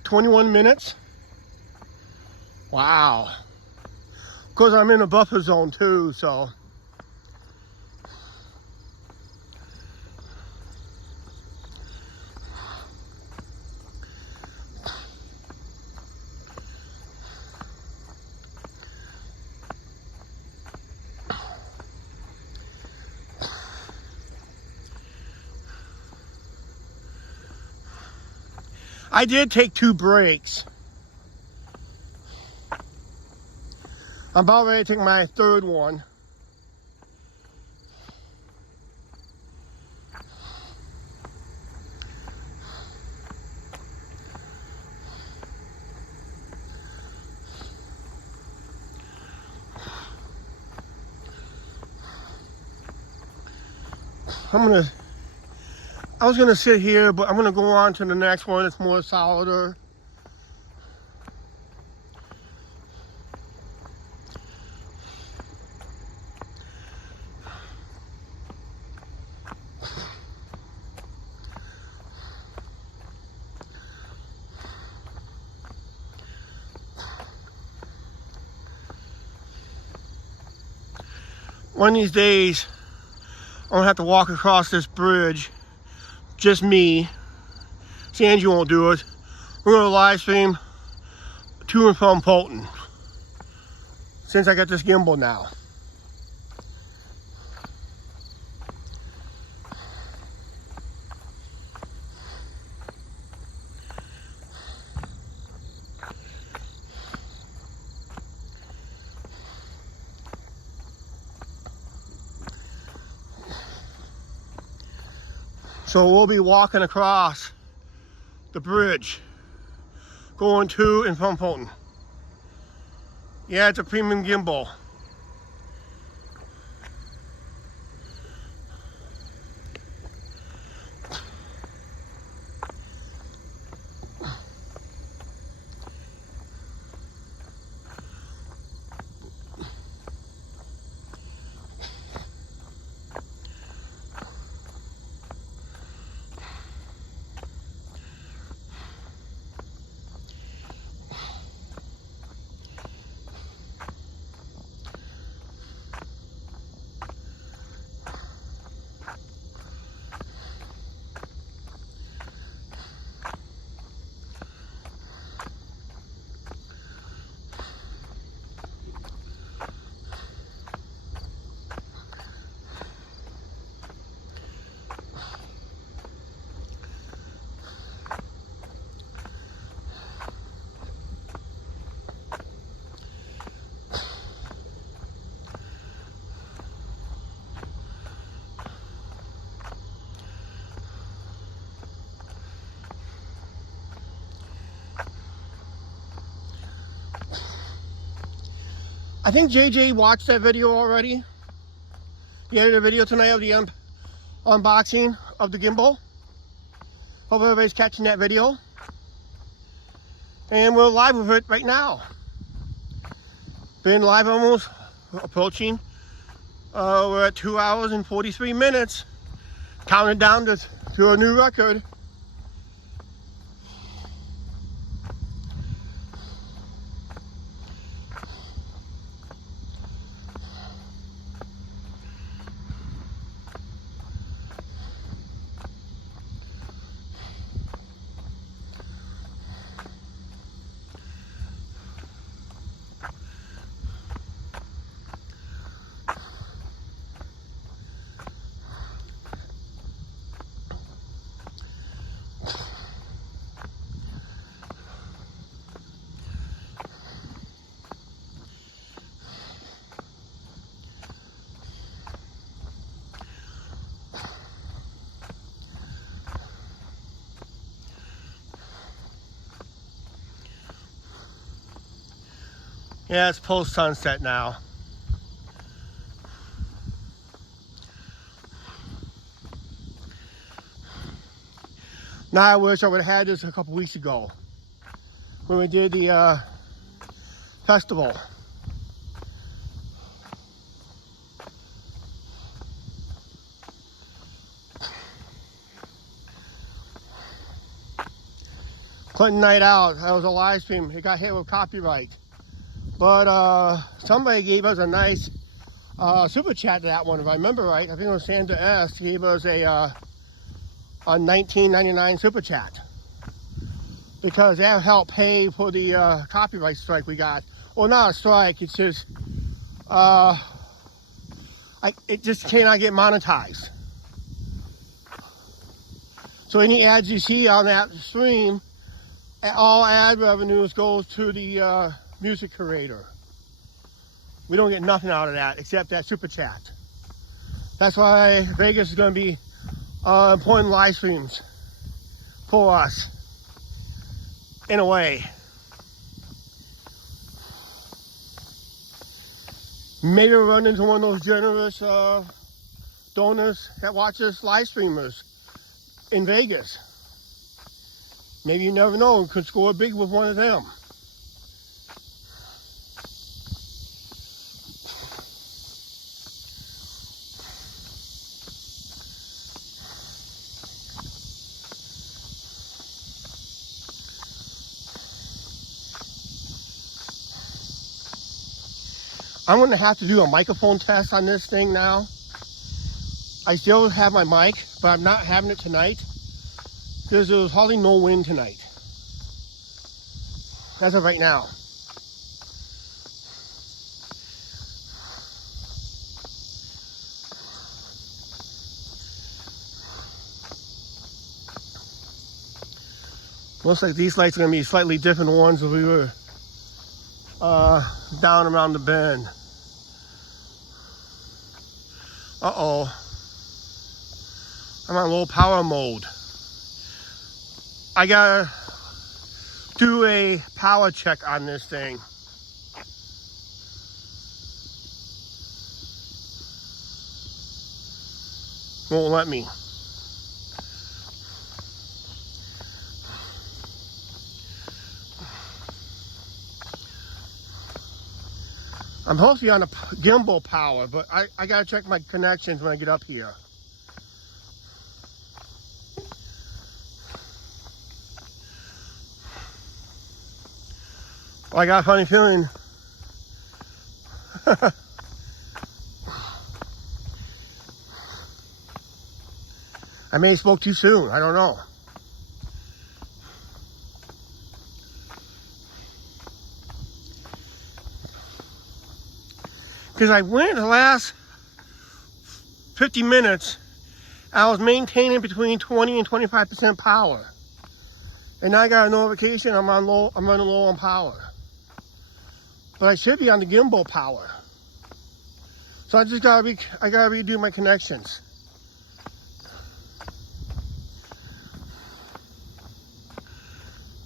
21 minutes. Wow. Of course, I'm in a buffer zone too, so. I did take 2 breaks. I'm about ready to take my 3rd one. I was gonna sit here, but I'm gonna go on to the next one. It's more solider. One of these days, I'm gonna have to walk across this bridge. Just me. Sanji won't do it. We're gonna live stream to and from Fulton. Since I got this gimbal now. So we'll be walking across the bridge, going to and from Fulton. Yeah, it's a premium gimbal. I think JJ watched that video already. He edited a video tonight of the unboxing of the gimbal. Hope everybody's catching that video. And we're live with it right now. Been live almost approaching. We're at 2 hours and 43 minutes. Counting down to a new record. Yeah, it's post sunset now. Now I wish I would have had this a couple weeks ago when we did the festival. Clinton Night Out, that was a live stream. It got hit with copyright. But somebody gave us a nice super chat to that one, if I remember right. I think it was Sandra S. gave us a $19.99 super chat. Because that helped pay for the copyright strike we got. Well, not a strike, it's just, it just cannot get monetized. So any ads you see on that stream, all ad revenues goes to the music creator. We don't get nothing out of that except that super chat. That's why Vegas is going to be important live streams for us, in a way. Maybe we'll run into one of those generous donors that watch us live streamers in Vegas. Maybe you never know, could score big with one of them. I'm going to have to do a microphone test on this thing now. I still have my mic, but I'm not having it tonight because there was hardly no wind tonight. As of right now. Looks like these lights are going to be slightly different ones if we were down around the bend. Uh-oh. I'm on low power mode. I gotta do a power check on this thing. Won't let me. I'm supposed to be on the gimbal power, but I gotta check my connections when I get up here. Well, I got a funny feeling. I may have spoke too soon, I don't know. Because I went the last 50 minutes, I was maintaining between 20 and 25% power. And now I got a notification I'm running low on power. But I should be on the gimbal power. So I gotta redo my connections.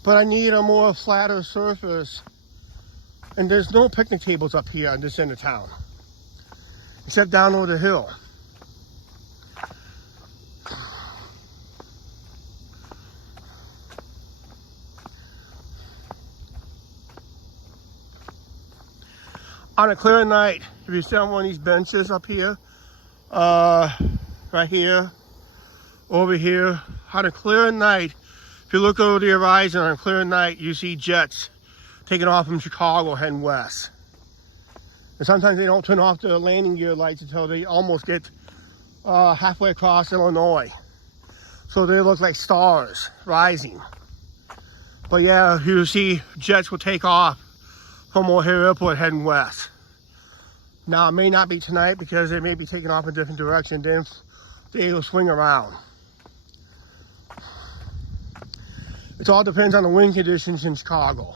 But I need a more flatter surface. And there's no picnic tables up here in this end of town. Except down over the hill. On a clear night, if you sit on one of these benches up here, right here, over here, on a clear night, if you look over the horizon on a clear night, you see jets taking off from Chicago heading west. And sometimes they don't turn off the landing gear lights until they almost get halfway across Illinois. So they look like stars rising. But yeah, you see jets will take off from O'Hare Airport heading west. Now it may not be tonight because they may be taking off in a different direction, then they will swing around. It all depends on the wind conditions in Chicago.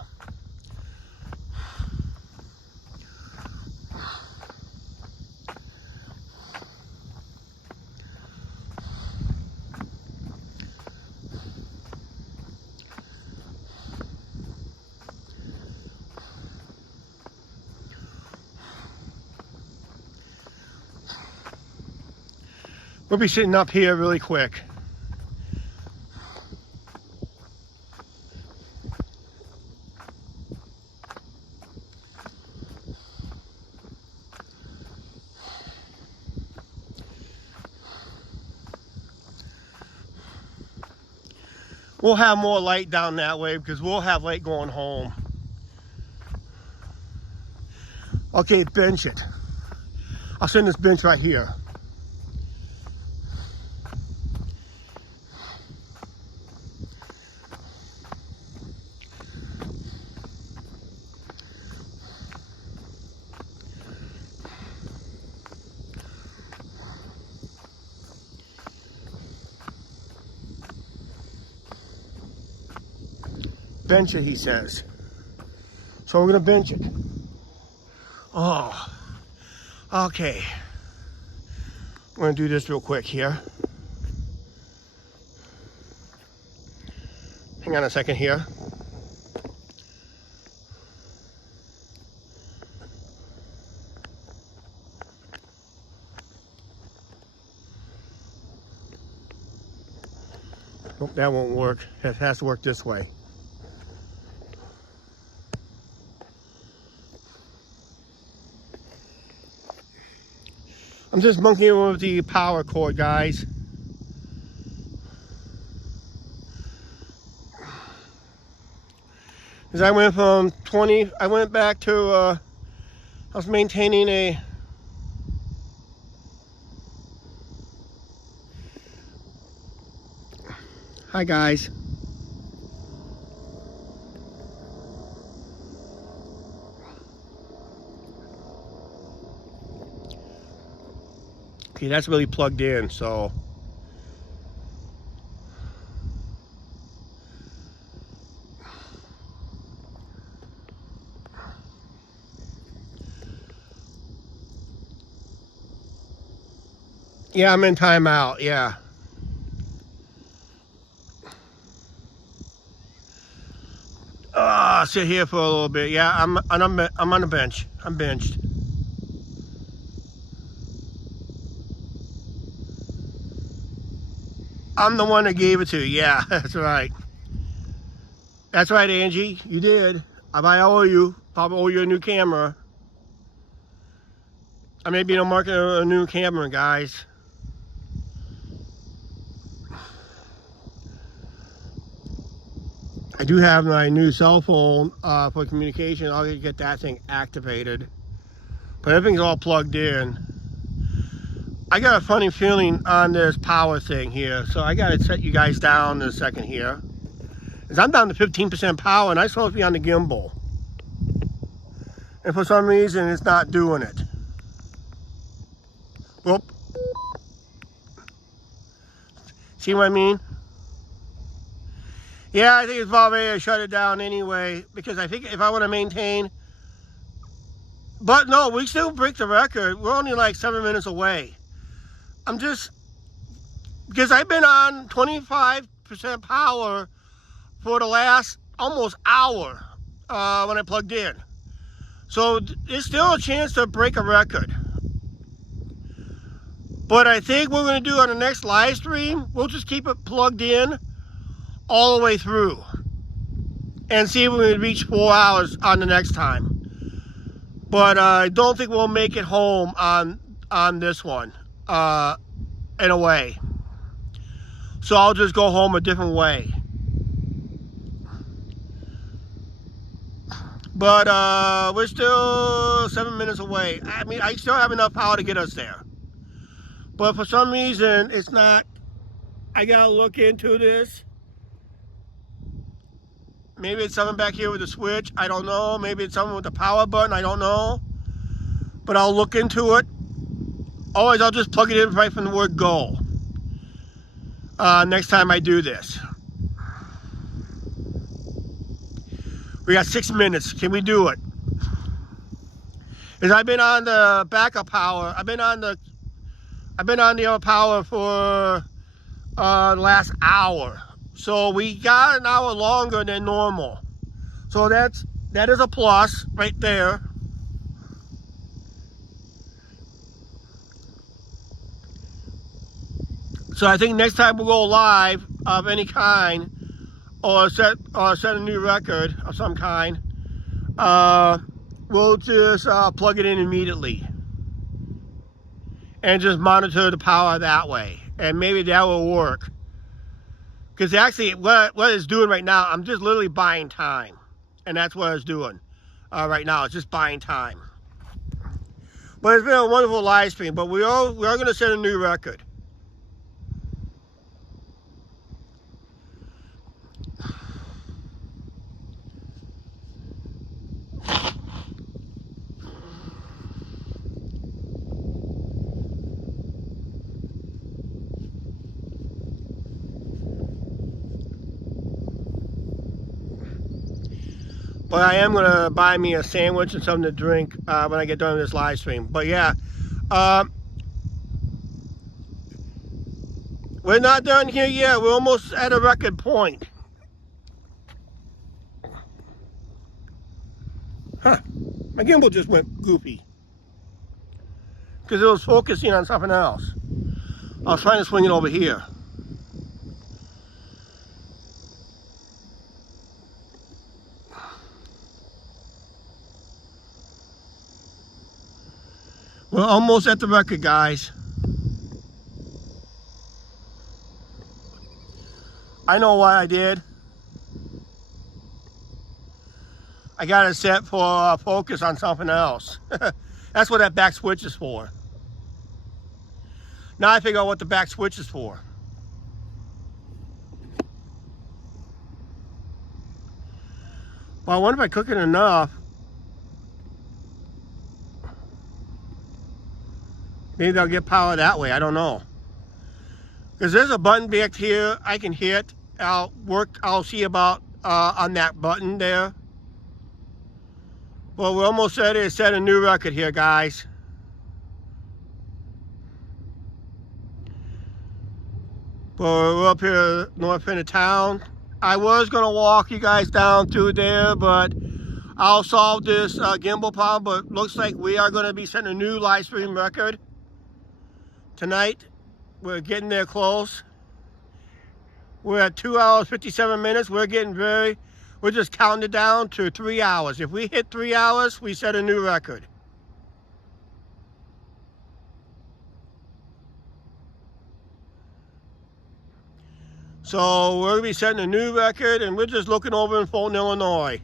We'll be sitting up here really quick. We'll have more light down that way because we'll have light going home. Okay, bench it. I'll send this bench right here. Bench it, he says. So we're gonna bench it. Oh, okay. We're gonna do this real quick here. Hang on a second here. Nope, that won't work. It has to work this way. I'm just monkeying with the power cord, guys. Because I went from 20, I went back to, I was maintaining a, hi guys. Okay, that's really plugged in, so. Yeah, I'm in timeout, yeah. Sit here for a little bit. Yeah, I'm on the bench. I'm benched. I'm the one that gave it to you. Yeah, that's right. That's right, Angie. You did. I owe you. Probably owe you a new camera. I may be in the market of a new camera, guys. I do have my new cell phone for communication. I'll get that thing activated. But everything's all plugged in. I got a funny feeling on this power thing here, so I got to set you guys down in a second here. Because I'm down to 15% power, and I'm supposed to be on the gimbal. And for some reason, it's not doing it. Whoop. See what I mean? Yeah, I think it's about ready to shut it down anyway, because I think if I want to maintain... But no, we still break the record. We're only like 7 minutes away. I'm just, because I've been on 25% power for the last almost hour when I plugged in. So there's still a chance to break a record. But I think what we're going to do on the next live stream, we'll just keep it plugged in all the way through. And see if we can reach 4 hours on the next time. But I don't think we'll make it home on this one. In a way. So I'll just go home a different way. But we're still 7 minutes away. I mean, I still have enough power to get us there. But for some reason, it's not. I gotta look into this. Maybe it's something back here with the switch. I don't know. Maybe it's something with the power button. I don't know. But I'll look into it. Otherwise, I'll just plug it in right from the word go. Next time I do this. We got 6 minutes. Can we do it? Because I've been on the backup power. I've been on the other power for the last hour. So we got an hour longer than normal. So that is a plus right there. So I think next time we go live of any kind, or set a new record of some kind, we'll just plug it in immediately and just monitor the power that way, and maybe that will work. Because actually, what it's doing right now, I'm just literally buying time, and that's what it's doing right now. It's just buying time. But it's been a wonderful live stream. But we are going to set a new record. But I am going to buy me a sandwich and something to drink when I get done with this live stream. But yeah, we're not done here yet. We're almost at a record point. Huh. My gimbal just went goofy. Because it was focusing on something else. I was trying to swing it over here. We're almost at the record, guys. I know what I did. I got it set for focus on something else. That's what that back switch is for. Now I figure out what the back switch is for. Well, I wonder if I cook it enough. Maybe they'll get power that way. I don't know. Because there's a button back here I can hit. I'll see about on that button there. Well, we're almost ready to set a new record here, guys. But we're up here north end of town. I was going to walk you guys down through there, but I'll solve this gimbal problem. But looks like we are going to be setting a new live stream record tonight. We're getting there close. We're at 2 hours 57 minutes. We're just counting it down to 3 hours. If we hit 3 hours, we set a new record. So we're going to be setting a new record, and we're just looking over in Fulton, Illinois.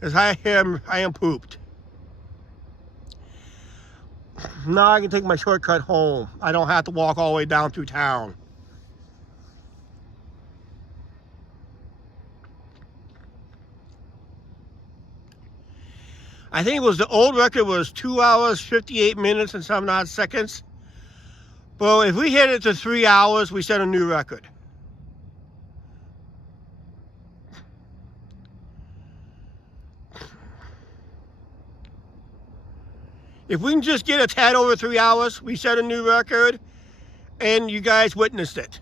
Because I am pooped. Now I can take my shortcut home. I don't have to walk all the way down through town. I think it was the old record was 2 hours, 58 minutes and some odd seconds. But if we hit it to 3 hours, we set a new record. If we can just get a tad over 3 hours, we set a new record, and you guys witnessed it.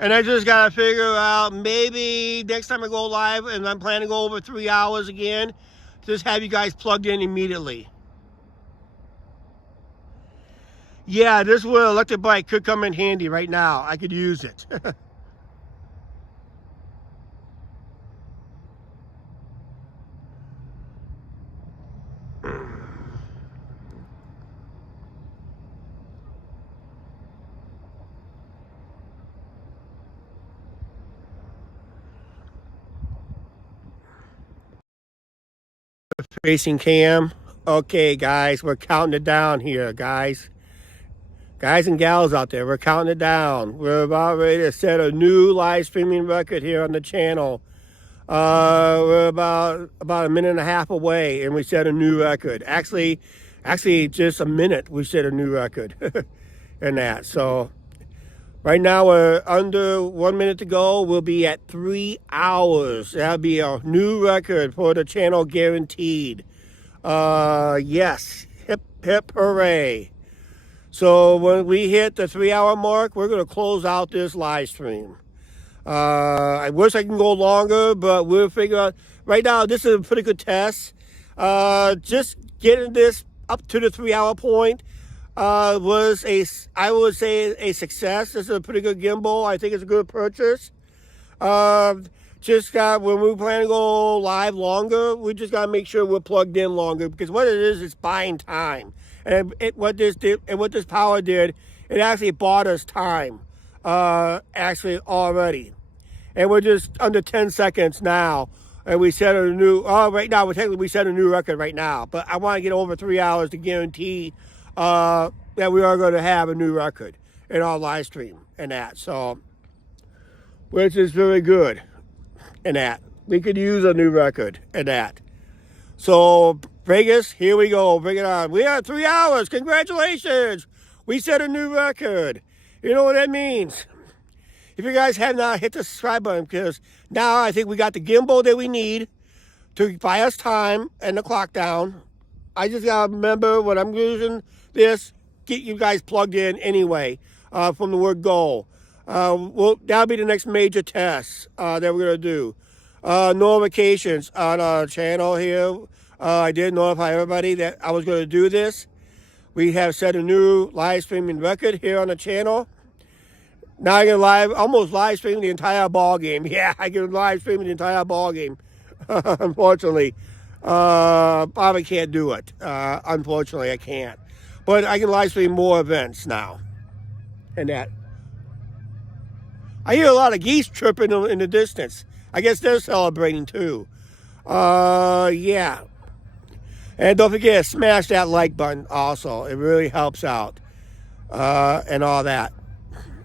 And I just got to figure out, maybe next time I go live, and I'm planning to go over 3 hours again, just have you guys plugged in immediately. Yeah, this little electric bike could come in handy right now. I could use it. Facing cam. Okay, guys, we're counting it down here, guys. Guys and gals out there, we're counting it down. We're about ready to set a new live streaming record here on the channel. We're about a minute and a half away, and we set a new record. Actually, just a minute, we set a new record in that. So right now we're under 1 minute to go. We'll be at 3 hours. That'll be a new record for the channel, guaranteed. Yes, hip hip hooray. So when we hit the 3 hour mark, we're going to close out this live stream. I wish I can go longer, but we'll figure out. Right now, this is a pretty good test. Just getting this up to the 3 hour point. was I would say a success. This is a pretty good gimbal. I think it's a good purchase. Just got, when we plan to go live longer, we just got to make sure we're plugged in longer, because what it is, it's buying time. And what this power did, it actually bought us time, actually already. And we're just under 10 seconds now. And we set a new, right now, we set a new record right now. But I want to get over 3 hours to guarantee that we are going to have a new record in our live stream and that. So, which is very good in that. We could use a new record in that. So, Vegas, here we go. Bring it on. We are 3 hours. Congratulations. We set a new record. You know what that means? If you guys have not hit the subscribe button, because now I think we got the gimbal that we need to buy us time and the clock down. I just got to remember when I'm using this, get you guys plugged in anyway from the word go. That'll be the next major test that we're going to do. Notifications on our channel here. I did notify everybody that I was going to do this. We have set a new live streaming record here on the channel. Now I can almost live stream the entire ball game. Yeah, I can live stream the entire ball game. Unfortunately, probably can't do it. Unfortunately, I can't. But I can live stream more events now. And that. I hear a lot of geese chirping in the distance. I guess they're celebrating too. Yeah. And don't forget, smash that like button also. It really helps out. And all that.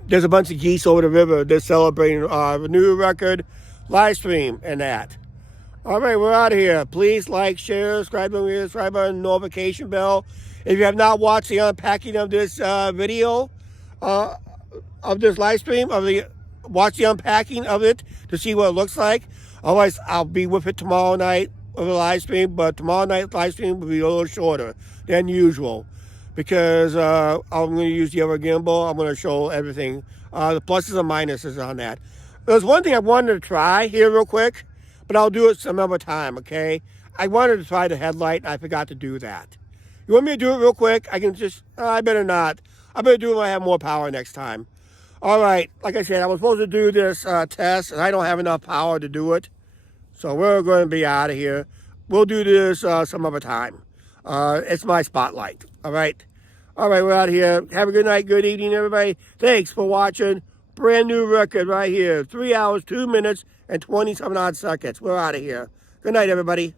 There's a bunch of geese over the river. They're celebrating a new record, live stream, and that. All right, we're out of here. Please like, share, subscribe button, notification bell. If you have not watched the unpacking of this video, of this live stream, watch the unpacking of it to see what it looks like. Otherwise, I'll be with it tomorrow night of the live stream, but tomorrow night live stream will be a little shorter than usual, because I'm going to use the other gimbal. I'm going to show everything, the pluses and minuses on that. There's one thing I wanted to try here real quick, but I'll do it some other time, okay? I wanted to try the headlight, and I forgot to do that. You want me to do it real quick? I can just, I better not. I better do it when I have more power next time. All right, like I said, I was supposed to do this test, and I don't have enough power to do it. So we're going to be out of here. We'll do this some other time. It's my spotlight, all right? All right, we're out of here. Have a good night, good evening, everybody. Thanks for watching. Brand new record right here. 3 hours, 2 minutes, and 27 odd seconds. We're out of here. Good night, everybody.